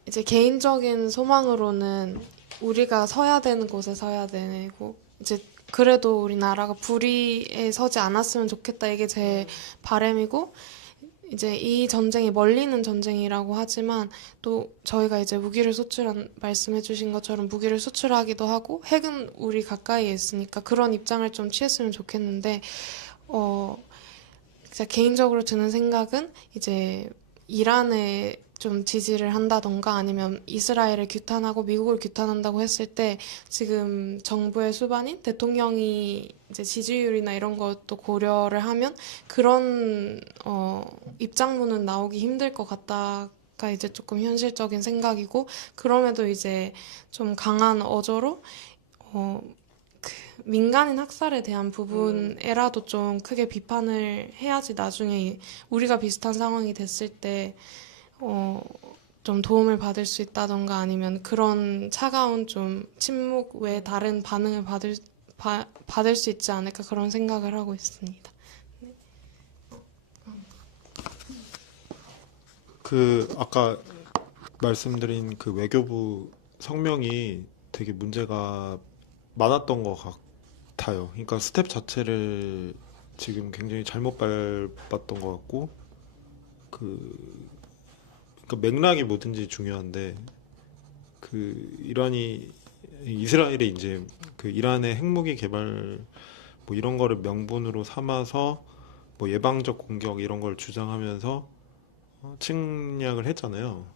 이제 개인적인 소망으로는 우리가 서야 되는 곳에 서야 되고 이제 그래도 우리나라가 불의에 서지 않았으면 좋겠다 이게 제 바람이고 이제 이 전쟁이 멀리는 전쟁이라고 하지만 또 저희가 이제 무기를 말씀해 주신 것처럼 무기를 수출하기도 하고 핵은 우리 가까이에 있으니까 그런 입장을 좀 취했으면 좋겠는데 제가 개인적으로 드는 생각은 이제 이란에 좀 지지를 한다던가 아니면 이스라엘을 규탄하고 미국을 규탄한다고 했을 때 지금 정부의 수반인 대통령이 이제 지지율이나 이런 것도 고려를 하면 그런 입장문은 나오기 힘들 것 같다가 이제 조금 현실적인 생각이고 그럼에도 이제 좀 강한 어조로 그 민간인 학살에 대한 부분에라도 좀 크게 비판을 해야지 나중에 우리가 비슷한 상황이 됐을 때 좀 도움을 받을 수 있다던가 아니면 그런 차가운 좀 침묵 외에 다른 반응을 받을 수 있지 않을까 그런 생각을 하고 있습니다. 그 아까 말씀드린 그 외교부 성명이 되게 문제가 많았던 것 같아요. 그러니까 스텝 자체를 지금 굉장히 잘못 밟았던 것 같고 그러니까 맥락이 뭐든지 중요한데 그 이스라엘이 이제 그 이란의 핵무기 개발 뭐 이런 거를 명분으로 삼아서 뭐 예방적 공격 이런 걸 주장하면서 침략을 했잖아요.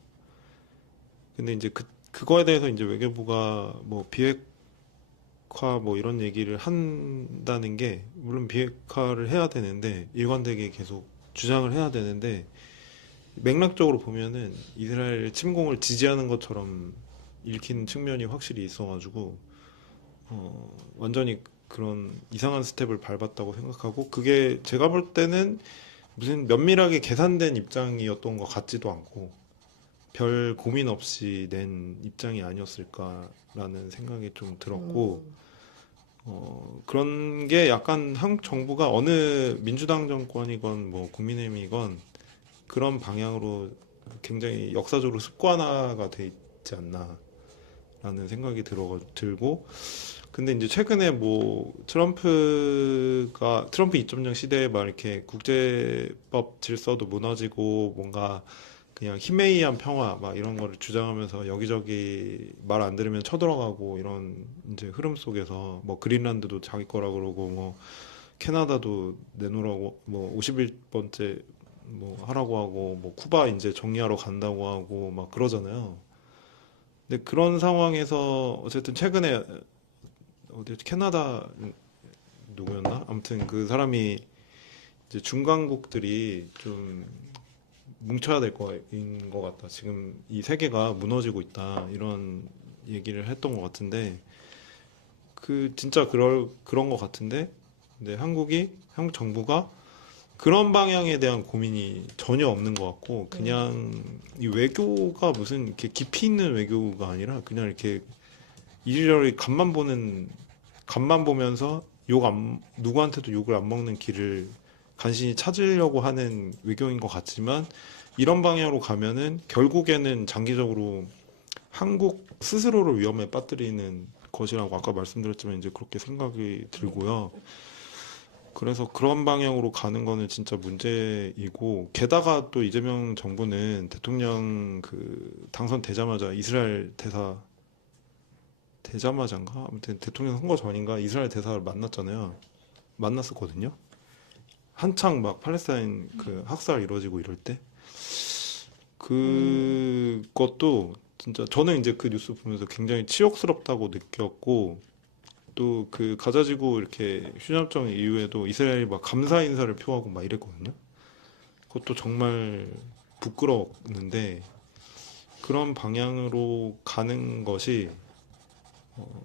근데 이제 그거에 대해서 이제 외교부가 뭐 비핵화 뭐 이런 얘기를 한다는 게 물론 비핵화를 해야 되는데 일관되게 계속 주장을 해야 되는데 맥락적으로 보면은 이스라엘 침공을 지지하는 것처럼 읽히는 측면이 확실히 있어가지고 완전히 그런 이상한 스텝을 밟았다고 생각하고 그게 제가 볼 때는 무슨 면밀하게 계산된 입장이었던 것 같지도 않고 별 고민 없이 낸 입장이 아니었을까라는 생각이 좀 들었고 그런 게 약간 한국 정부가 어느 민주당 정권이건 뭐 국민의힘이건 그런 방향으로 굉장히 역사적으로 습관화가 돼 있지 않나라는 생각이 들고 근데 이제 최근에 뭐 트럼프 2.0 시대에 막 이렇게 국제법 질서도 무너지고 뭔가 그냥 힘에 의한 평화 막 이런 거를 주장하면서 여기저기 말 안 들으면 쳐들어가고 이런 이제 흐름 속에서 뭐 그린란드도 자기 거라 그러고 뭐 캐나다도 내놓으라고 뭐 51번째 뭐 하라고 하고 뭐 쿠바 이제 정리하러 간다고 하고 막 그러잖아요. 근데 그런 상황에서 어쨌든 최근에 어디 캐나다 누구였나? 아무튼 그 사람이 이제 중간국들이 좀 뭉쳐야 될 거인 것 같다. 지금 이 세계가 무너지고 있다. 이런 얘기를 했던 것 같은데 그 진짜 그런 것 같은데 근데 한국 정부가 그런 방향에 대한 고민이 전혀 없는 것 같고 그냥 이 외교가 무슨 이렇게 깊이 있는 외교가 아니라 그냥 이렇게 이리저리 간만 보면서 누구한테도 욕을 안 먹는 길을 간신히 찾으려고 하는 외교인 것 같지만 이런 방향으로 가면은 결국에는 장기적으로 한국 스스로를 위험에 빠뜨리는 것이라고 아까 말씀드렸지만 이제 그렇게 생각이 들고요. 그래서 그런 방향으로 가는 거는 진짜 문제이고 게다가 또 이재명 정부는 대통령 그 당선되자마자 이스라엘 되자마자인가? 아무튼 대통령 선거 전인가 이스라엘 대사를 만났었거든요. 한창 막 팔레스타인 그 학살 이루어지고 이럴 때 그것도 진짜 저는 이제 그 뉴스 보면서 굉장히 치욕스럽다고 느꼈고 또 그 가자지구 이렇게 휴전협정 이후에도 이스라엘이 막 감사 인사를 표하고 막 이랬거든요. 그것도 정말 부끄러웠는데 그런 방향으로 가는 것이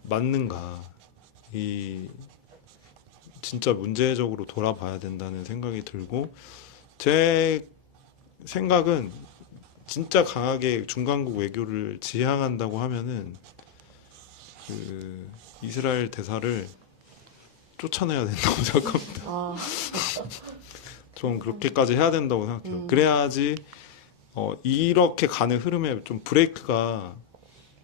맞는가? 진짜 문제적으로 돌아봐야 된다는 생각이 들고 제 생각은 진짜 강하게 중간국 외교를 지향한다고 하면은 그 이스라엘 대사를 쫓아내야 된다고 생각합니다. 좀 그렇게까지 해야 된다고 생각해요. 그래야지 이렇게 가는 흐름에 좀 브레이크가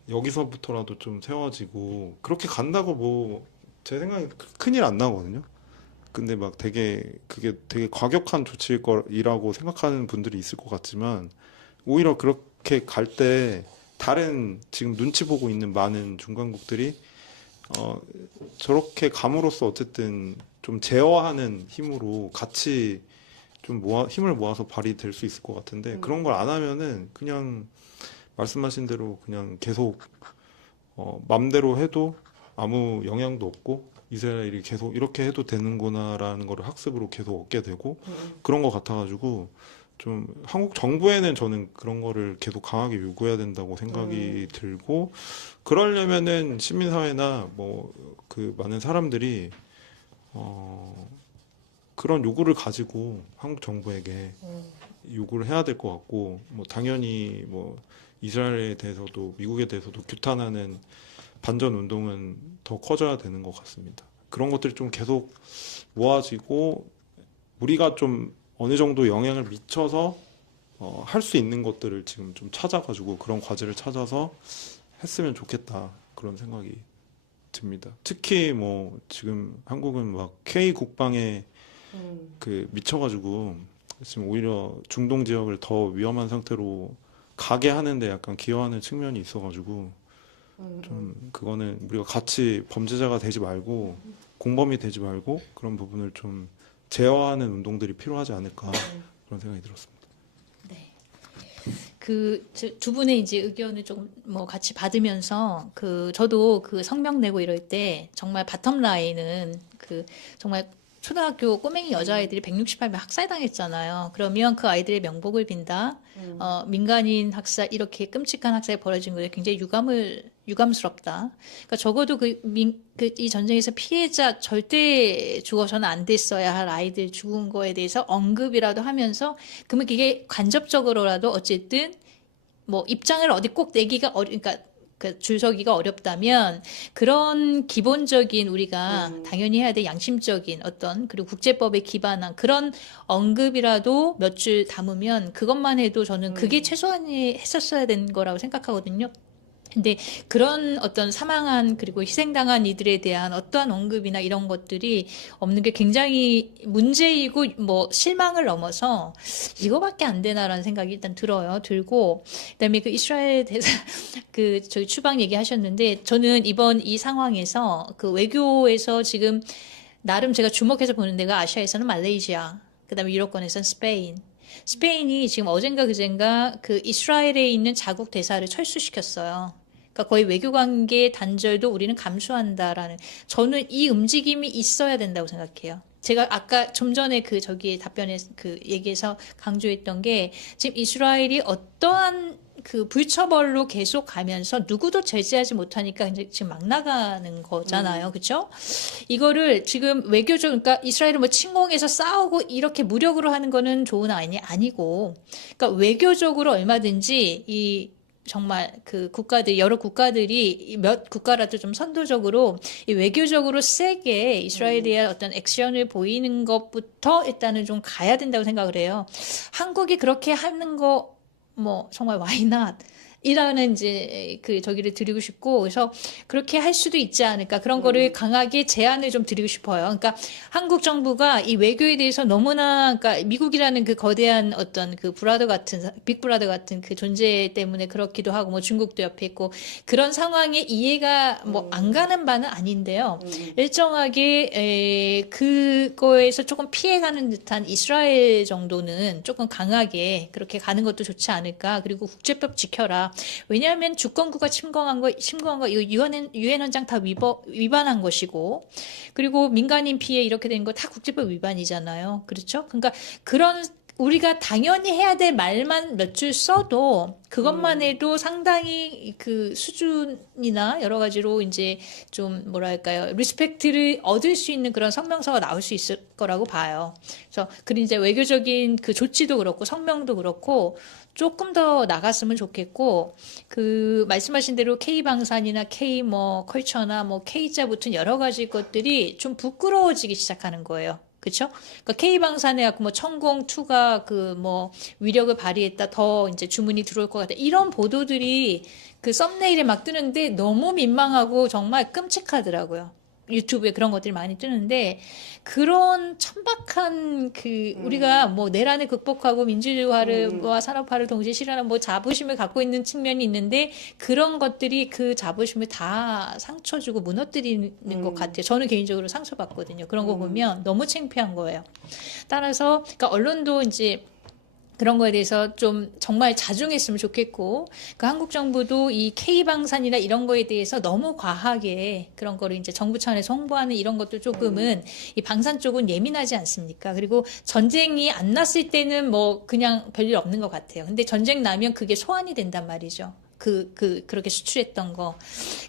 여기서부터라도 좀 세워지고 그렇게 간다고 뭐 제 생각에 큰일 안 나거든요. 근데 막 그게 되게 과격한 조치일 거라고 생각하는 분들이 있을 것 같지만 오히려 그렇게 갈 때 다른 지금 눈치 보고 있는 많은 중간국들이 저렇게 감으로써 어쨌든 좀 제어하는 힘으로 같이 좀 힘을 모아서 발휘될 수 있을 것 같은데 그런 걸 안 하면은 그냥 말씀하신 대로 그냥 계속 맘대로 해도 아무 영향도 없고 이스라엘이 계속 이렇게 해도 되는구나라는 거를 학습으로 계속 얻게 되고 그런 것 같아가지고 좀 한국 정부에는 저는 그런 거를 계속 강하게 요구해야 된다고 생각이 들고 그러려면은 시민사회나 뭐 그 많은 사람들이 그런 요구를 가지고 한국 정부에게 요구를 해야 될 것 같고 뭐 당연히 뭐 이스라엘에 대해서도 미국에 대해서도 규탄하는 반전 운동은 더 커져야 되는 것 같습니다. 그런 것들이 좀 계속 모아지고 우리가 좀 어느 정도 영향을 미쳐서 할 수 있는 것들을 지금 좀 찾아가지고 그런 과제를 찾아서 했으면 좋겠다 그런 생각이 듭니다. 특히 뭐 지금 한국은 막 K 국방에 그 미쳐가지고 지금 오히려 중동 지역을 더 위험한 상태로 가게 하는데 약간 기여하는 측면이 있어가지고 좀 그거는 우리가 같이 범죄자가 되지 말고 공범이 되지 말고 그런 부분을 좀 제어하는 운동들이 필요하지 않을까 그런 생각이 들었습니다. 네. 그 두 분의 이제 의견을 좀 뭐 같이 받으면서 저도 그 성명 내고 이럴 때 정말 바텀 라인은 정말 초등학교 꼬맹이 여자아이들이 168명 학살당했잖아요. 그러면 그 아이들의 명복을 빈다. 민간인 학살, 이렇게 끔찍한 학살이 벌어진 거에 굉장히 유감스럽다. 그러니까 적어도 이 전쟁에서 피해자 절대 죽어서는 안 됐어야 할 아이들 죽은 거에 대해서 언급이라도 하면서, 그러면 이게 간접적으로라도 어쨌든 뭐 입장을 어디 꼭 내기가 그러니까 줄 서기가 어렵다면 그런 기본적인 우리가 당연히 해야 될 양심적인 그리고 국제법에 기반한 그런 언급이라도 몇 줄 담으면 그것만 해도 저는 그게 최소한이 했었어야 된 거라고 생각하거든요. 근데 그런 어떤 사망한 그리고 희생당한 이들에 대한 어떠한 언급이나 이런 것들이 없는 게 굉장히 문제이고 뭐 실망을 넘어서 이거밖에 안 되나라는 생각이 일단 들고, 그다음에 그 이스라엘 대사 저희 추방 얘기하셨는데 저는 이번 이 상황에서 그 외교에서 지금 나름 제가 주목해서 보는 데가 아시아에서는 말레이시아, 그다음에 유럽권에서는 스페인이 지금 어젠가 그젠가 그 이스라엘에 있는 자국 대사를 철수시켰어요. 그러니까 거의 외교관계 단절도 우리는 감수한다라는, 저는 이 움직임이 있어야 된다고 생각해요. 제가 아까 좀 전에 저기 답변에 얘기에서 강조했던 게 지금 이스라엘이 어떠한 불처벌로 계속 가면서 누구도 제재하지 못하니까 이제 지금 막 나가는 거잖아요. 그렇죠? 이거를 지금 외교적, 그러니까 이스라엘은 뭐 침공해서 싸우고 이렇게 무력으로 하는 거는 좋은 아니고, 그러니까 외교적으로 얼마든지 정말 여러 국가들이 몇 국가라도 좀 선도적으로 외교적으로 세게 이스라엘에 대한 어떤 액션을 보이는 것부터 일단은 좀 가야 된다고 생각을 해요. 한국이 그렇게 하는 거 뭐 정말 why not? 이라는 이제 저기를 드리고 싶고, 그래서 그렇게 할 수도 있지 않을까, 그런 거를 강하게 제안을 좀 드리고 싶어요. 그러니까 한국 정부가 이 외교에 대해서 너무나, 그러니까 미국이라는 거대한 어떤 빅브라더 같은 존재 때문에 그렇기도 하고, 뭐 중국도 옆에 있고, 그런 상황에 이해가 뭐 안 가는 바는 아닌데요. 일정하게 그거에서 조금 피해가는 듯한 이스라엘 정도는 조금 강하게 그렇게 가는 것도 좋지 않을까. 그리고 국제법 지켜라. 왜냐하면 주권국가 침공한 거 이거 유엔 헌장 다 위반한 것이고, 그리고 민간인 피해 이렇게 된 거 다 국제법 위반이잖아요. 그렇죠? 그러니까 그런 우리가 당연히 해야 될 말만 몇 줄 써도 그것만 해도 상당히 수준이나 여러 가지로 이제 좀 뭐랄까요, 리스펙트를 얻을 수 있는 그런 성명서가 나올 수 있을 거라고 봐요. 그래서 이제 외교적인 조치도 그렇고 성명도 그렇고 조금 더 나갔으면 좋겠고, 말씀하신 대로 K방산이나 K 컬처나 K자 붙은 여러 가지 것들이 좀 부끄러워지기 시작하는 거예요. 그렇죠? 그러니까 K방산에 천공2가 위력을 발휘했다, 더 이제 주문이 들어올 것 같다, 이런 보도들이 썸네일에 막 뜨는데 너무 민망하고 정말 끔찍하더라고요. 유튜브에 그런 것들이 많이 뜨는데 그런 천박한 우리가 뭐 내란을 극복하고 민주화와 산업화를 동시에 실현하는 뭐 자부심을 갖고 있는 측면이 있는데 그런 것들이 그 자부심을 다 상처 주고 무너뜨리는 것 같아요. 저는 개인적으로 상처받거든요. 그런 거 보면 너무 창피한 거예요. 따라서 그러니까 언론도 이제 그런 거에 대해서 좀 정말 자중했으면 좋겠고, 그 한국 정부도 이 K방산이나 이런 거에 대해서 너무 과하게 그런 거를 이제 정부 차원에서 홍보하는 이런 것도 조금은 이 방산 쪽은 예민하지 않습니까? 그리고 전쟁이 안 났을 때는 뭐 그냥 별일 없는 것 같아요. 근데 전쟁 나면 그게 소환이 된단 말이죠. 그렇게 수출했던 거.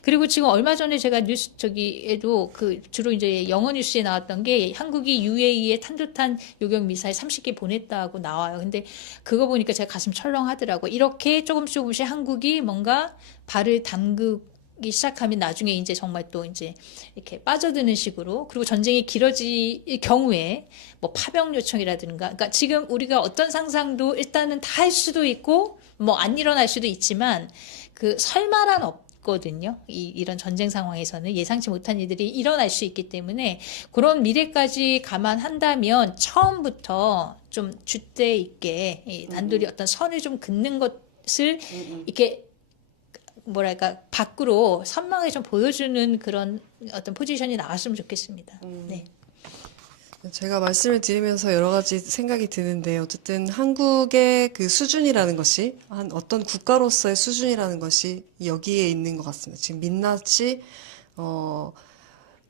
그리고 지금 얼마 전에 제가 저기에도 주로 이제 영어 뉴스에 나왔던 게 한국이 UAE에 탄도탄 요격 미사일 30개 보냈다고 나와요. 근데 그거 보니까 제가 가슴 철렁하더라고. 이렇게 조금씩 한국이 뭔가 발을 담그기 시작하면 나중에 이제 정말 또 이제 이렇게 빠져드는 식으로, 그리고 전쟁이 길어질 경우에 뭐 파병 요청이라든가, 그러니까 지금 우리가 어떤 상상도 일단은 다 할 수도 있고 뭐 안 일어날 수도 있지만 그 설마란 없거든요. 이런 전쟁 상황에서는 예상치 못한 일들이 일어날 수 있기 때문에 그런 미래까지 감안한다면 처음부터 좀 줏대 있게 이 단둘이 어떤 선을 좀 긋는 것을 이렇게 뭐랄까 밖으로 선명하게 좀 보여주는 그런 어떤 포지션이 나왔으면 좋겠습니다. 네. 제가 말씀을 드리면서 여러 가지 생각이 드는데, 어쨌든 한국의 그 수준이라는 것이, 한 어떤 국가로서의 수준이라는 것이 여기에 있는 것 같습니다. 지금 민낯이,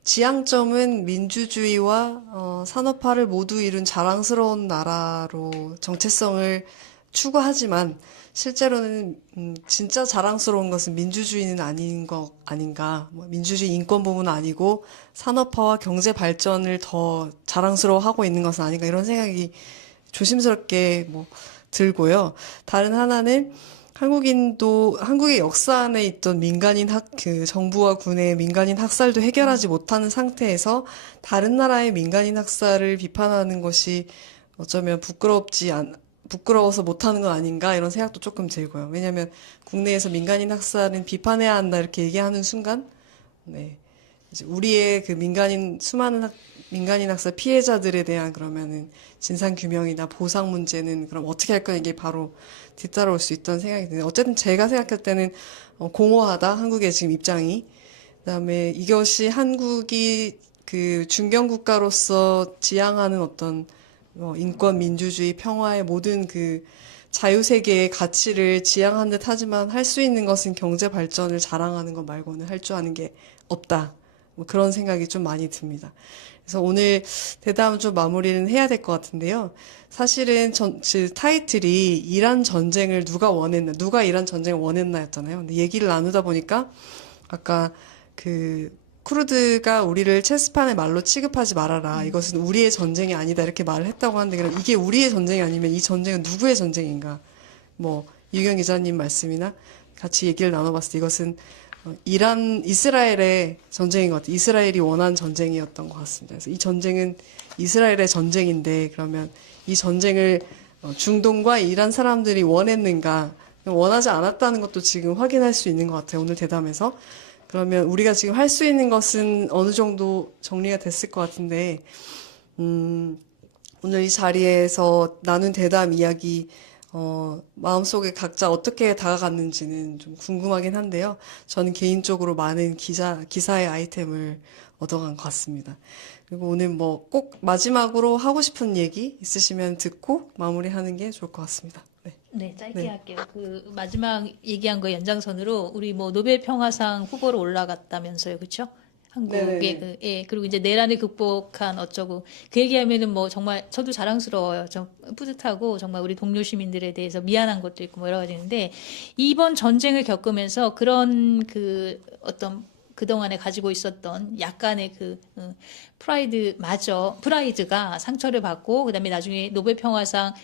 지향점은 민주주의와 산업화를 모두 이룬 자랑스러운 나라로 정체성을 추구하지만, 실제로는 진짜 자랑스러운 것은 민주주의는 아닌 거 아닌가. 민주주의 인권 부분은 아니고 산업화와 경제 발전을 더 자랑스러워하고 있는 것은 아닌가, 이런 생각이 조심스럽게 들고요. 다른 하나는 한국의 역사 안에 있던 정부와 군의 민간인 학살도 해결하지 못하는 상태에서 다른 나라의 민간인 학살을 비판하는 것이 어쩌면 부끄러워서 못하는 건 아닌가, 이런 생각도 조금 들고요. 왜냐하면 국내에서 민간인 학살은 비판해야 한다 이렇게 얘기하는 순간, 네, 이제 우리의 그 수많은 민간인 학살 피해자들에 대한 그러면은 진상 규명이나 보상 문제는 그럼 어떻게 할 거냐, 이게 바로 뒤따라올 수 있다는 생각이 드는데, 어쨌든 제가 생각할 때는 공허하다, 한국의 지금 입장이. 그다음에 이것이 한국이 그 중견 국가로서 지향하는 어떤 인권, 민주주의, 평화의 모든 그 자유세계의 가치를 지향한 듯 하지만 할 수 있는 것은 경제 발전을 자랑하는 것 말고는 할 줄 아는 게 없다. 그런 생각이 좀 많이 듭니다. 그래서 오늘 대담 좀 마무리는 해야 될 것 같은데요. 사실은 타이틀이 이란 전쟁을 누가 이란 전쟁을 원했나였잖아요. 근데 얘기를 나누다 보니까 아까 쿠르드가 우리를 체스판의 말로 취급하지 말아라, 이것은 우리의 전쟁이 아니다, 이렇게 말을 했다고 하는데, 그럼 이게 우리의 전쟁이 아니면 이 전쟁은 누구의 전쟁인가? 유경 기자님 말씀이나 같이 얘기를 나눠봤을 때 이것은 이스라엘의 전쟁인 것 같아요. 이스라엘이 원한 전쟁이었던 것 같습니다. 그래서 이 전쟁은 이스라엘의 전쟁인데, 그러면 이 전쟁을 중동과 이란 사람들이 원했는가? 원하지 않았다는 것도 지금 확인할 수 있는 것 같아요, 오늘 대담에서. 그러면 우리가 지금 할 수 있는 것은 어느 정도 정리가 됐을 것 같은데, 오늘 이 자리에서 나눈 대담 이야기, 마음속에 각자 어떻게 다가갔는지는 좀 궁금하긴 한데요. 저는 개인적으로 많은 기사의 아이템을 얻어간 것 같습니다. 그리고 오늘 꼭 마지막으로 하고 싶은 얘기 있으시면 듣고 마무리하는 게 좋을 것 같습니다. 네, 짧게 네. 할게요. 마지막 얘기한 거 연장선으로 우리 노벨 평화상 후보로 올라갔다면서요, 그렇죠? 한국에 예, 그리고 이제 내란을 극복한 어쩌고 그 얘기하면은 정말 저도 자랑스러워요. 좀 뿌듯하고 정말 우리 동료 시민들에 대해서 미안한 것도 있고 여러 가지 있는데, 이번 전쟁을 겪으면서 그런 어떤 그동안에 가지고 있었던 약간의 프라이드가 상처를 받고, 그다음에 나중에 노벨 평화상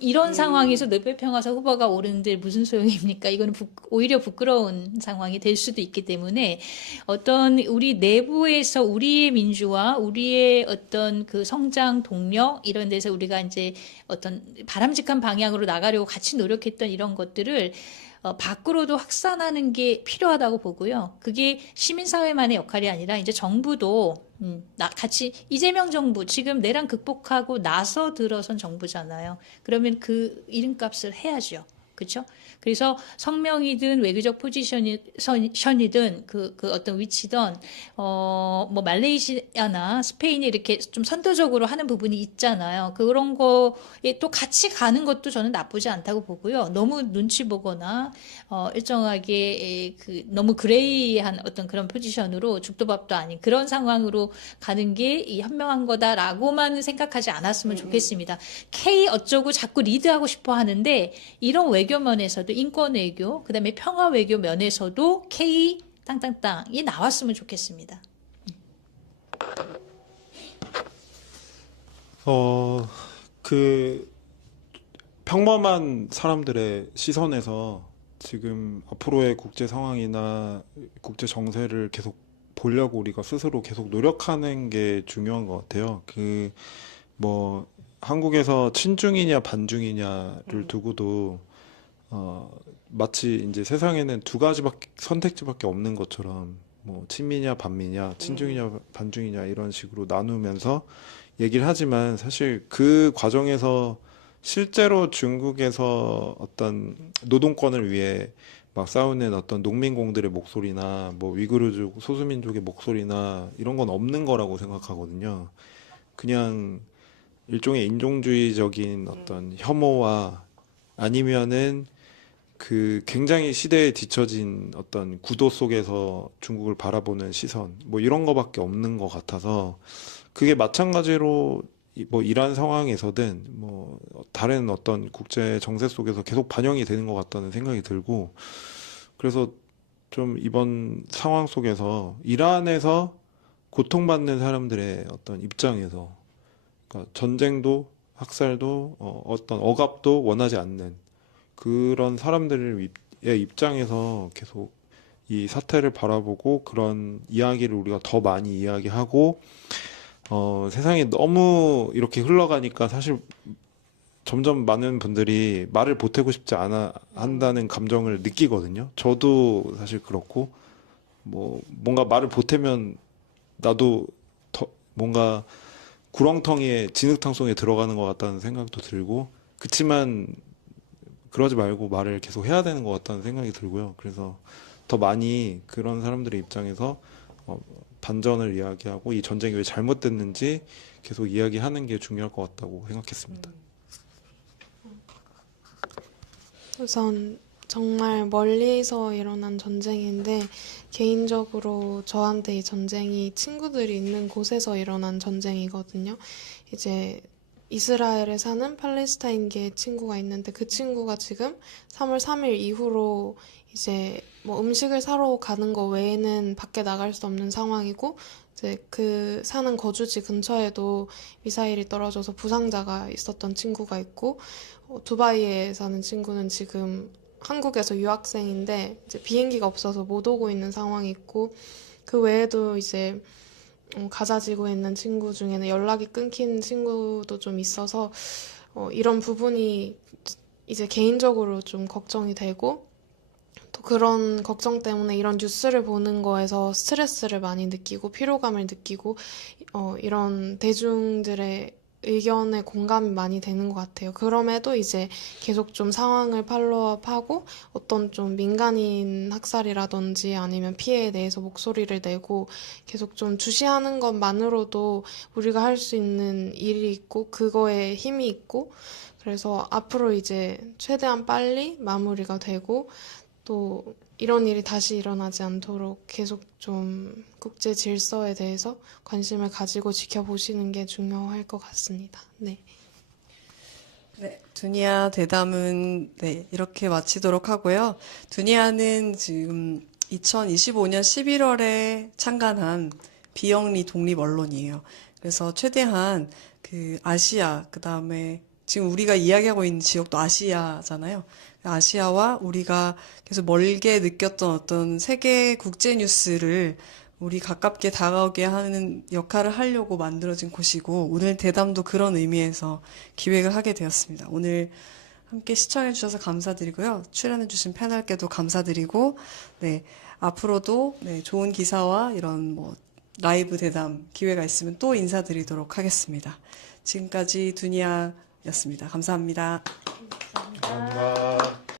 이런 상황에서 노벨 평화상 후보가 오르는데 무슨 소용입니까? 이거는 오히려 부끄러운 상황이 될 수도 있기 때문에, 어떤 우리 내부에서 우리의 민주화, 우리의 어떤 성장 동력, 이런 데서 우리가 이제 어떤 바람직한 방향으로 나가려고 같이 노력했던 이런 것들을 밖으로도 확산하는 게 필요하다고 보고요. 그게 시민사회만의 역할이 아니라 이제 정부도 같이 이재명 정부 지금 내란 극복하고 나서 들어선 정부잖아요. 그러면 그 이름값을 해야죠. 그렇죠? 그래서 성명이든 외교적 포지션이든 그 어떤 위치든 뭐 말레이시아나 스페인이 이렇게 좀 선도적으로 하는 부분이 있잖아요. 그런 거에 또 같이 가는 것도 저는 나쁘지 않다고 보고요. 너무 눈치 보거나 일정하게 너무 그레이한 어떤 그런 포지션으로 죽도 밥도 아닌 그런 상황으로 가는 게 이 현명한 거다라고만 생각하지 않았으면 좋겠습니다. K 어쩌고 자꾸 리드하고 싶어 하는데 이런 외교 면에서도 인권 외교, 그다음에 평화 외교 면에서도 K 땅땅땅이 나왔으면 좋겠습니다. 그 평범한 사람들의 시선에서 지금 앞으로의 국제 상황이나 국제 정세를 계속 보려고 우리가 스스로 계속 노력하는 게 중요한 것 같아요. 뭐 한국에서 친중이냐 반중이냐를 두고도 마치 이제 세상에는 두 가지밖에 선택지밖에 없는 것처럼 뭐 친미냐 반미냐 친중이냐 반중이냐 이런 식으로 나누면서 얘기를 하지만 사실 그 과정에서 실제로 중국에서 어떤 노동권을 위해 막 싸우는 어떤 농민공들의 목소리나 뭐 위구르족 소수민족의 목소리나 이런 건 없는 거라고 생각하거든요. 그냥 일종의 인종주의적인 어떤 혐오와 아니면은 그 굉장히 시대에 뒤처진 어떤 구도 속에서 중국을 바라보는 시선 뭐 이런 거밖에 없는 것 같아서 그게 마찬가지로 뭐 이러한 상황에서든 뭐 다른 어떤 국제 정세 속에서 계속 반영이 되는 것 같다는 생각이 들고 그래서 좀 이번 상황 속에서 이란에서 고통받는 사람들의 어떤 입장에서 그러니까 전쟁도 학살도 어떤 억압도 원하지 않는 그런 사람들의 입장에서 계속 이 사태를 바라보고 그런 이야기를 우리가 더 많이 이야기하고 세상이 너무 이렇게 흘러가니까 사실 점점 많은 분들이 말을 보태고 싶지 않아 한다는 감정을 느끼거든요. 저도 사실 그렇고 뭐 뭔가 말을 보태면 나도 더 뭔가 구렁텅이에 진흙탕송에 들어가는 것 같다는 생각도 들고 그치만 그러지 말고 말을 계속 해야 되는 것 같다는 생각이 들고요. 그래서 더 많이 그런 사람들의 입장에서 반전을 이야기하고 이 전쟁이 왜 잘못됐는지 계속 이야기하는 게 중요할 것 같다고 생각했습니다. 우선 정말 멀리서 일어난 전쟁인데 개인적으로 저한테 이 전쟁이 친구들이 있는 곳에서 일어난 전쟁이거든요. 이제 이스라엘에 사는 팔레스타인계 친구가 있는데 그 친구가 지금 3월 3일 이후로 이제 뭐 음식을 사러 가는 거 외에는 밖에 나갈 수 없는 상황이고 이제 그 사는 거주지 근처에도 미사일이 떨어져서 부상자가 있었던 친구가 있고 두바이에 사는 친구는 지금 한국에서 유학생인데 이제 비행기가 없어서 못 오고 있는 상황이 있고 그 외에도 이제 가자 지구에 있는 친구 중에는 연락이 끊긴 친구도 좀 있어서 이런 부분이 이제 개인적으로 좀 걱정이 되고 또 그런 걱정 때문에 이런 뉴스를 보는 거에서 스트레스를 많이 느끼고 피로감을 느끼고 이런 대중들의 의견에 공감이 많이 되는 것 같아요. 그럼에도 이제 계속 좀 상황을 팔로우업하고 어떤 좀 민간인 학살이라든지 아니면 피해에 대해서 목소리를 내고 계속 좀 주시하는 것만으로도 우리가 할 수 있는 일이 있고 그거에 힘이 있고 그래서 앞으로 이제 최대한 빨리 마무리가 되고 또 이런 일이 다시 일어나지 않도록 계속 좀 국제 질서에 대해서 관심을 가지고 지켜보시는 게 중요할 것 같습니다. 네. 네, 두니아 대담은 네, 이렇게 마치도록 하고요. 두니아는 지금 2025년 11월에 창간한 비영리 독립 언론이에요. 그래서 최대한 그 아시아, 그다음에 지금 우리가 이야기하고 있는 지역도 아시아잖아요. 아시아와 우리가 계속 멀게 느꼈던 어떤 세계 국제 뉴스를 우리 가깝게 다가오게 하는 역할을 하려고 만들어진 곳이고 오늘 대담도 그런 의미에서 기획을 하게 되었습니다. 오늘 함께 시청해주셔서 감사드리고요. 출연해주신 패널께도 감사드리고, 네, 앞으로도 네, 좋은 기사와 이런 뭐 라이브 대담 기회가 있으면 또 인사드리도록 하겠습니다. 지금까지 두니아였습니다. 감사합니다. 감사합니다.